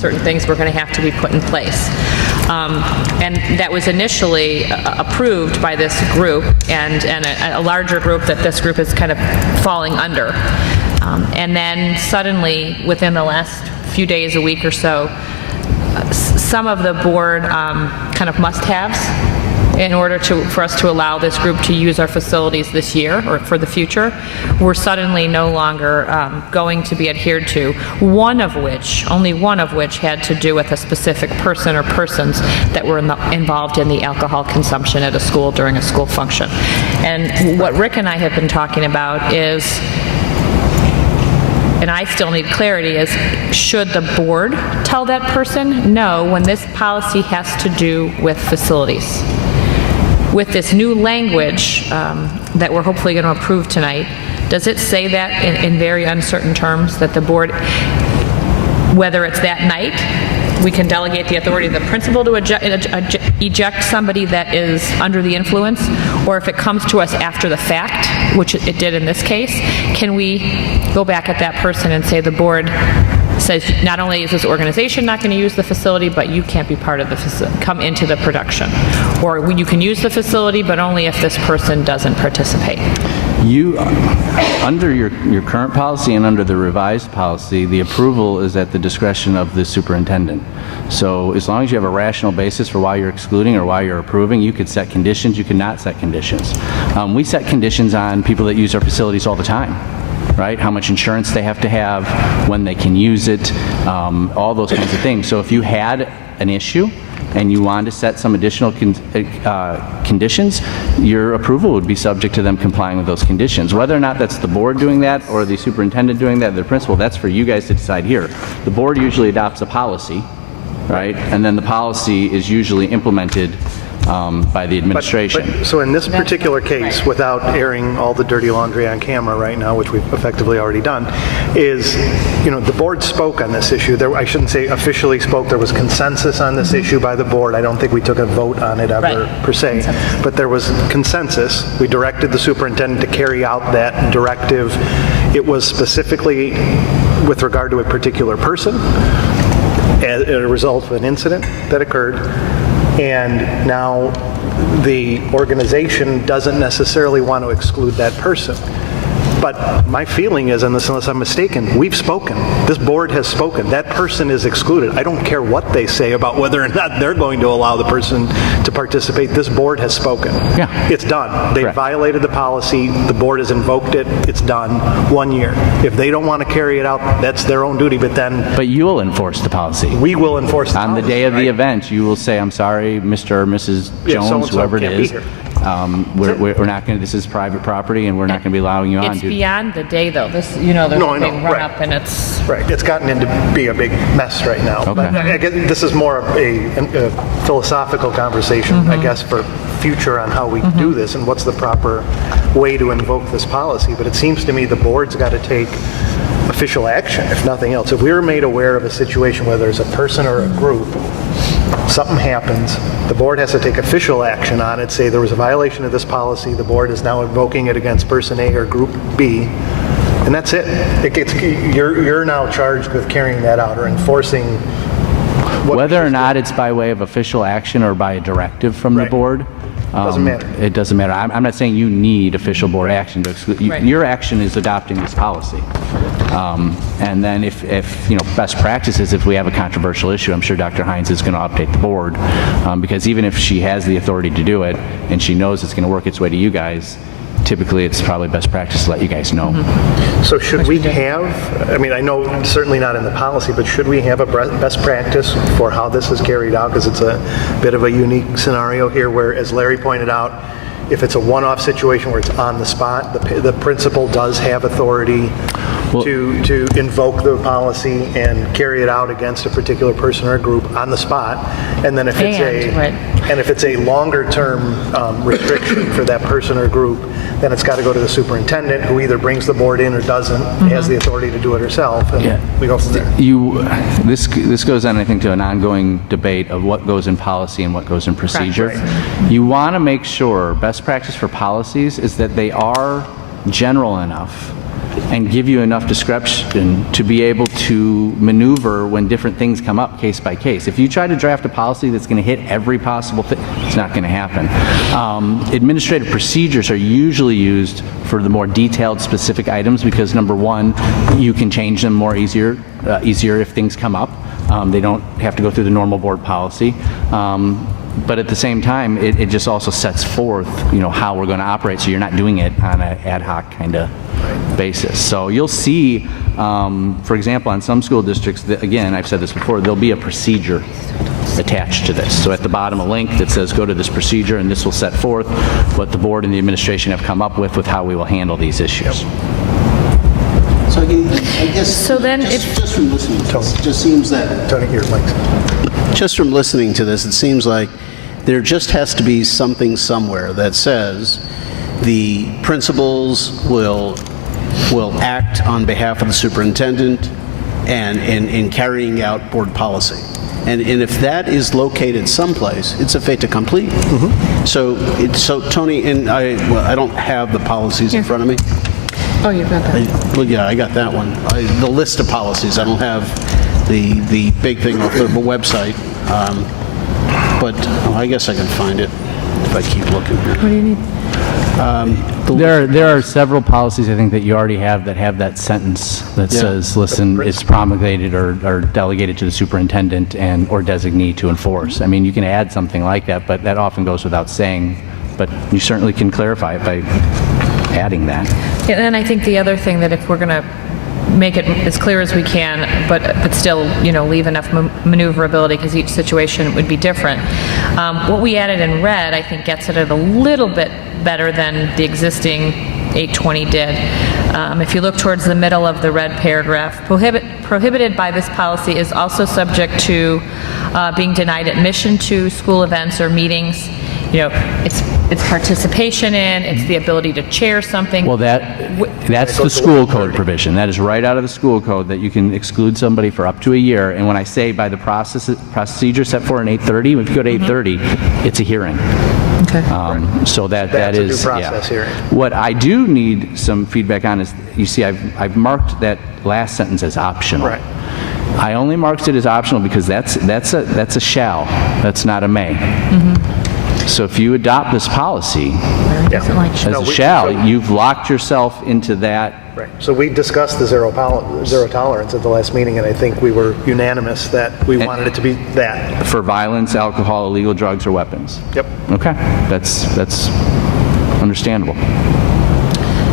Certain things were going to have to be put in place. And that was initially approved by this group and a larger group that this group is kind of falling under. And then suddenly, within the last few days, a week or so, some of the board kind of must-haves in order for us to allow this group to use our facilities this year or for the future, were suddenly no longer going to be adhered to, only one of which had to do with a specific person or persons that were involved in the alcohol consumption at a school during a school function. And what Rick and I have been talking about is, and I still need clarity, is should the board tell that person? No, when this policy has to do with facilities. With this new language that we're hopefully going to approve tonight, does it say that in very uncertain terms that the board, whether it's that night, we can delegate the authority of the principal to eject somebody that is under the influence, or if it comes to us after the fact, which it did in this case, can we go back at that person and say the board says not only is this organization not going to use the facility, but you can't be part of the come into the production. Or you can use the facility, but only if this person doesn't participate. You, under your current policy and under the revised policy, the approval is at the discretion of the superintendent. So as long as you have a rational basis for why you're excluding or why you're approving, you could set conditions, you could not set conditions. We set conditions on people that use our facilities all the time, right? How much insurance they have to have, when they can use it, all those kinds of things. So if you had an issue and you wanted to set some additional conditions, your approval would be subject to them complying with those conditions. Whether or not that's the board doing that or the superintendent doing that, the principal, that's for you guys to decide here. The board usually adopts a policy, right? And then the policy is usually implemented by the administration. So in this particular case, without airing all the dirty laundry on camera right now, which we've effectively already done, is, the board spoke on this issue. I shouldn't say officially spoke. There was consensus on this issue by the board. I don't think we took a vote on it ever per se, but there was consensus. We directed the superintendent to carry out that directive. It was specifically with regard to a particular person as a result of an incident that occurred. And now the organization doesn't necessarily want to exclude that person. But my feeling is, and this, unless I'm mistaken, we've spoken. This board has spoken. That person is excluded. I don't care what they say about whether or not they're going to allow the person to participate. This board has spoken. Yeah. It's done. They violated the policy. The board has invoked it. It's done. 1 year. If they don't want to carry it out, that's their own duty. But you will enforce the policy. We will enforce the policy. On the day of the event, you will say, I'm sorry, Mr. or Mrs. Jones, whoever it is. We're not going to, this is private property and we're not going to be allowing you on. It's beyond the day though. This, there's a big run up and it's... Right, it's gotten into be a big mess right now. Okay. But I guess this is more of a philosophical conversation, I guess, for future on how we do this and what's the proper way to invoke this policy. But it seems to me the board's got to take official action, if nothing else. If we were made aware of a situation where there's a person or a group, something happens, the board has to take official action on it, say there was a violation of this policy, the board is now invoking it against person A or group B, and that's it. You're now charged with carrying that out or enforcing whether or not it's by way of official action or by a directive from the board. Doesn't matter. It doesn't matter. I'm not saying you need official board action to exclude. Your action is adopting this policy. And then if best practices, if we have a controversial issue, I'm sure Dr. Hines is going to update the board because even if she has the authority to do it and she knows it's going to work its way to you guys, typically it's probably best practice to let you guys know. So should we have, I mean, I know certainly not in the policy, but should we have a best practice for how this is carried out? Because it's a bit of a unique scenario here where, as Larry pointed out, if it's a one-off situation where it's on the spot, the principal does have authority to invoke the policy and carry it out against a particular person or group on the spot. And then if it's a longer-term restriction for that person or group, then it's got to go to the superintendent, who either brings the board in or doesn't, has the authority to do it herself, and we go from there. This goes on, I think, to an ongoing debate of what goes in policy and what goes in procedure. You want to make sure best practice for policies is that they are general enough and give you enough discretion to be able to maneuver when different things come up case by case. If you try to draft a policy that's going to hit every possible thing, it's not going to happen. Administrative procedures are usually used for the more detailed, specific items because, number one, you can change them more easier if things come up. They don't have to go through the normal board policy. But at the same time, it just also sets forth, how we're going to operate, so you're not doing it on an ad hoc kind of basis. So you'll see, for example, on some school districts, again, I've said this before, there'll be a procedure attached to this. So at the bottom, a link that says go to this procedure, and this will set forth what the board and the administration have come up with how we will handle these issues. So I guess just from listening to this, it just seems that just from listening to this, it seems like there just has to be something somewhere that says the principals will act on behalf of the superintendent and in carrying out board policy. And if that is located someplace, it's a fait accompli. So Tony, and I don't have the policies in front of me. Oh, you've got that. Well, yeah, I got that one. The list of policies, I don't have the big thing off the website, but I guess I can find it if I keep looking here. What do you need? There are several policies, I think, that you already have that have that sentence that says, listen, it's promulgated or delegated to the superintendent or designee to enforce. I mean, you can add something like that, but that often goes without saying. But you certainly can clarify it by adding that. And then I think the other thing that if we're going to make it as clear as we can, but still, leave enough maneuverability because each situation would be different. What we added in red, I think, gets at it a little bit better than the existing 820 did. If you look towards the middle of the red paragraph, prohibited by this policy is also subject to being denied admission to school events or meetings. It's participation in, it's the ability to chair something. Well, that's the school code provision. That is right out of the school code that you can exclude somebody for up to a year. And when I say by the procedure set for in 830, if you go to 830, it's a hearing. Okay. So that is a due process hearing. What I do need some feedback on is, you see, I've marked that last sentence as optional. Right. I only marked it as optional because that's a shall. That's not a may. So if you adopt this policy as a shall, you've locked yourself into that. Right. So we discussed the zero tolerance at the last meeting, and I think we were unanimous that we wanted it to be that. For violence, alcohol, illegal drugs, or weapons. Yep. Okay. That's understandable.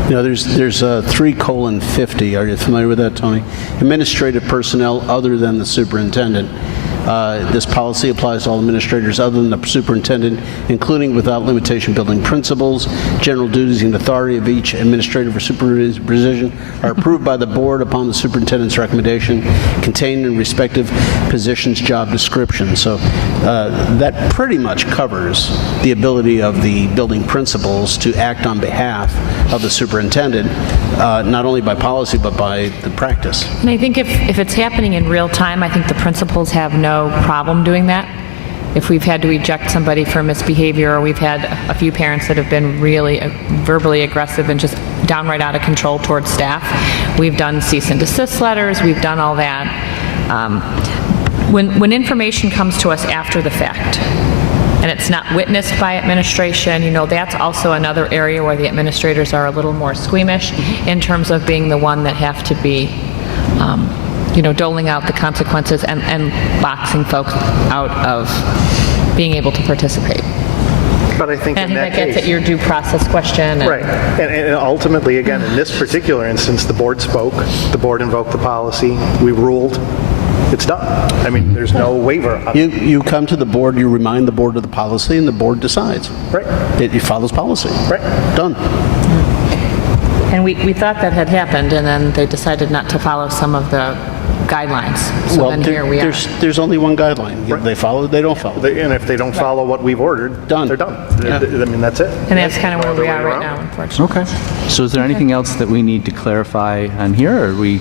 There's 3:50. Are you familiar with that, Tony? Administrative personnel other than the superintendent. This policy applies to all administrators other than the superintendent, including without limitation building principals. General duties and authority of each administrative or supervision are approved by the board upon the superintendent's recommendation, contained in respective positions' job description. So that pretty much covers the ability of the building principals to act on behalf of the superintendent, not only by policy but by the practice. And I think if it's happening in real time, I think the principals have no problem doing that. If we've had to eject somebody for misbehavior, or we've had a few parents that have been really verbally aggressive and just downright out of control towards staff, we've done cease and desist letters, we've done all that. When information comes to us after the fact, and it's not witnessed by administration, that's also another area where the administrators are a little more squeamish in terms of being the one that have to be doling out the consequences and boxing folks out of being able to participate. But I think And in I that think that gets case, at your due process question. right, and ultimately, again, in this particular instance, the board spoke, the board invoked the policy, we ruled, it's done. I mean, there's no waiver. You come to the board, you remind the board of the policy, and the board decides. Right. It follows policy. Right. Done. And we thought that had happened, and then they decided not to follow some of the guidelines. So then here we are. There's only one guideline. They follow, they don't follow. And if they don't follow what we've ordered, they're done. Yeah. I mean, that's it. And that's kind of where we No are other way right now, around. unfortunately. Okay. So is there anything else that we need to clarify on here, or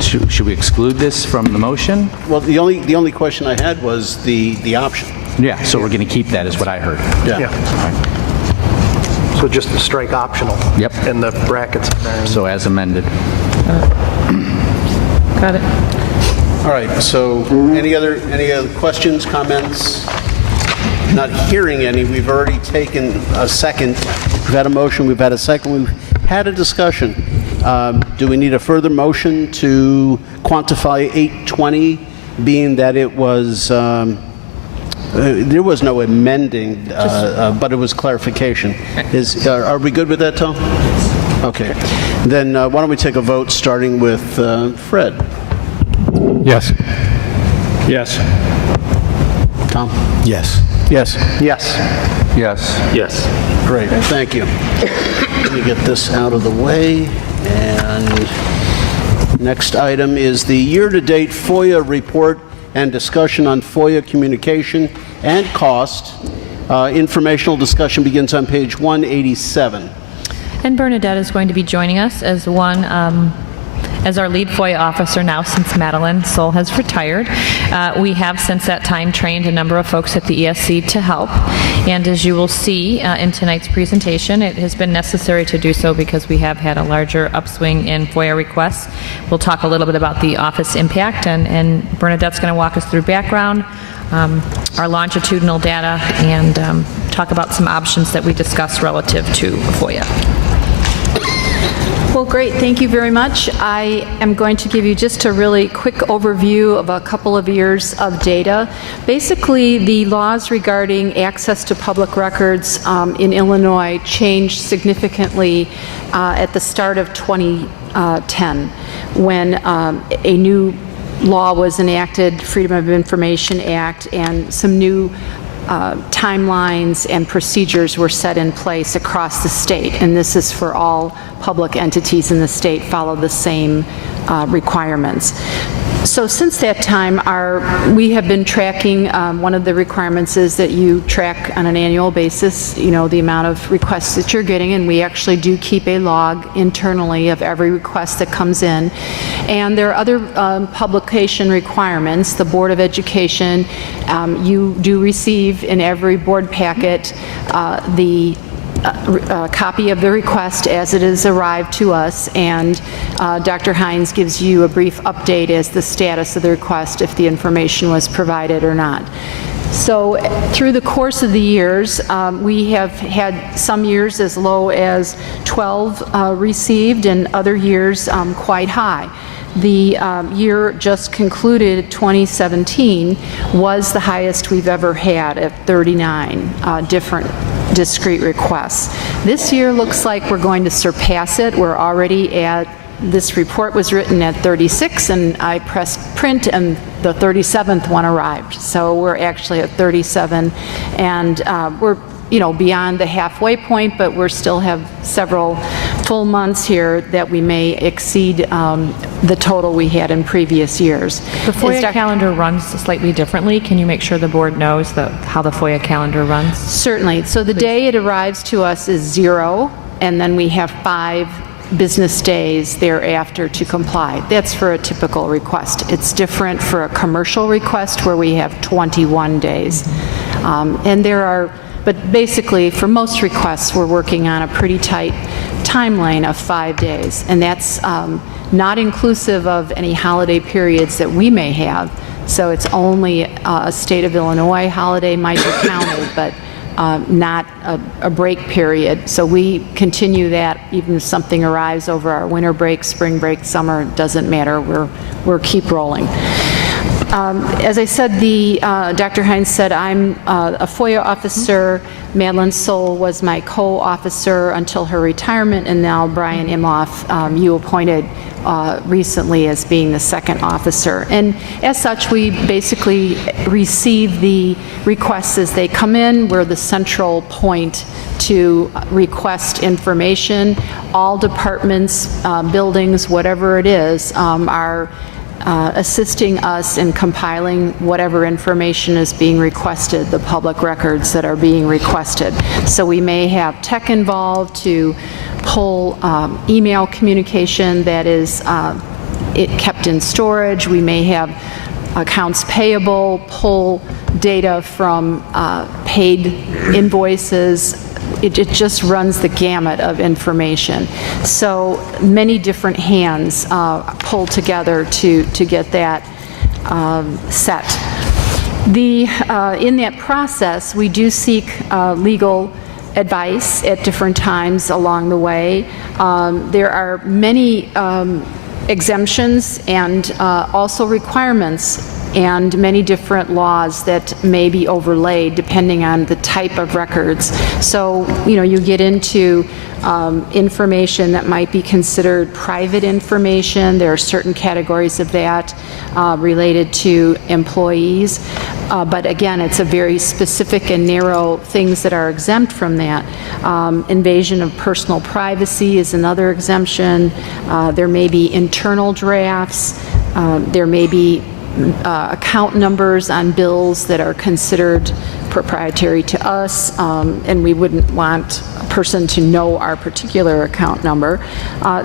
should we exclude this from the motion? Well, the only question I had was the option. Yeah, so we're going to keep that, is what I heard. Yeah. So just strike optional. Yep. In the brackets. So as amended. Got it. All right, so any other questions, comments? Not hearing any. We've already taken a second. We've had a motion, we've had a second, we've had a discussion. Do we need a further motion to quantify 820, being that it was, there was no amending, but it was clarification. Are we good with that, Tom? Okay. Then why don't we take a vote, starting with Fred? Yes. Yes. Tom? Yes. Yes. Yes. Yes. Yes. Great, thank you. Let me get this out of the way. And next item is the year-to-date FOIA report and discussion on FOIA communication and cost. Informational discussion begins on page 187. And Bernadette is going to be joining us as one as our lead FOIA officer now since Madeline Soul has retired. We have since that time trained a number of folks at the ESC to help, and as you will see in tonight's presentation, it has been necessary to do so because we have had a larger upswing in FOIA requests. We'll talk a little bit about the office impact, and Bernadette's going to walk us through background, our longitudinal data, and talk about some options that we discussed relative to FOIA. Well, great. Thank you very much. I am going to give you just a really quick overview of a couple of years of data. Basically, the laws regarding access to public records in Illinois changed significantly at the start of 2010 when a new law was enacted, Freedom of Information Act, and some new timelines and procedures were set in place across the state, and this is for all public entities in the state follow the same requirements. So since that time, we have been tracking, one of the requirements is that you track on an annual basis, the amount of requests that you're getting, and we actually do keep a log internally of every request that comes in. And there are other publication requirements. The Board of Education, you do receive in every board packet the copy of the request as it has arrived to us, and Dr. Hines gives you a brief update as the status of the request, if the information was provided or not. So through the course of the years, we have had some years as low as 12 received and other years quite high. The year just concluded, 2017, was the highest we've ever had at 39 different discrete requests. This year looks like we're going to surpass it. We're already at, this report was written at 36, and I pressed print and the 37th one arrived. So we're actually at 37, and we're beyond the halfway point, but we still have several full months here that we may exceed the total we had in previous years. The FOIA calendar runs slightly differently. Can you make sure the board knows how the FOIA calendar runs? Certainly. So the day it arrives to us is 0, and then we have 5 business days thereafter to comply. That's for a typical request. It's different for a commercial request where we have 21 days. But basically, for most requests, we're working on a pretty tight timeline of 5 days, and that's not inclusive of any holiday periods that we may have. So it's only a state of Illinois holiday might be counted, but not a break period. So we continue that even if something arrives over our winter break, spring break, summer, it doesn't matter. We're keep rolling. As I said, Dr. Hines said I'm a FOIA officer. Madeline Soul was my co-officer until her retirement, and now Brian Imhoff, you appointed recently as being the second officer. And as such, we basically receive the requests as they come in. We're the central point to request information. All departments, buildings, whatever it is, are assisting us in compiling whatever information is being requested, the public records that are being requested. So we may have tech involved to pull email communication that is kept in storage. We may have accounts payable, pull data from paid invoices. It just runs the gamut of information. So many different hands pull together to get that set. In that process, we do seek legal advice at different times along the way. There are many exemptions and also requirements and many different laws that may be overlaid depending on the type of records. So, you get into information that might be considered private information. There are certain categories of that related to employees. But again, it's a very specific and narrow things that are exempt from that. Invasion of personal privacy is another exemption. There may be internal drafts. There may be account numbers on bills that are considered proprietary to us, and we wouldn't want person to know our particular account number.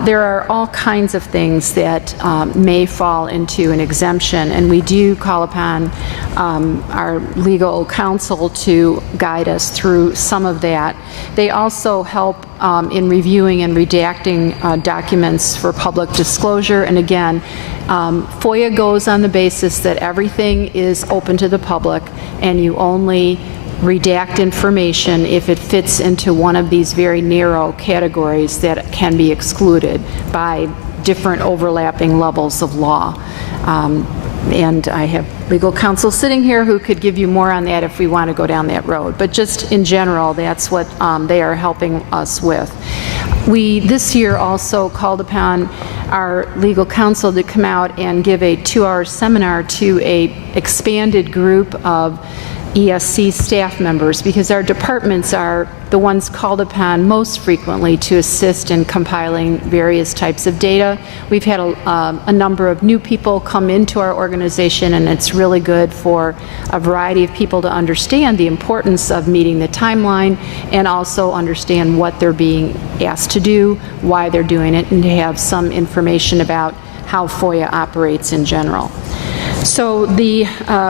There are all kinds of things that may fall into an exemption, and we do call upon our legal counsel to guide us through some of that. They also help in reviewing and redacting documents for public disclosure, and again, FOIA goes on the basis that everything is open to the public and you only redact information if it fits into one of these very narrow categories that can be excluded by different overlapping levels of law. And I have legal counsel sitting here who could give you more on that if we want to go down that road. But just in general, that's what they are helping us with. We this year also called upon our legal counsel to come out and give a 2-hour seminar to a expanded group of ESC staff members, because our departments are the ones called upon most frequently to assist in compiling various types of data. We've had a number of new people come into our organization, and it's really good for a variety of people to understand the importance of meeting the timeline and also understand what they're being asked to do, why they're doing it, and to have some information about how FOIA operates in general. So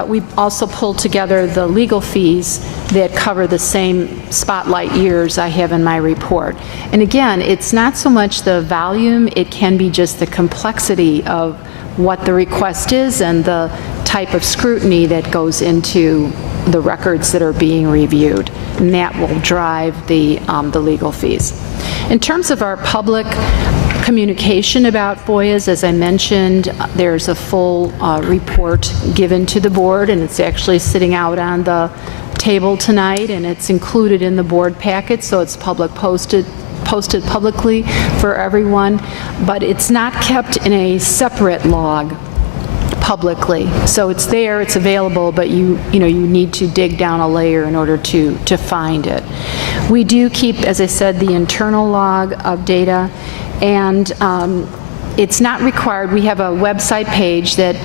we've also pulled together the legal fees that cover the same spotlight years I have in my report. And again, it's not so much the volume, it can be just the complexity of what the request is and the type of scrutiny that goes into the records that are being reviewed. And that will drive the legal fees. In terms of our public communication about FOIAs, as I mentioned, there's a full report given to the board, and it's actually sitting out on the table tonight, and it's included in the board packet, so it's posted publicly for everyone, but it's not kept in a separate log publicly. So it's there, it's available, but you need to dig down a layer in order to find it. We do keep, as I said, the internal log of data, and it's not required. We have a website page that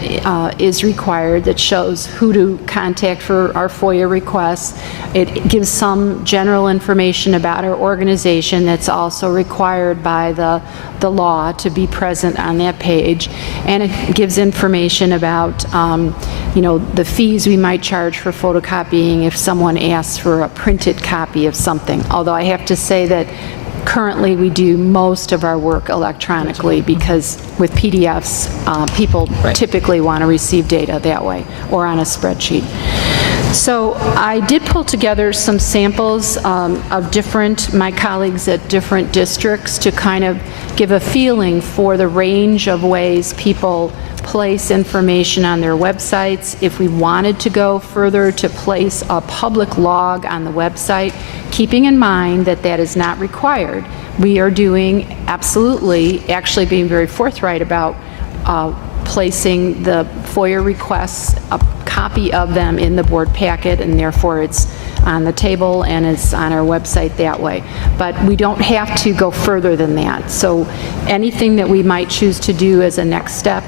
is required that shows who to contact for our FOIA requests. It gives some general information about our organization that's also required by the law to be present on that page. And it gives information about the fees we might charge for photocopying if someone asks for a printed copy of something. Although I have to say that currently we do most of our work electronically, because with PDFs, people typically want to receive data that way or on a spreadsheet. So I did pull together some samples of my colleagues at different districts to kind of give a feeling for the range of ways people place information on their websites. If we wanted to go further to place a public log on the website, keeping in mind that that is not required, we are doing absolutely, actually being very forthright about placing the FOIA requests, a copy of them in the board packet, and therefore it's on the table and it's on our website that way. But we don't have to go further than that. So anything that we might choose to do as a next step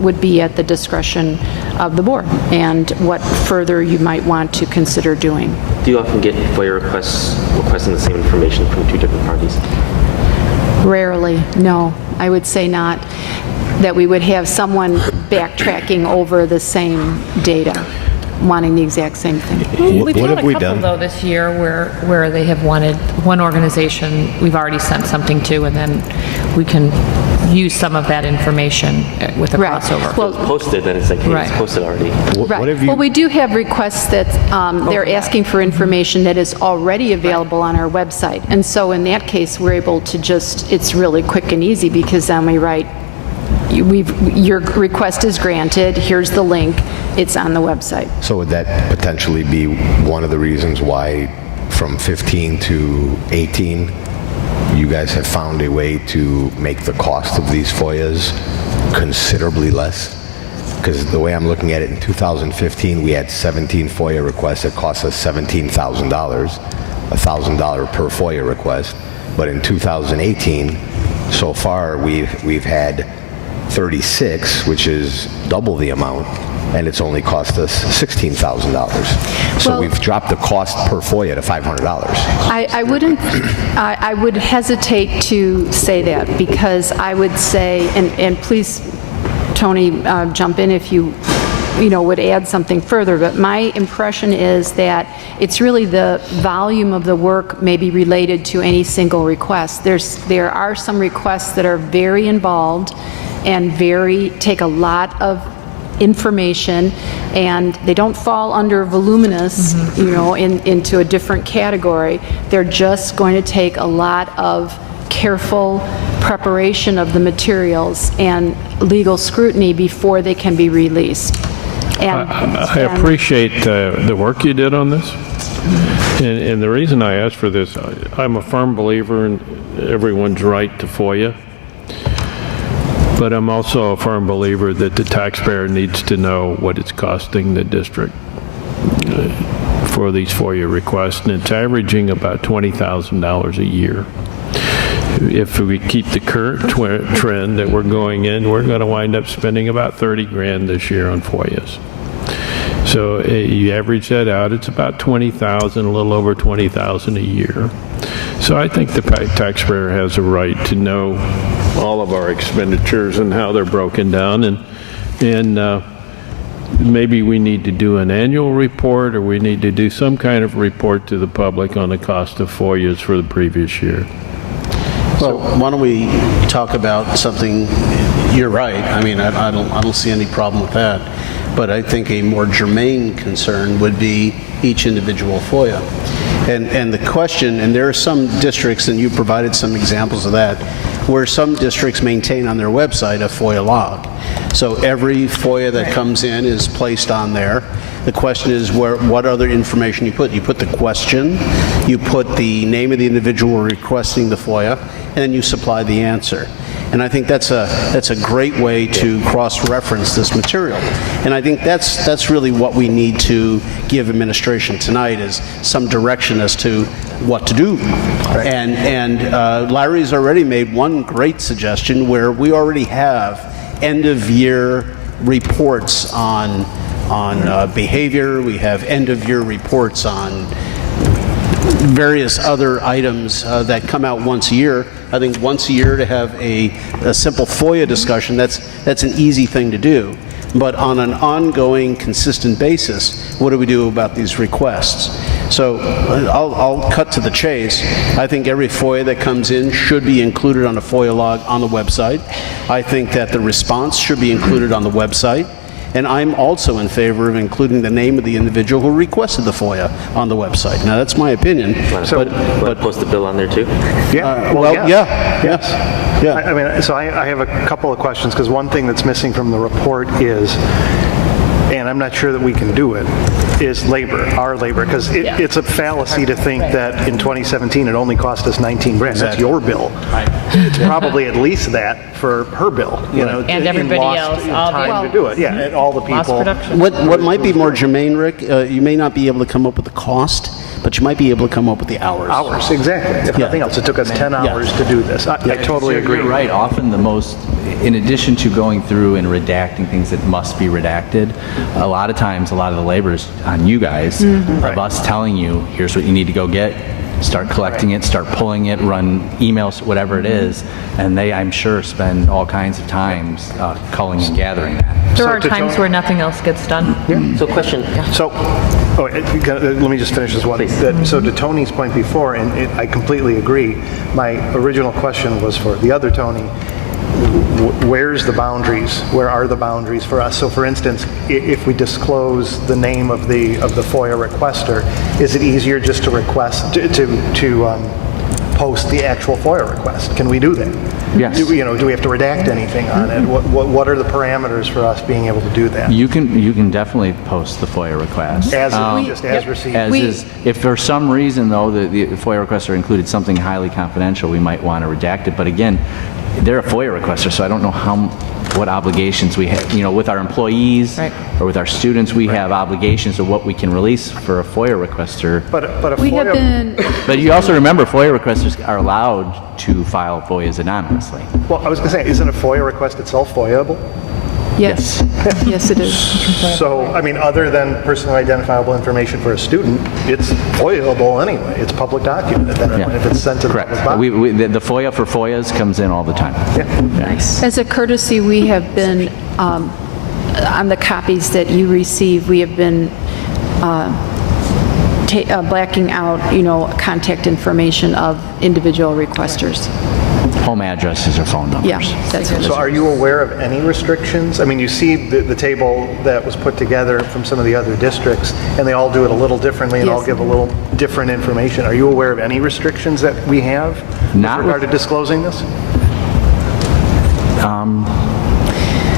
would be at the discretion of the board and what further you might want to consider doing. Do you often get FOIA requests requesting the same information from two different parties? Rarely, no. I would say not. That we would have someone backtracking over the same data, wanting the exact same thing. We've had a couple, though, this year where they have wanted one organization we've already sent something to, and then we can use some of that information with a crossover. Well, if it's posted, then it's like, hey, it's posted already. Well, we do have requests that they're asking for information that is already available on our website. And so in that case, we're able to it's really quick and easy, because then we write, your request is granted, here's the link, it's on the website. So would that potentially be one of the reasons why from 15 to 18 you guys have found a way to make the cost of these FOIAs considerably less? Because the way I'm looking at it, in 2015 we had 17 FOIA requests that cost us $17,000, $1,000 per FOIA request. But in 2018, so far we've had 36, which is double the amount, and it's only cost us $16,000. So Well- we've dropped the cost per FOIA to $500. I wouldn't, I would hesitate to say that, because I would say, and please, Tony, jump in if you would add something further, but my impression is that it's really the volume of the work may be related to any single request. There are some requests that are very involved and take a lot of information, and they don't fall under voluminous, into a different category. They're just going to take a lot of careful preparation of the materials and legal scrutiny before they can be released. I appreciate the work you did on this. And the reason I asked for this, I'm a firm believer in everyone's right to FOIA. But I'm also a firm believer that the taxpayer needs to know what it's costing the district for these FOIA requests. And it's averaging about $20,000 a year. If we keep the current trend that we're going in, we're going to wind up spending about $30,000 this year on FOIAs. So you average that out, it's about $20,000, a little over $20,000 a year. So I think the taxpayer has a right to know all of our expenditures and how they're broken down, and maybe we need to do an annual report, or we need to do some kind of report to the public on the cost of FOIAs for the previous year. Well, why don't we talk about something? You're right. I mean, I don't see any problem with that. But I think a more germane concern would be each individual FOIA. And the question, and there are some districts, and you provided some examples of that, where some districts maintain on their website a FOIA log. So every FOIA that comes in is placed on there. The question is what other information you put. You put the question, you put the name of the individual requesting the FOIA, and then you supply the answer. And I think that's a great way to cross-reference this material. And I think that's really what we need to give administration tonight, is some direction as to what to do. Right. And Larry's already made one great suggestion where we already have end-of-year reports on behavior. We have end-of-year reports on various other items that come out once a year. I think once a year to have a simple FOIA discussion, that's an easy thing to do. But on an ongoing, consistent basis, what do we do about these requests? So I'll cut to the chase. I think every FOIA that comes in should be included on a FOIA log on the website. I think that the response should be included on the website. And I'm also in favor of including the name of the individual who requested the FOIA on the website. Now, that's my opinion. But post the bill on there too? Yeah. Yes. I mean, so I have a couple of questions, because one thing that's missing from the report is, and I'm not sure that we can do it, is our labor, because it's a fallacy to think that in 2017 it only cost us $19,000. That's Exactly. your bill. Right. It's probably at least that for her bill, And everybody else, all the time to do it. Yeah, and all the lost people. production. What might be more germane, Rick, you may not be able to come up with the cost, but you might be able to come up with the hours. Hours, exactly. If nothing else, it took us 10 hours to do this. I totally agree. You're right. Often the most, in addition to going through and redacting things that must be redacted, a lot of times, a lot of the labor is on you guys, of us telling you, here's what you need to go get, start collecting it, start pulling it, run emails, whatever it is, and they, I'm sure, spend all kinds of times culling and gathering that. There are times where nothing else gets done. Yeah. So question. So, let me just finish this one. So to Tony's point before, and I completely agree, my original question was for the other Tony, where's the boundaries? Where are the boundaries for us? So for instance, if we disclose the name of the FOIA requester, is it easier just to request, to post the actual FOIA request? Can we do that? Yes. Do we have to redact anything on it? What are the parameters for us being able to do that? You can definitely post the FOIA request. As received. If for some reason, though, the FOIA requester included something highly confidential, we might want to redact it. But again, they're a FOIA requester, so I don't know what obligations we have. With our employees or with our students, we have obligations of what we can release for a FOIA requester. But a We have FOIA... been, But you also remember, FOIA requesters are allowed to file FOIAs anonymously. Well, I was going to say, isn't a FOIA request itself FOIA-able? Yes. Yes, it is. So, I mean, other than personally identifiable information for a student, it's FOIA-able anyway. It's a public document at that point if it's sent to the public body. The FOIA for FOIAs comes in all the time. Nice. As a courtesy, we have been, on the copies that you receive, we have been blacking out, contact information of individual requesters. Home addresses or phone numbers. Yeah, that's So are you aware of any restrictions? I mean, you see the table that was put together from some of the other districts, and they all do it a little differently and all give a little different information. Are you aware of any restrictions that we have with regard to disclosing this?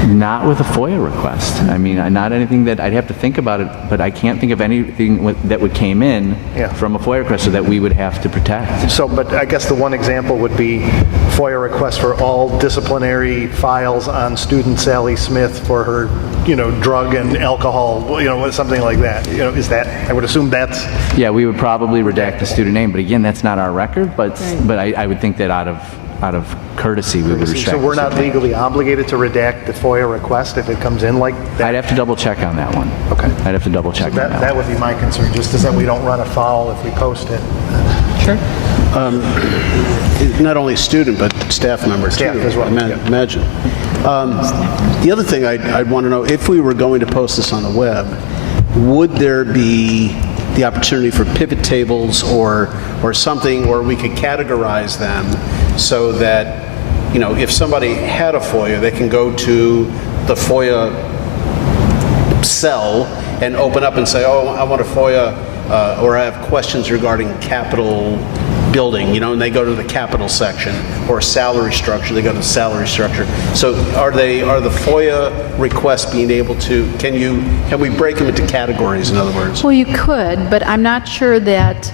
Not with a FOIA request. I mean, not anything that I'd have to think about it, but I can't think of anything that would came in from a FOIA request so that we would have to protect. So, but I guess the one example would be FOIA request for all disciplinary files on student Sally Smith for her, drug and alcohol, something like that. Is that, I would assume that's... Yeah, we would probably redact the student name, but again, that's not our record, but I would think that out of courtesy, we would redact. So we're not legally obligated to redact the FOIA request if it comes in like that? I'd have to double check on that one. Okay. I'd have to double check on that. That would be my concern, just as that we don't run afoul if we post it. Sure. Not only student, but staff member Staff too, as well, imagine. The other thing I'd want to know, if we were going to post this on the web, would there be the opportunity for pivot tables or something where we could categorize them so that, if somebody had a FOIA, they can go to the FOIA cell and open up and say, oh, I want a FOIA or I have questions regarding Capitol building, and they go to the Capitol section, or salary structure, they go to the salary structure. So are the FOIA requests being able to, can we break them into categories, in other words? Well, you could, but I'm not sure that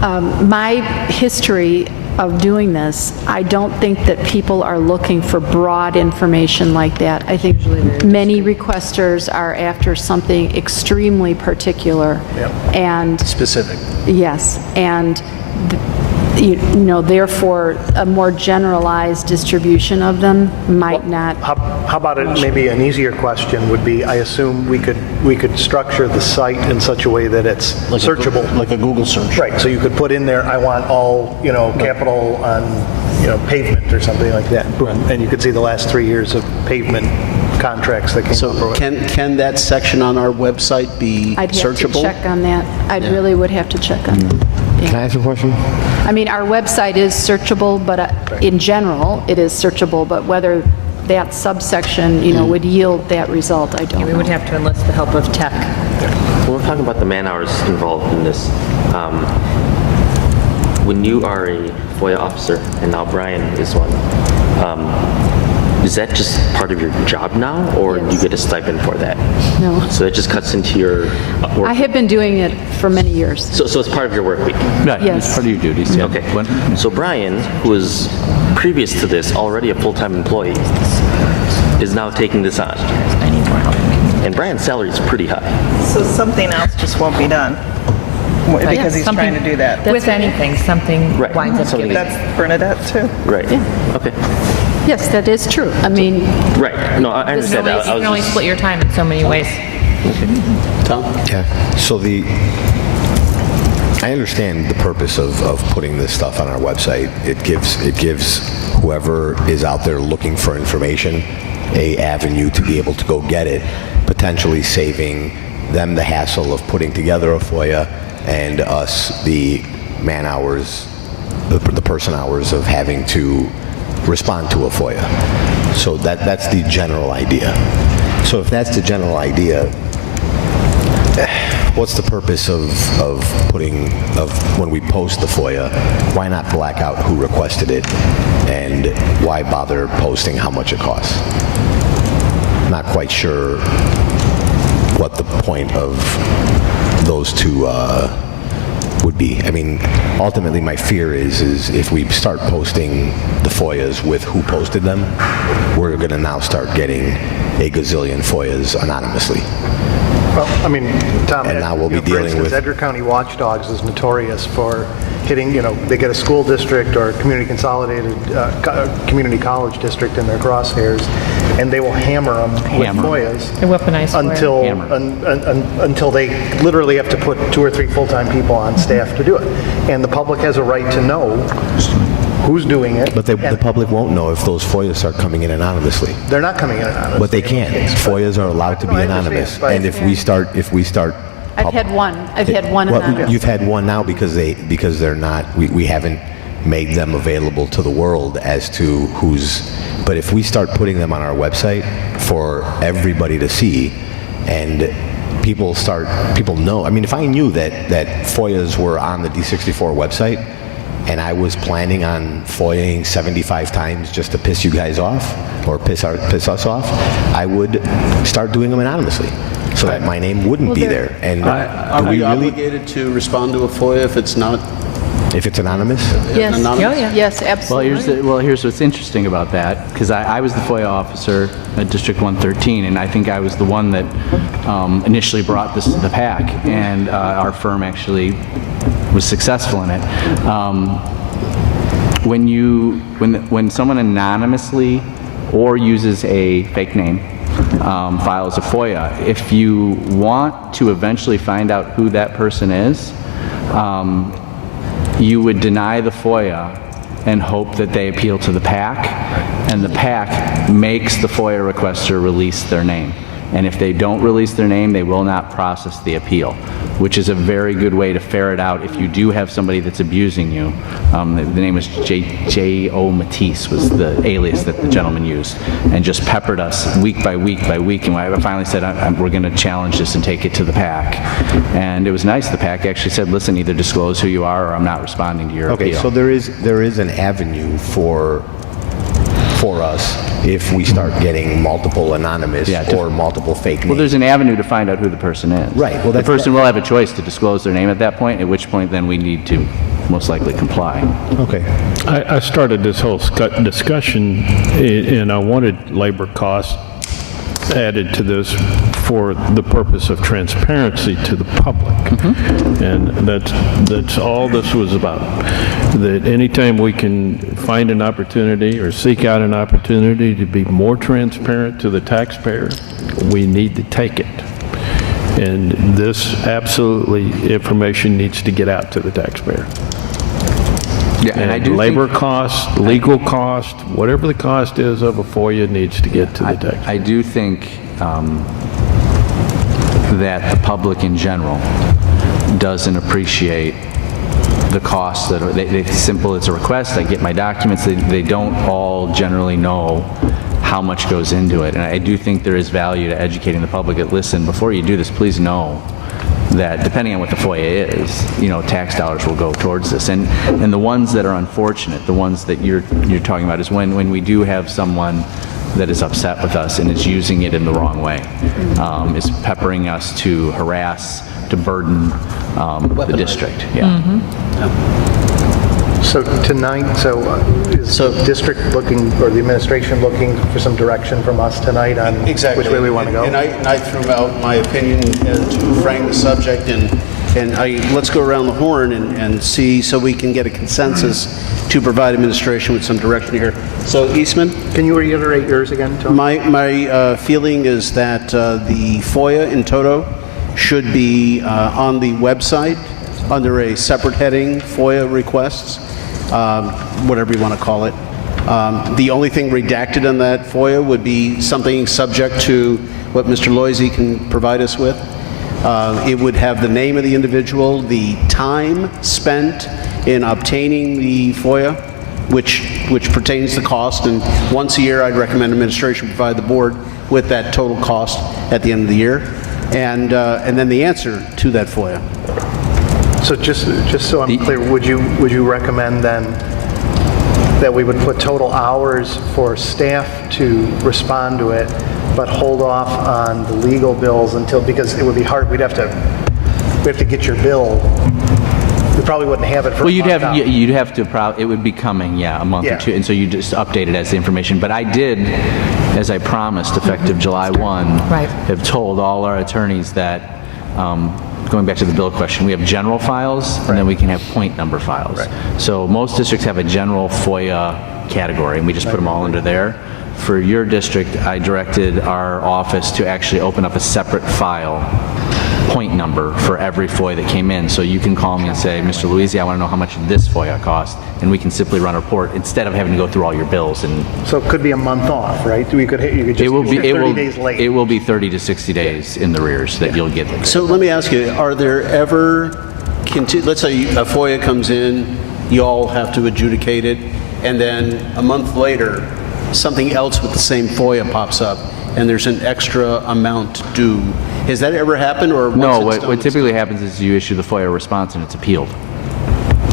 my history of doing this, I don't think that people are looking for broad information like that. I think many requesters are after something extremely particular and specific. Yes, and therefore a more generalized distribution of them might not. How about it? Maybe an easier question would be: I assume we could structure the site in such a way that it's searchable, like a Google search. Right. So you could put in there, I want all capital on pavement or something like that, and you could see the last 3 years of pavement contracts that came up. So can that section on our website be I'd have searchable? to check on that. I really would have to check on that. Can I ask a question? I mean, our website is searchable, but in general, it is searchable, but whether that subsection, would yield that result, I don't know. We would have to enlist the help of tech. When we're talking about the man-hours involved in this, when you are a FOIA officer, and now Brian is one, is that just part of your job now, or do you get a stipend for that? No. So it just cuts into your work? I have been doing it for many years. So it's part of your work week? Right, it's part of your duties, yeah. Okay. So Brian, who was previous to this already a full-time employee, is now taking this on. I need more help. And Brian's salary is pretty high. So something else just won't be done because he's trying to do that. With anything, something winds up getting. That's Bernadette too. Right. Okay. Yes, that is true. I mean... Right. No, I understand that. You can only split your time in so many ways. Tom? Yeah. So I understand the purpose of putting this stuff on our website. It gives whoever is out there looking for information a avenue to be able to go get it, potentially saving them the hassle of putting together a FOIA and us the man hours, the person hours of having to respond to a FOIA. So that's the general idea. So if that's the general idea, what's the purpose of when we post the FOIA, why not black out who requested it, and why bother posting how much it costs? Not quite sure what the point of those two would be. I mean, ultimately my fear is if we start posting the FOIAs with who posted them, we're going to now start getting a gazillion FOIAs anonymously. Well, I mean, Tom, And now we'll be for dealing instance, with- Edgar County Watchdogs is notorious for hitting, they get a school district or a community consolidated, community college district in their crosshairs, and they will hammer them with FOIAs. They weaponize FOIA. Until they literally have to put 2 or 3 full-time people on staff to do it. And the public has a right to know who's doing it. But the public won't know if those FOIAs start coming in anonymously. They're not coming in anonymously. But they can. FOIAs are allowed to be anonymous. And if we start I've had one. I've had one anonymous. You've had one now because they're not. We haven't made them available to the world as to who's. But if we start putting them on our website for everybody to see, and people know. I mean, if I knew that FOIAs were on the D64 website, and I was planning on FOIAing 75 times just to piss you guys off or piss us off, I would start doing them anonymously, so that my name wouldn't be there. And Are we obligated to respond to a FOIA if it's not? If it's anonymous? Yes. Anonymous? Yes, absolutely. Well, here's what's interesting about that, because I was the FOIA officer at District 113, and I think I was the one that initially brought this to the PAC, and our firm actually was successful in it. When someone anonymously or uses a fake name files a FOIA, if you want to eventually find out who that person is, you would deny the FOIA and hope that they appeal to the PAC, and the PAC makes the FOIA requester release their name. And if they don't release their name, they will not process the appeal, which is a very good way to ferret out if you do have somebody that's abusing you. The name was J.O. Matisse was the alias that the gentleman used, and just peppered us week by week by week. And I finally said, we're going to challenge this and take it to the PAC. And it was nice. The PAC actually said, listen, either disclose who you are or I'm not responding to your appeal. Okay, so there is an avenue for us if we start getting multiple anonymous or multiple fake names. Well, there's an avenue to find out who the person is. Right. Well, the person will have a choice to disclose their name at that point, at which point then we need to most likely comply. Okay. I started this whole discussion, and I wanted labor costs added to this for the purpose of transparency to the public. And that's all this was about. That anytime we can find an opportunity or seek out an opportunity to be more transparent to the taxpayer, we need to take it. And this absolutely information needs to get out to the taxpayer. Yeah, and I do labor cost, legal cost, whatever the cost is of a FOIA needs to get to the taxpayer. I do think that the public in general doesn't appreciate the costs that it's simple. It's a request. I get my documents. They don't all generally know how much goes into it. And I do think there is value to educating the public that, listen, before you do this, please know that depending on what the FOIA is, tax dollars will go towards this. And the ones that are unfortunate, the ones that you're talking about, is when we do have someone that is upset with us and is using it in the wrong way, is peppering us to harass, to burden the district. Yeah. So tonight, is the district looking, or the administration looking for some direction from us tonight on which way we want to go? And I threw out my opinion to frame the subject, and let's go around the horn and see, so we can get a consensus to provide administration with some direction here. So Eastman? Can you reiterate yours again, Tom? My feeling is that the FOIA in toto should be on the website under a separate heading, FOIA requests, whatever you want to call it. The only thing redacted on that FOIA would be something subject to what Mr. Loisy can provide us with. It would have the name of the individual, the time spent in obtaining the FOIA, which pertains to cost, and once a year I'd recommend administration provide the board with that total cost at the end of the year, and then the answer to that FOIA. So just so I'm clear, would you recommend then that we would put total hours for staff to respond to it, but hold off on the legal bills until, because it would be hard, we have to get your bill, the probably wouldn't have it for Well, a month out. you'd have to, it would be coming, a month or Yeah. two, and so you just update it as the information. But I did, as I promised, effective July 1, Right. have told all our attorneys that, going back to the bill question, we have general files, and then we can have point number files. So most districts have a general FOIA category, and we just put them all under there. For your district, I directed our office to actually open up a separate file, point number, for every FOIA that came in. So you can call me and say, Mr. Luisi, I want to know how much this FOIA cost, and we can simply run a report instead of having to go through all your bills. And So it could be a month off, right? You could just it will be 30 days late. It will be 30 to 60 days in the rears that you'll get. So let me ask you, are there ever, let's say a FOIA comes in, you all have to adjudicate it, and then a month later, something else with the same FOIA pops up, and there's an extra amount due. Has that ever happened, or No, once it's done, what typically happens is you issue the FOIA response and it's appealed.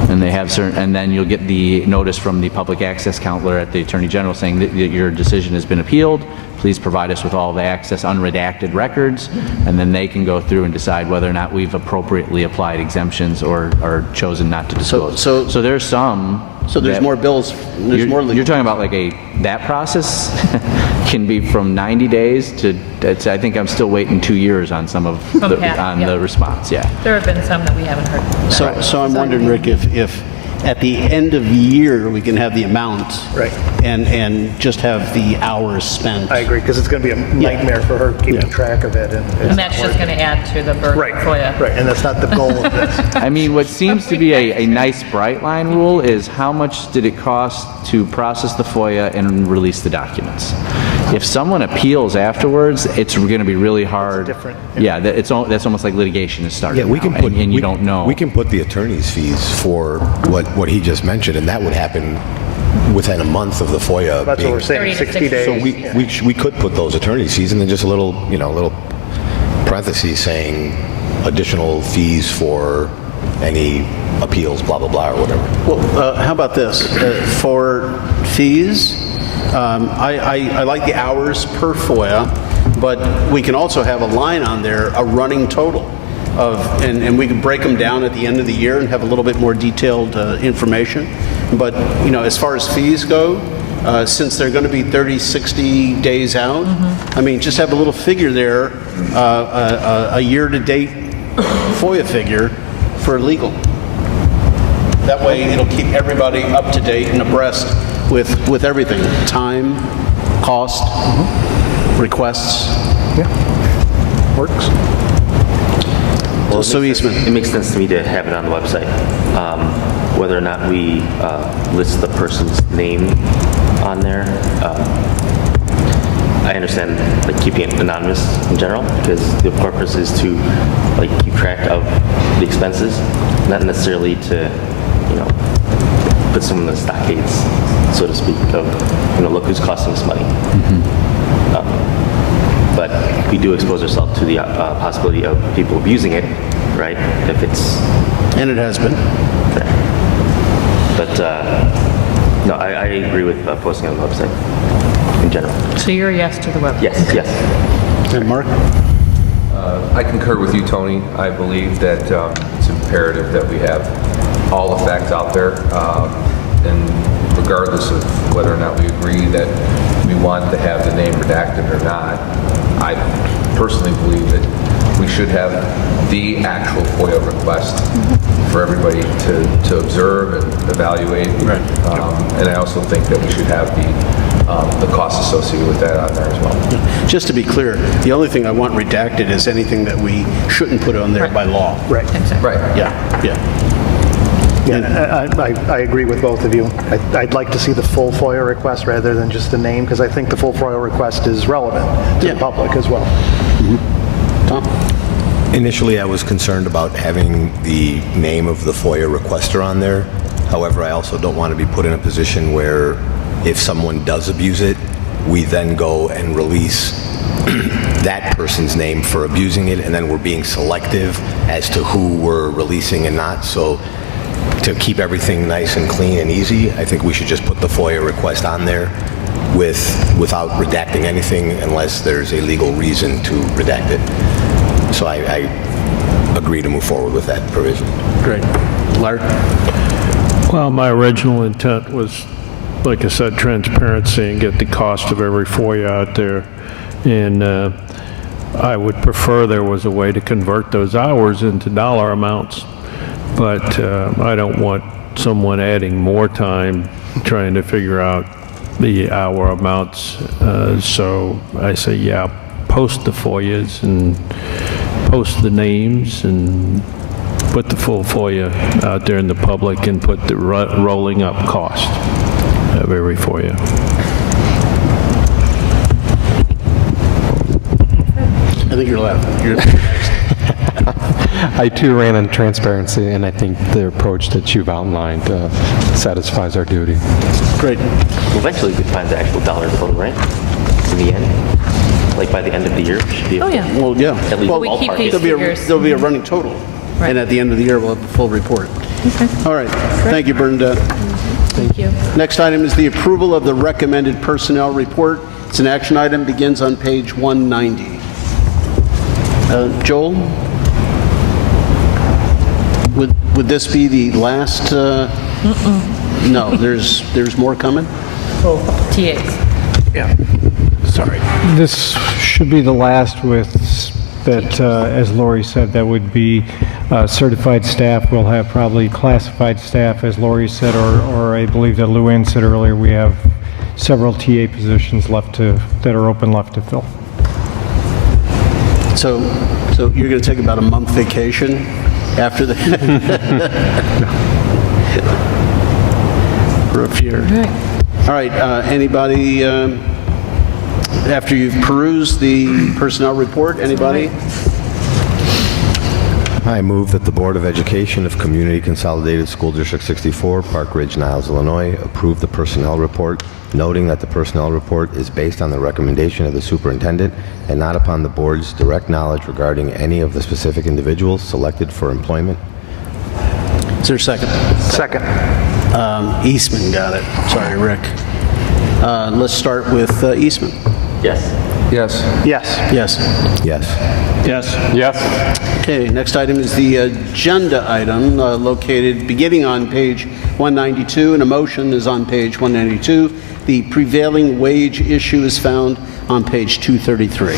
And they have certain, and then you'll get the notice from the public access counselor at the Attorney General saying that your decision has been appealed. Please provide us with all the access unredacted records, and then they can go through and decide whether or not we've appropriately applied exemptions or chosen not to disclose. So there's some. So there's more bills, there's more legal. You're talking about like that process can be from 90 days to, I think I'm still waiting 2 years on some of the response, yeah. There have been some that we haven't heard. So I'm wondering, Rick, if at the end of the year, we can have the amount. Right. And just have the hours spent. I agree, because it's going to be a nightmare for her keeping track of it. And that's just going to add to the burden of FOIA. Right, and that's not the goal of this. I mean, what seems to be a nice bright line rule is how much did it cost to process the FOIA and release the documents? If someone appeals afterwards, it's going to be really hard. Different. Yeah, that's almost like litigation is starting. Yeah, we can now, put, and you don't know. We can put the attorney's fees for what he just mentioned, and that would happen within a month of the FOIA. That's what we're saying, 60 days. So we could put those attorney's fees and then just a little parentheses saying additional fees for any appeals, blah, blah, blah, or whatever. Well, how about this? For fees, I like the hours per FOIA, but we can also have a line on there, a running total of, and we can break them down at the end of the year and have a little bit more detailed information. But, as far as fees go, since they're going to be 30, 60 days out, I mean, just have a little figure there, a year-to-date FOIA figure for legal. That way, it'll keep everybody up to date and abreast with everything: time, cost, requests. Yeah, works. Well, So Eastman. It makes sense to me to have it on the website. Whether or not we list the person's name on there, I understand keeping it anonymous in general, because the purpose is to keep track of the expenses, not necessarily to put someone in the stockades, so to speak, of look who's costing us money. But we do expose ourselves to the possibility of people abusing it, right? If it's And it has been. But no, I agree with posting on the website in general. So you're a yes to the website? Yes. And Mark? I concur with you, Tony. I believe that it's imperative that we have all the facts out there, and regardless of whether or not we agree that we want to have the name redacted or not, I personally believe that we should have the actual FOIA request for everybody to observe and evaluate. Right. And I also think that we should have the costs associated with that on there as well. Just to be clear, the only thing I want redacted is anything that we shouldn't put on there by law. Right. Right. Yeah. Yeah, I agree with both of you. I'd like to see the full FOIA request rather than just the name, because I think the full FOIA request is relevant to the public as well. Tom? Initially, I was concerned about having the name of the FOIA requester on there. However, I also don't want to be put in a position where if someone does abuse it, we then go and release that person's name for abusing it, and then we're being selective as to who we're releasing and not. So to keep everything nice and clean and easy, I think we should just put the FOIA request on there without redacting anything unless there's a legal reason to redact it. So I agree to move forward with that provision. Great. Larry? Well, my original intent was, like I said, transparency and get the cost of every FOIA out there. And I would prefer there was a way to convert those hours into dollar amounts. But I don't want someone adding more time trying to figure out the hour amounts. So I say, yeah, post the FOIAs and post the names and put the full FOIA out there in the public and put the rolling up cost of every FOIA. I think you're left. I too ran on transparency, and I think the approach that you've outlined satisfies our duty. Great. Well, eventually we could find the actual dollar total, right? In the end? Like by the end of the year, it should be. Oh, yeah. Well, yeah. At least Well, we keep ballpark. these figures. There'll be a running total. Right. And at the end of the year, we'll have a full report. Okay. All right. Thank you, Bernadette. Thank you. Next item is the approval of the recommended personnel report. It's an action item, begins on page 190. Joel? Would this be the last? No, there's more coming? TAs. Yeah. Sorry. This should be the last with that, as Lori said, that would be certified staff. We'll have probably classified staff, as Lori said, or I believe that Luann said earlier, we have several TA positions that are open left to fill. So you're going to take about a month vacation after the rough year. All right. Anybody? After you've perused the personnel report, anybody? I move that the Board of Education of Community Consolidated School District 64, Park Ridge, Niles, Illinois, approve the personnel report, noting that the personnel report is based on the recommendation of the superintendent and not upon the board's direct knowledge regarding any of the specific individuals selected for employment. Is there a second? Second. Eastman got it. Sorry, Rick. Let's start with Eastman. Yes. Yes. Yes. Yes. Yes. Yes. Yes. Okay, next item is the agenda item located beginning on page 192, and a motion is on page 192. The prevailing wage issue is found on page 233.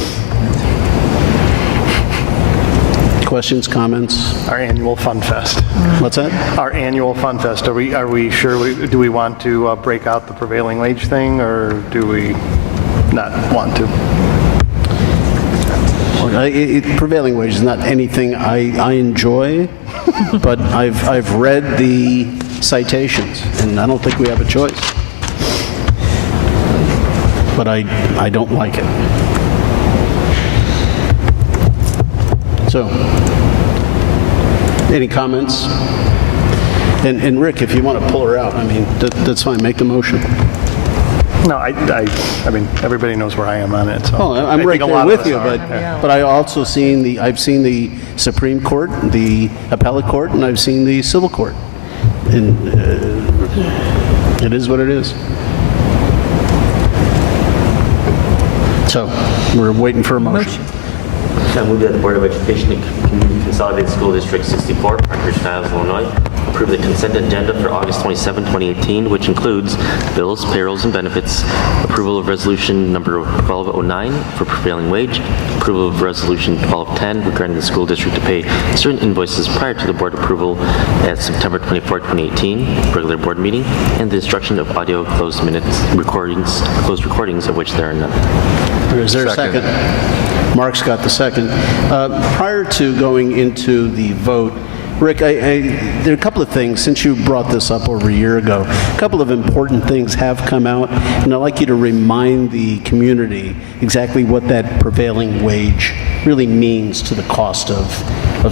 Questions, comments? Our annual Fun Fest. What's that? Our annual Fun Fest. Are we sure? Do we want to break out the prevailing wage thing, or do we not want to? Prevailing wage is not anything I enjoy, but I've read the citations, and I don't think we have a choice. But I don't like it. So, any comments? And Rick, if you want to pull her out, I mean, that's fine. Make the motion. No, I mean, everybody knows where I am on it. So Oh, I'm I right think a there lot of with us you, are. but I also I've seen the Supreme Court, the Appellate Court, and I've seen the Civil Court. And it is what it is. So, we're waiting for a motion. I move that the Board of Education of Community Consolidated School District 64, Park Ridge, Niles, Illinois, approve the consent agenda for August 27, 2018, which includes bills, payrolls, and benefits, approval of resolution number 1209 for prevailing wage, approval of resolution 1210 regarding the school district to pay certain invoices prior to the board approval at September 24, 2018, regular board meeting, and the destruction of audio closed recordings of which there are none. Is there a second? Mark's got the second. Prior to going into the vote, Rick, there are a couple of things, since you brought this up over a year ago, a couple of important things have come out, and I'd like you to remind the community exactly what that prevailing wage really means to the cost of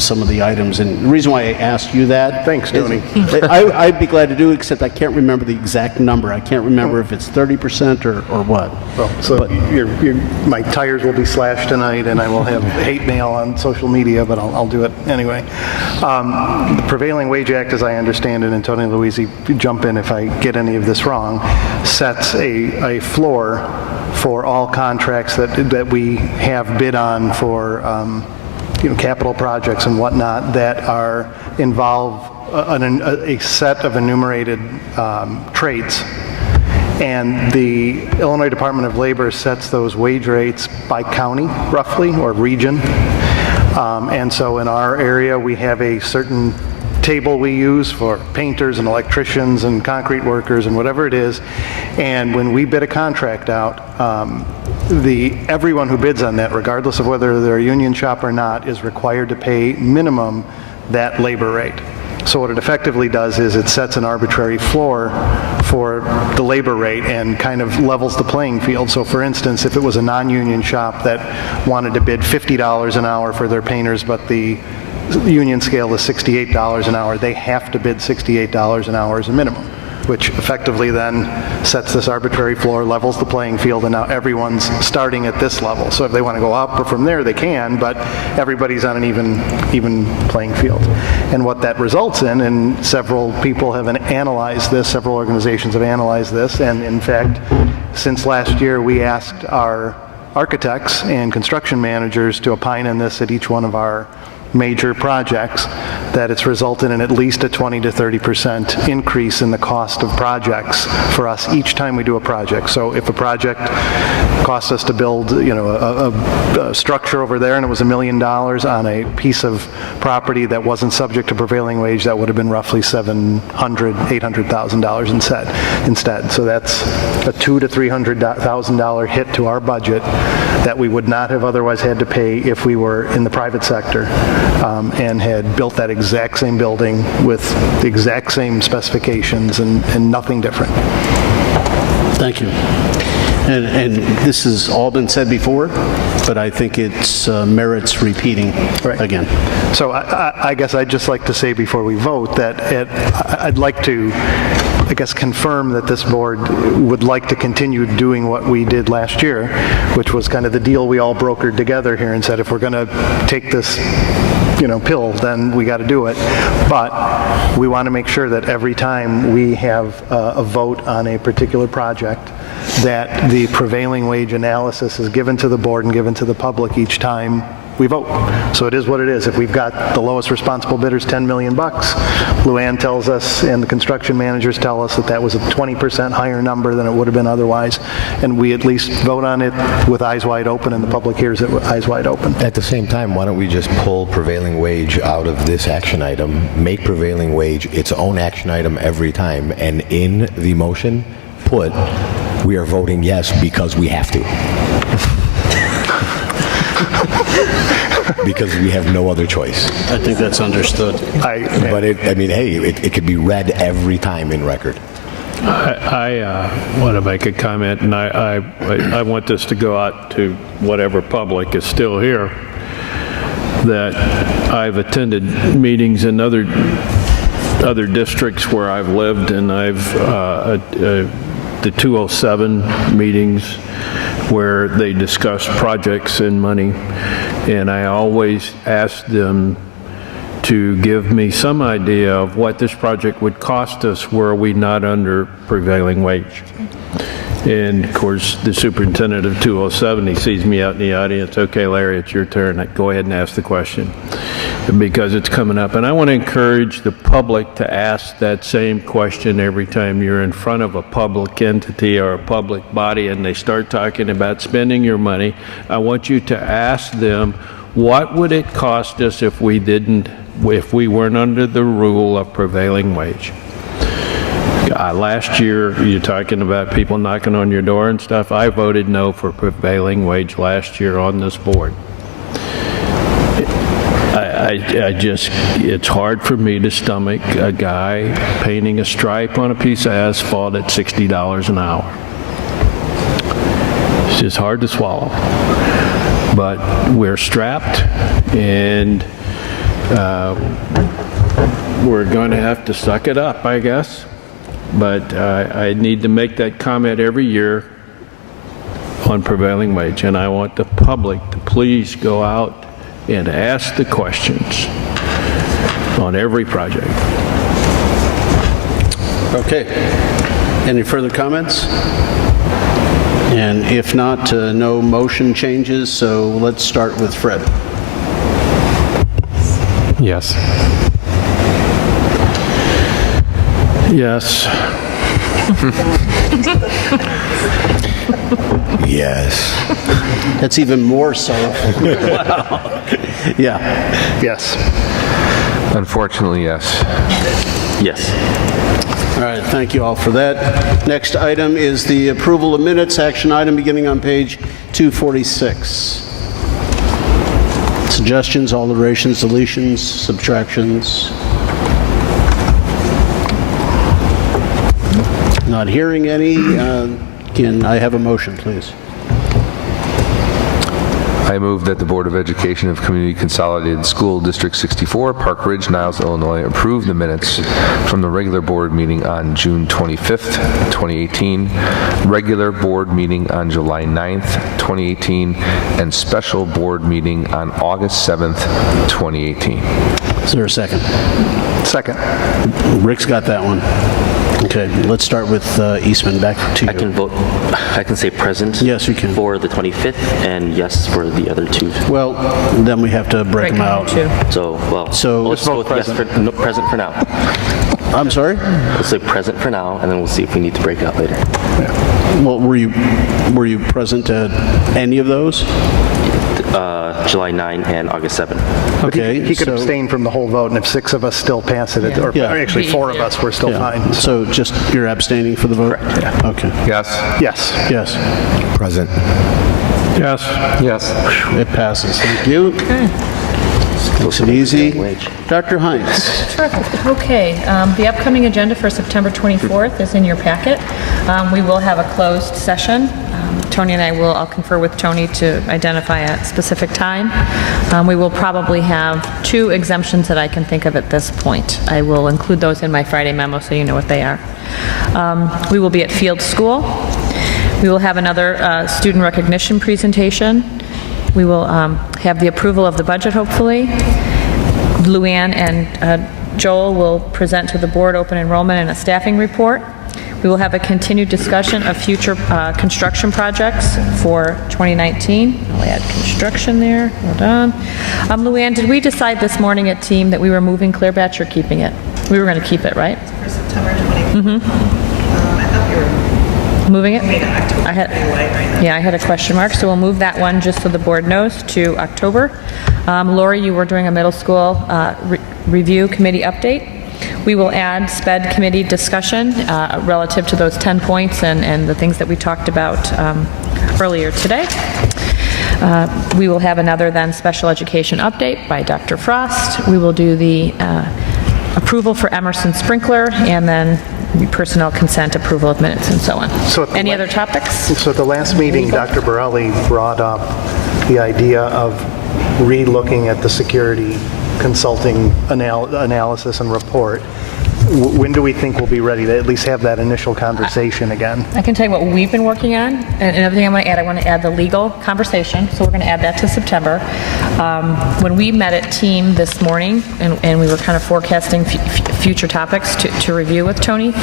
some of the items. And the reason why I asked you that... Thanks, Tony. I'd be glad to do it, except I can't remember the exact number. I can't remember if it's 30% or what. Well, so my tires will be slashed tonight, and I will have hate mail on social media, but I'll do it anyway. The Prevailing Wage Act, as I understand it, and Tony Luisi, jump in if I get any of this wrong, sets a floor for all contracts that we have bid on for capital projects and whatnot that involve a set of enumerated trades. And the Illinois Department of Labor sets those wage rates by county, roughly, or region. And so in our area, we have a certain table we use for painters and electricians and concrete workers and whatever it is. And when we bid a contract out, everyone who bids on that, regardless of whether they're a union shop or not, is required to pay minimum that labor rate. So what it effectively does is it sets an arbitrary floor for the labor rate and kind of levels the playing field. So for instance, if it was a non-union shop that wanted to bid $50 an hour for their painters, but the union scale is $68 an hour, they have to bid $68 an hour as a minimum, which effectively then sets this arbitrary floor, levels the playing field, and now everyone's starting at this level. So if they want to go up or from there, they can, but everybody's on an even playing field. And what that results in, and several people have analyzed this, several organizations have analyzed this, and in fact, since last year, we asked our architects and construction managers to opine on this at each one of our major projects, that it's resulted in at least a 20 to 30% increase in the cost of projects for us each time we do a project. So if a project costs us to build, a structure over there and it was $1 million on a piece of property that wasn't subject to prevailing wage, that would have been roughly $800,000 instead. So that's a $200,000 to $300,000 hit to our budget that we would not have otherwise had to pay if we were in the private sector. And had built that exact same building with the exact same specifications and nothing different. Thank you. And this has all been said before, but I think it's merits repeating again. So I guess I'd just like to say before we vote that I'd like to, confirm that this board would like to continue doing what we did last year, which was kind of the deal we all brokered together here and said, if we're going to take this pill, then we got to do it. But we want to make sure that every time we have a vote on a particular project, that the prevailing wage analysis is given to the board and given to the public each time we vote. So it is what it is. If we've got the lowest responsible bidders $10 million, Luann tells us and the construction managers tell us that was a 20% higher number than it would have been otherwise, and we at least vote on it with eyes wide open and the public hears it with eyes wide open. At the same time, why don't we just pull prevailing wage out of this action item, make prevailing wage its own action item every time, and in the motion put, we are voting yes because we have to. Because we have no other choice. I think that's understood. It could be read every time in record. I want to make a comment, and I want this to go out to whatever public is still here, that I've attended meetings in other districts where I've lived, and the 207 meetings where they discuss projects and money, and I always ask them to give me some idea of what this project would cost us were we not under prevailing wage. And of course, the superintendent of 207, he sees me out in the audience. Okay, Larry, it's your turn. Go ahead and ask the question because it's coming up. And I want to encourage the public to ask that same question every time you're in front of a public entity or a public body and they start talking about spending your money. I want you to ask them, what would it cost us if we weren't under the rule of prevailing wage? Last year, you're talking about people knocking on your door and stuff. I voted no for prevailing wage last year on this board. It's hard for me to stomach a guy painting a stripe on a piece of asphalt at $60 an hour. It's just hard to swallow. But we're strapped, and we're going to have to suck it up, I guess. But I need to make that comment every year on prevailing wage, and I want the public to please go out and ask the questions on every project. Okay. Any further comments? And if not, no motion changes, so let's start with Fred. Yes. Yes. Yes. That's even more so. Yeah. Yes. Unfortunately, yes. Yes. All right, thank you all for that. Next item is the approval of minutes, action item beginning on page 246. Suggestions, alterations, deletions, subtractions? Not hearing any. Can I have a motion, please? I move that the Board of Education of Community Consolidated School District 64, Park Ridge, Niles, Illinois, approve the minutes from the regular board meeting on June 25th, 2018, regular board meeting on July 9th, 2018, and special board meeting on August 7th, 2018. Is there a second? Second. Rick's got that one. Okay, let's start with Eastman. Back to you. I can vote, I can say present. Yes, you can. For the 25th and yes for the other two. Well, then we have to break them out. So, well, So let's go with yes for, no, present for now. I'm sorry? Let's say present for now, and then we'll see if we need to break it out later. Well, were you present at any of those? July 9 and August 7. Okay. He could abstain from the whole vote, and if 6 of us still pass it, or actually 4 of us, we're still fine. So just you're abstaining for the vote? Correct. Yeah. Okay. Yes. Yes. Yes. Present. Yes. Yes. It passes. Thank you. Okay. Makes it easy. Dr. Hines. Terrific. Okay, the upcoming agenda for September 24th is in your packet. We will have a closed session. Tony and I'll confer with Tony to identify a specific time. We will probably have 2 exemptions that I can think of at this point. I will include those in my Friday memo so you know what they are. We will be at Field School. We will have another student recognition presentation. We will have the approval of the budget, hopefully. Luann and Joel will present to the board open enrollment and a staffing report. We will have a continued discussion of future construction projects for 2019. I'll add construction there. Hold on. Luann, did we decide this morning at team that we were moving Clearbatch or keeping it? We were going to keep it, right? For September 24th. I thought we were moving it? October. I had a question mark, so we'll move that one just so the board knows to October. Lori, you were doing a middle school review committee update. We will add SPED committee discussion relative to those 10 points and the things that we talked about earlier today. We will have another then special education update by Dr. Frost. We will do the approval for Emerson Sprinkler and then personnel consent, approval of minutes, and so on. So any other topics? So at the last meeting, Dr. Borelli brought up the idea of re-looking at the security consulting analysis and report. When do we think we'll be ready to at least have that initial conversation again? I can tell you what we've been working on, and another thing I want to add the legal conversation, so we're going to add that to September. When we met at team this morning, and we were kind of forecasting future topics to review with Tony,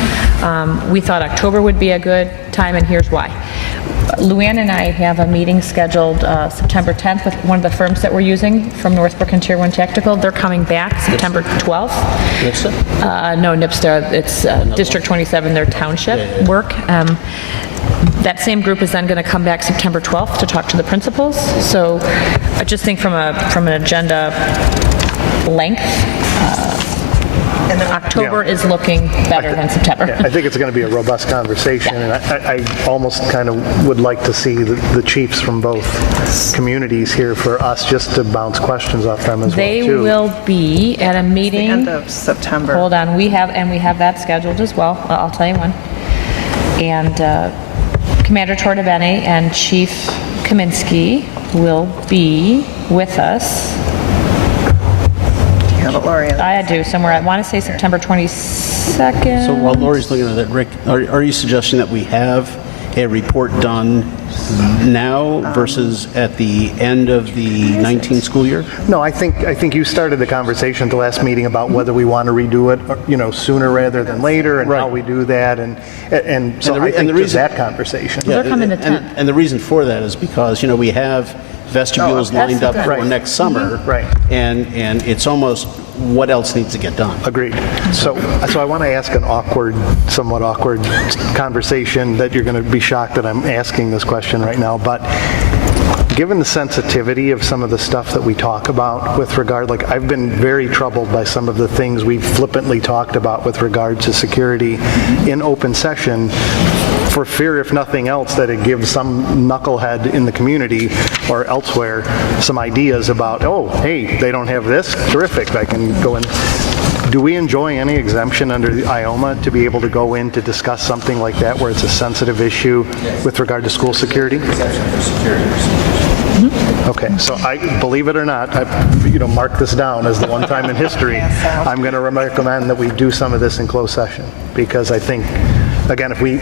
we thought October would be a good time, and here's why. Luann and I have a meeting scheduled September 10th with one of the firms that we're using from Northbrook and Tier 1 Tactical. They're coming back September 12th. NIPSA? No, NIPSA. It's District 27, their township work. That same group is then going to come back September 12th to talk to the principals. So I just think from an agenda length, October is looking better than September. Yeah, I think it's going to be a robust conversation, and I almost kind of would like to see the chiefs from both communities here for us just to bounce questions off them as well, too. They will be at a meeting. It's the end of September. Hold on, we have that scheduled as well. I'll tell you when. And Commander Tordabene and Chief Kaminsky will be with us. I do somewhere. I want to say September 22nd. So while Lori's looking at that, Rick, are you suggesting that we have a report done now versus at the end of the 19 school year? No, I think you started the conversation at the last meeting about whether we want to redo it, sooner rather than later, and how we do that, and so I think just that conversation. They're coming the 10th. And the reason for that is because we have vestibules lined up for next summer, right? And it's almost what else needs to get done. Agreed. So I want to ask an somewhat awkward conversation that you're going to be shocked that I'm asking this question right now, but given the sensitivity of some of the stuff that we talk about with regard, like I've been very troubled by some of the things we've flippantly talked about with regard to security in open session, for fear, if nothing else, that it gives some knucklehead in the community or elsewhere some ideas about, oh, hey, they don't have this? Terrific, I can go in. Do we enjoy any exemption under the IOMA to be able to go in to discuss something like that where it's a sensitive issue with regard to school security? Okay, so I believe it or not, mark this down as the one time in history, I'm going to recommend that we do some of this in closed session, because I think, again, if we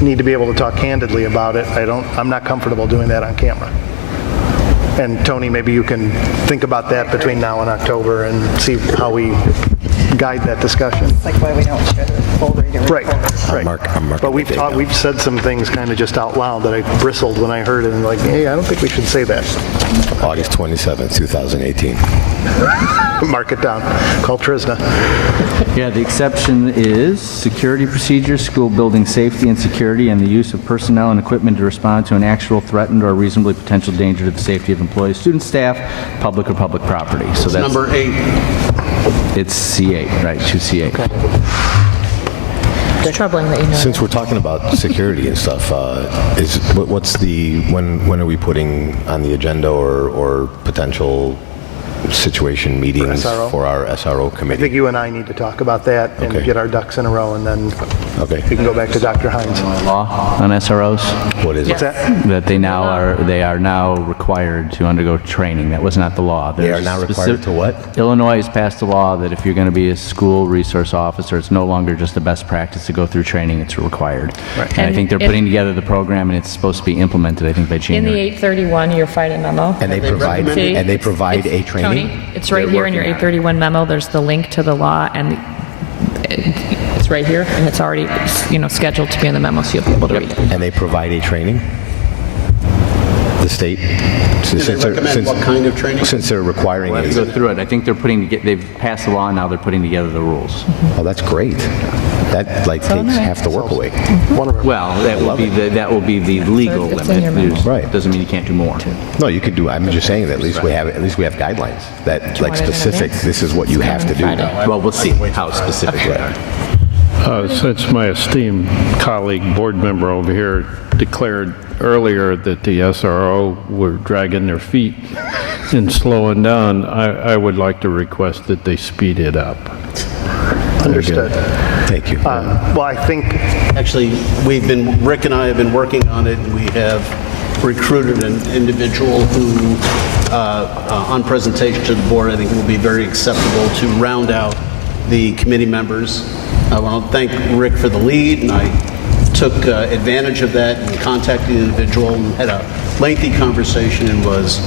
need to be able to talk candidly about it, I'm not comfortable doing that on camera. And Tony, maybe you can think about that between now and October and see how we guide that discussion. It's like why we don't share the full reader. Right. But Mark, we've said some things kind of just out loud that I bristled when I heard it, and like, hey, I don't think we should say that. August 27th, 2018. Mark it down. Call Trisna. Yeah, the exception is security procedures, school building safety and security, and the use of personnel and equipment to respond to an actual threatened or reasonably potential danger to the safety of employees, students, staff, public or public property. So that's Number 8. It's C8, right? 2C8. It's troubling that you know. Since we're talking about security and stuff, when are we putting on the agenda or potential situation meetings for our SRO I committee? think you and I need to talk about that and get our ducks in a row, and then we can go back to Dr. Hines. Law on SROs? What is What's it? that? That they are now required to undergo training. That was not the law. They are now required to what? Illinois has passed a law that if you're going to be a school resource officer, it's no longer just a best practice to go through training, it's required. Right. And I think they're putting together the program, and it's supposed to be implemented, I think, by In the January. 831, your Friday memo. And they provide a training? Tony, it's right here in your 831 memo. There's the link to the law, and it's right here, and it's already, scheduled to be in the memo, so you'll be able to read it. And they provide a training? The state? Do they recommend what kind of training? Since they're requiring Let's it. go through it. I think they've passed the law, and now they're putting together the rules. Oh, that's great. That takes half the work away. Well, that will be the legal limit. Right. Doesn't mean you can't do more. No, you can do. I'm just saying that at least we have guidelines that specific. This is what you have to do. Well, we'll see how specific they are. Since my esteemed colleague, board member over here, declared earlier that the SRO were dragging their feet and slowing down, I would like to request that they speed it up. Understood. Thank you. Well, I think Actually, Rick and I have been working on it, and we have recruited an individual who, on presentation to the board, I think will be very acceptable to round out the committee members. I want to thank Rick for the lead, and I took advantage of that and contacted the individual and had a lengthy conversation and was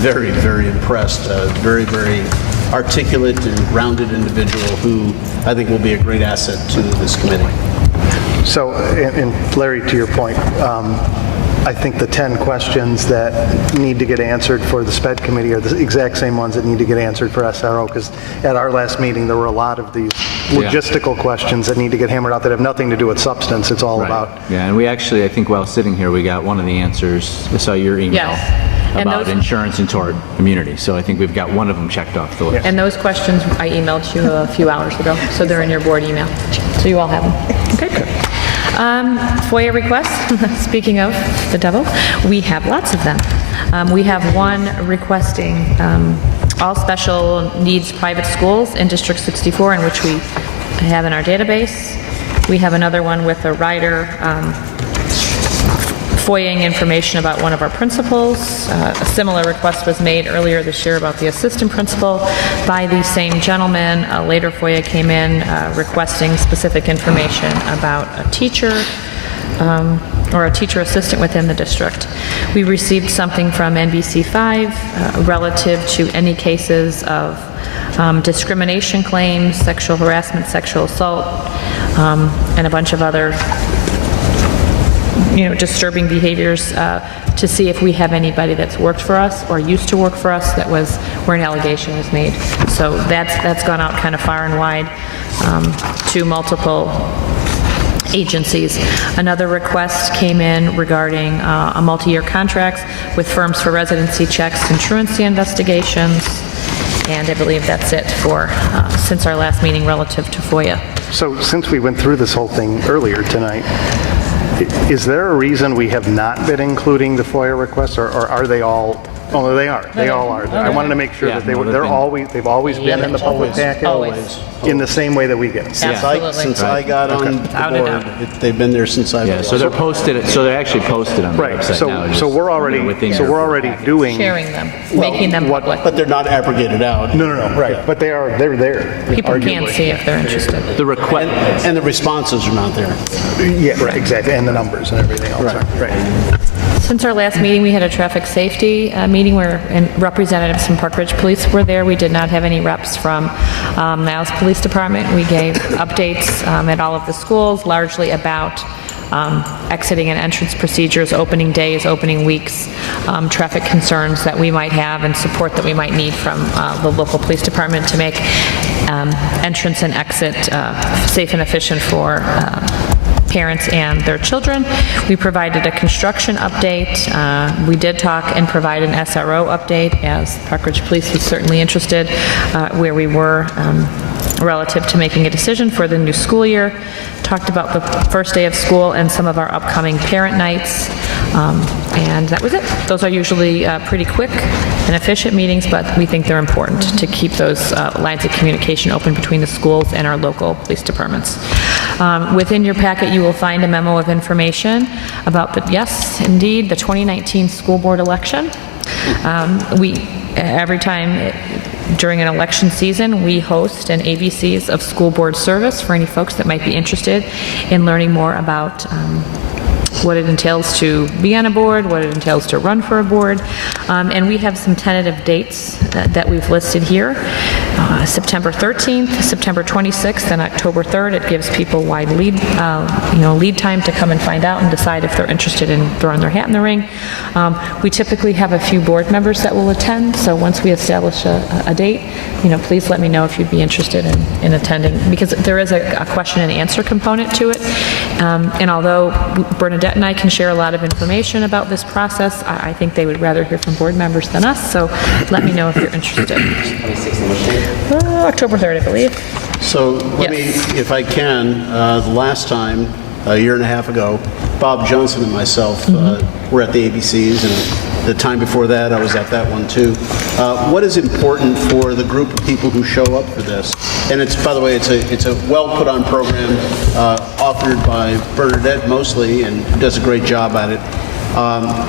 very, very impressed. Very, very articulate and rounded individual who I think will be a great asset to this committee. so. And Larry, to your point, I think the 10 questions that need to get answered for the SPED committee are the exact same ones that need to get answered for SRO, because at our last meeting, there were a lot of these logistical questions that need to get hammered out that have nothing to do with substance. It's all about. Yeah, and we actually, I think while sitting here, we got one of the answers. I saw your email. Yes. And About those- insurance and tort immunity. So I think we've got one of them checked off the list. And those questions I emailed you a few hours ago, so they're in your board email. So you all have them. Okay. FOIA requests, speaking of the devil, we have lots of them. We have one requesting all special needs private schools in District 64, in which we have in our database. We have another one with a writer FOIAing information about one of our principals. A similar request was made earlier this year about the assistant principal by the same gentleman. A later FOIA came in requesting specific information about a teacher or a teacher assistant within the district. We received something from NBC5 relative to any cases of discrimination claims, sexual harassment, sexual assault, and a bunch of other disturbing behaviors to see if we have anybody that's worked for us or used to work for us that was where an allegation was made. So that's gone out kind of far and wide to multiple agencies. Another request came in regarding a multi-year contract with firms for residency checks and truancy investigations, and I believe that's it for since our last meeting relative to FOIA. So since we went through this whole thing earlier tonight, is there a reason we have not been including the FOIA requests, or are they all? Oh, they are. They all are. I wanted to make sure that they've always been in the public packet in the same way that we get them. Since I got on the board, they've been there since I was. So they're posted. So they're actually posted on the Right. website now. So we're already doing Sharing them, making them public. But they're not abrogated out. No. Right. But they're there. People can see if they're interested. The request and the responses are not there. Yeah. Right. Exactly. And the numbers and everything else. Right. Since our last meeting, we had a traffic safety meeting where representatives from Park Ridge Police were there. We did not have any reps from Niles Police Department. We gave updates at all of the schools, largely about exiting and entrance procedures, opening days, opening weeks, traffic concerns that we might have, and support that we might need from the local police department to make entrance and exit safe and efficient for parents and their children. We provided a construction update. We did talk and provide an SRO update, as Park Ridge Police was certainly interested where we were relative to making a decision for the new school year. Talked about the first day of school and some of our upcoming parent nights, and that was it. Those are usually pretty quick and efficient meetings, but we think they're important to keep those lines of communication open between the schools and our local police departments. Within your packet, you will find a memo of information about the 2019 school board election. Every time during an election season, we host an ABCs of school board service for any folks that might be interested in learning more about what it entails to be on a board, what it entails to run for a board. And we have some tentative dates that we've listed here. September 13th, September 26th, and October 3rd. It gives people wide lead time to come and find out and decide if they're interested in throwing their hat in the ring. We typically have a few board members that will attend, so once we establish a date, please let me know if you'd be interested in attending, because there is a question and answer component to it. And although Bernadette and I can share a lot of information about this process, I think they would rather hear from board members than us, so let me know if you're interested. October 3rd, I believe. So let me, if I can, the last time, a year and a half ago, Bob Johnson and myself were at the ABCs, and the time before that, I was at that one too. What is important for the group of people who show up for this? And it's, by the way, it's a well put on program authored by Bernadette mostly, and does a great job at it.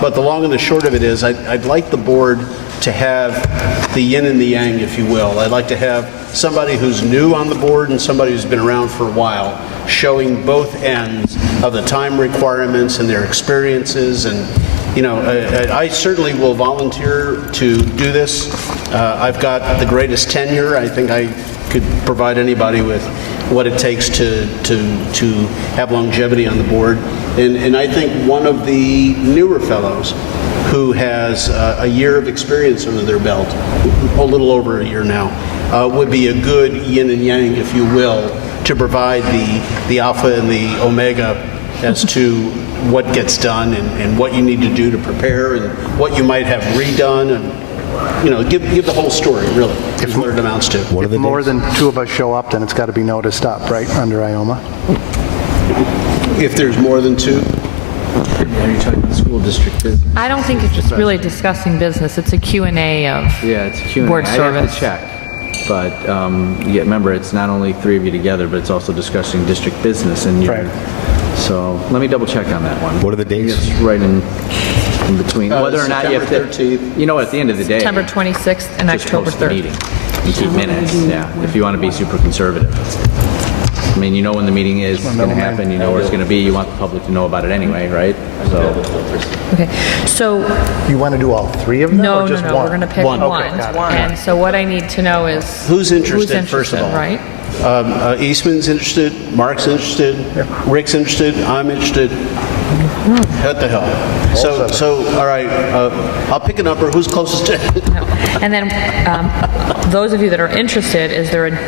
But the long and the short of it is, I'd like the board to have the yin and the yang, if you will. I'd like to have somebody who's new on the board and somebody who's been around for a while, showing both ends of the time requirements and their experiences. And I certainly will volunteer to do this. I've got the greatest tenure. I think I could provide anybody with what it takes to have longevity on the board. And I think one of the newer fellows who has a year of experience under their belt, a little over a year now, would be a good yin and yang, if you will, to provide the alpha and the omega as to what gets done and what you need to do to prepare and what you might have redone, and give the whole story, really, is what it amounts to. If more than two of us show up, then it's got to be noticed up, right, under IOMA? If there's more than two? Are you talking about school district business? I don't think it's just really discussing business. It's a Q&A of it's a Q&A. board I'd service. have to check. But remember, it's not only three of you together, but it's also discussing district business. And so let me double check on that one. What are the dates? It's right in between. Whether or not you have to, at the end of the day, September 26th and just October post the 3rd. meeting and keep minutes. If you want to be super conservative. I mean, when the meeting is going to happen, where it's going to be. You want the public to know about it anyway, right? Okay, so You want to do all three of them, no, or just one? we're going to pick one. Okay, got it. And so what I need to know is Who's interested, first of all? right? Eastman's interested, Mark's interested, Rick's interested, I'm interested. At the Hill. So, all right, I'll pick a number. Who's closest to? And then those of you that are interested,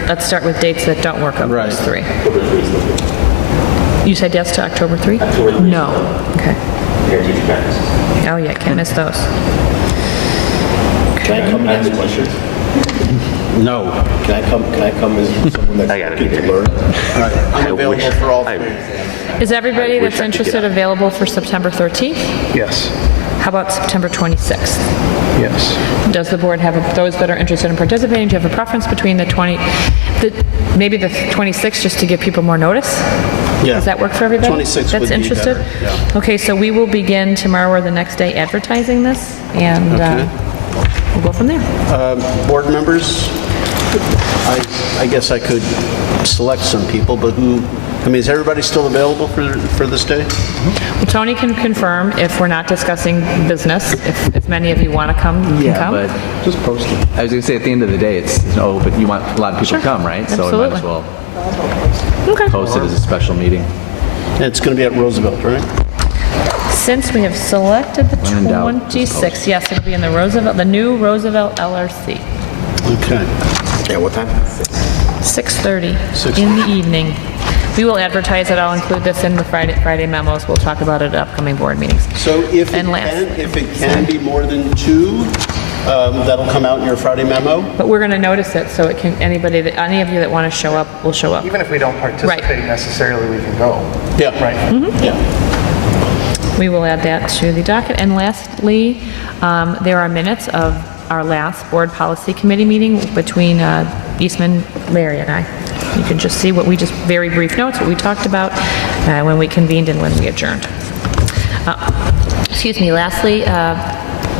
let's start with dates that don't work on those three. You said yes to October 3? October 3. No. Okay. Teacher practices. Oh, yeah, can't miss those. Can I come and ask questions? No. Can I come as someone that's looking to learn? All right, I'm available for all three. Is everybody that's interested available for September 13th? Yes. How about September 26th? Yes. Does the board have, those that are interested in participating, do you have a preference between maybe the 26th, just to give people more notice? Yeah. Does that work for everybody? 26 that's would be interested? better, yeah. Okay, so we will begin tomorrow or the next day advertising this, and we'll go from there. Board members, I guess I could select some people, but is everybody still available for this day? Well, Tony can confirm if we're not discussing business. If many of you want to come, you can come. But just post it. I was going to say, at the end of the day, it's but you want a lot of people to come, right? So we might as well post it as a special meeting. It's going to be at Roosevelt, right? Since we have selected the When in doubt, 26th, yes, it'll be in the new Roosevelt LRC. Okay. Yeah, what time? 6:30 in the evening. We will advertise it. I'll include this in the Friday memos. We'll talk about it at upcoming board meetings. So if it can be more than two, that'll come out in your Friday memo? But we're going to notice it, so it can any of you that want to show up will show up. Even if we don't participate necessarily, we can go. Yeah. Right. Mm-hmm. Yeah. We will add that to the docket. And lastly, there are minutes of our last board policy committee meeting between Eastman, Larry, and I. You can just see very brief notes, what we talked about when we convened and when we adjourned. Excuse me, lastly,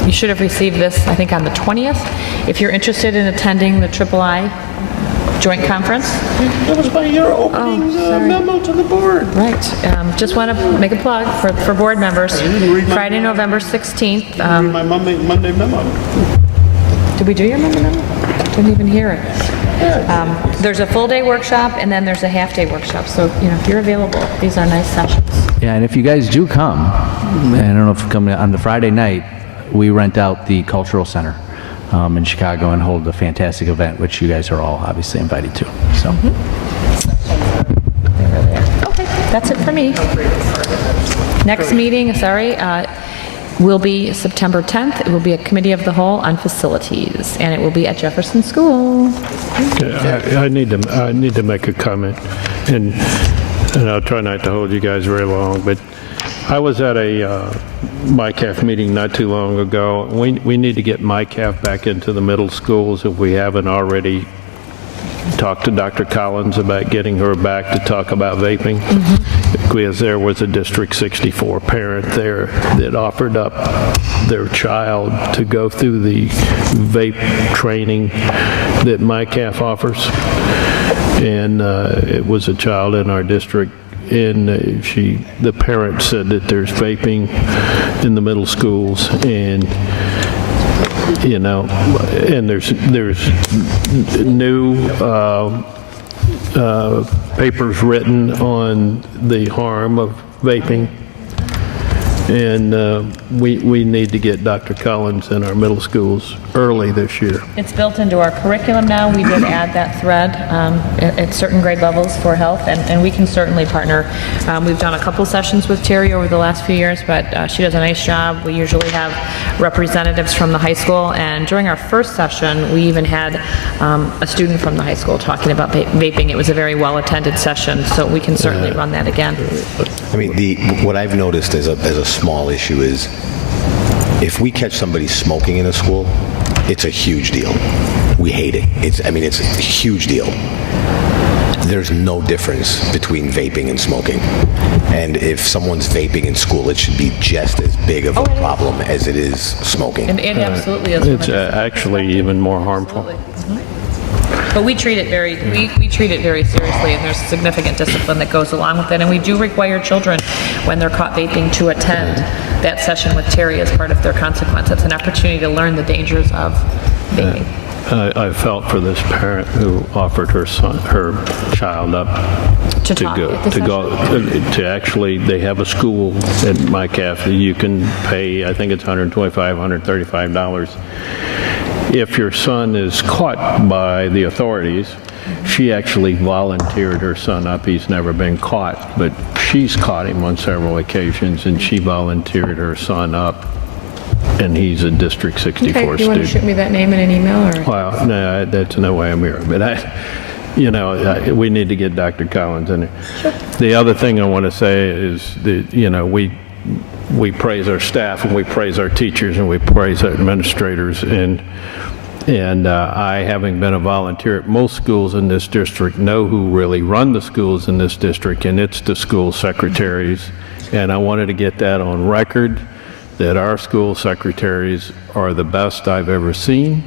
you should have received this, I think, on the 20th. If you're interested in attending the III joint conference. That was by your opening memo to the board. Right. Just want to make a plug for board members. Friday, November 16th. My Monday memo. Did we do your Monday memo? Didn't even hear it. There's a full-day workshop, and then there's a half-day workshop. So, if you're available, these are nice sessions. Yeah, and if you guys do come, I don't know if you come on the Friday night, we rent out the Cultural Center in Chicago and hold a fantastic event, which you guys are all obviously invited to. So. Okay, that's it for me. Next meeting, will be September 10th. It will be a committee of the whole on facilities, and it will be at Jefferson School. Okay, I need to make a comment, and I'll try not to hold you guys very long, but I was at a MyCAF meeting not too long ago. We need to get MyCAF back into the middle schools if we haven't already. Talked to Dr. Collins about getting her back to talk about vaping, because there was a District 64 parent there that offered up their child to go through the vape training that MyCAF offers, and it was a child in our district, and the parent said that there's vaping in the middle schools, and and there's new papers written on the harm of vaping, and we need to get Dr. Collins in our middle schools early this year. It's built into our curriculum now. We did add that thread at certain grade levels for health, and we can certainly partner. We've done a couple sessions with Terry over the last few years, but she does a nice job. We usually have representatives from the high school, and during our first session, we even had a student from the high school talking about vaping. It was a very well-attended session, so we can certainly run that again. What I've noticed as a small issue is if we catch somebody smoking in a school, it's a huge deal. We hate it. It's a huge deal. There's no difference between vaping and smoking. And if someone's vaping in school, it should be just as big of a problem as it is smoking. It absolutely is. It's actually even more harmful. But we treat it very seriously, and there's significant discipline that goes along with it. And we do require children, when they're caught vaping, to attend that session with Terry as part of their consequence. It's an opportunity to learn the dangers of vaping. I felt for this parent who offered her child up To talk at the to actually, they have a school at my cafe. You can pay, I think it's $125, $135. If your son is caught by the authorities, she actually volunteered her son up. He's never been caught, but she's caught him on several occasions, and she volunteered her son up, and he's a District 64 Okay, you want student. to shoot me that name in an email, or? Well, no, that's no way I'm here. But we need to get Dr. Collins in there. Sure. The other thing I want to say is that, we praise our staff, and we praise our teachers, and we praise our administrators, and I, having been a volunteer at most schools in this district, know who really run the schools in this district, and it's the school secretaries. And I wanted to get that on record, that our school secretaries are the best I've ever seen.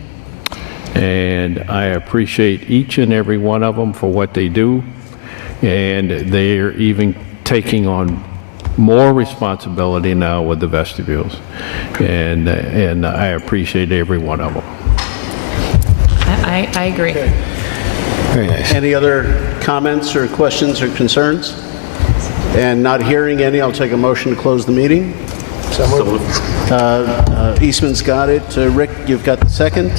And I appreciate each and every one of them for what they do. And they're even taking on more responsibility now with the vestibules. And I appreciate every one of them. I agree. Very nice. Any other comments or questions or concerns? And not hearing any, I'll take a motion to close the meeting. Eastman's got it. Rick, you've got the second.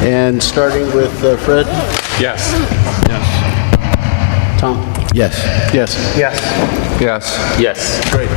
And starting with Fred? Yes. Tom? Yes. Yes. Yes. Yes. Yes. Great.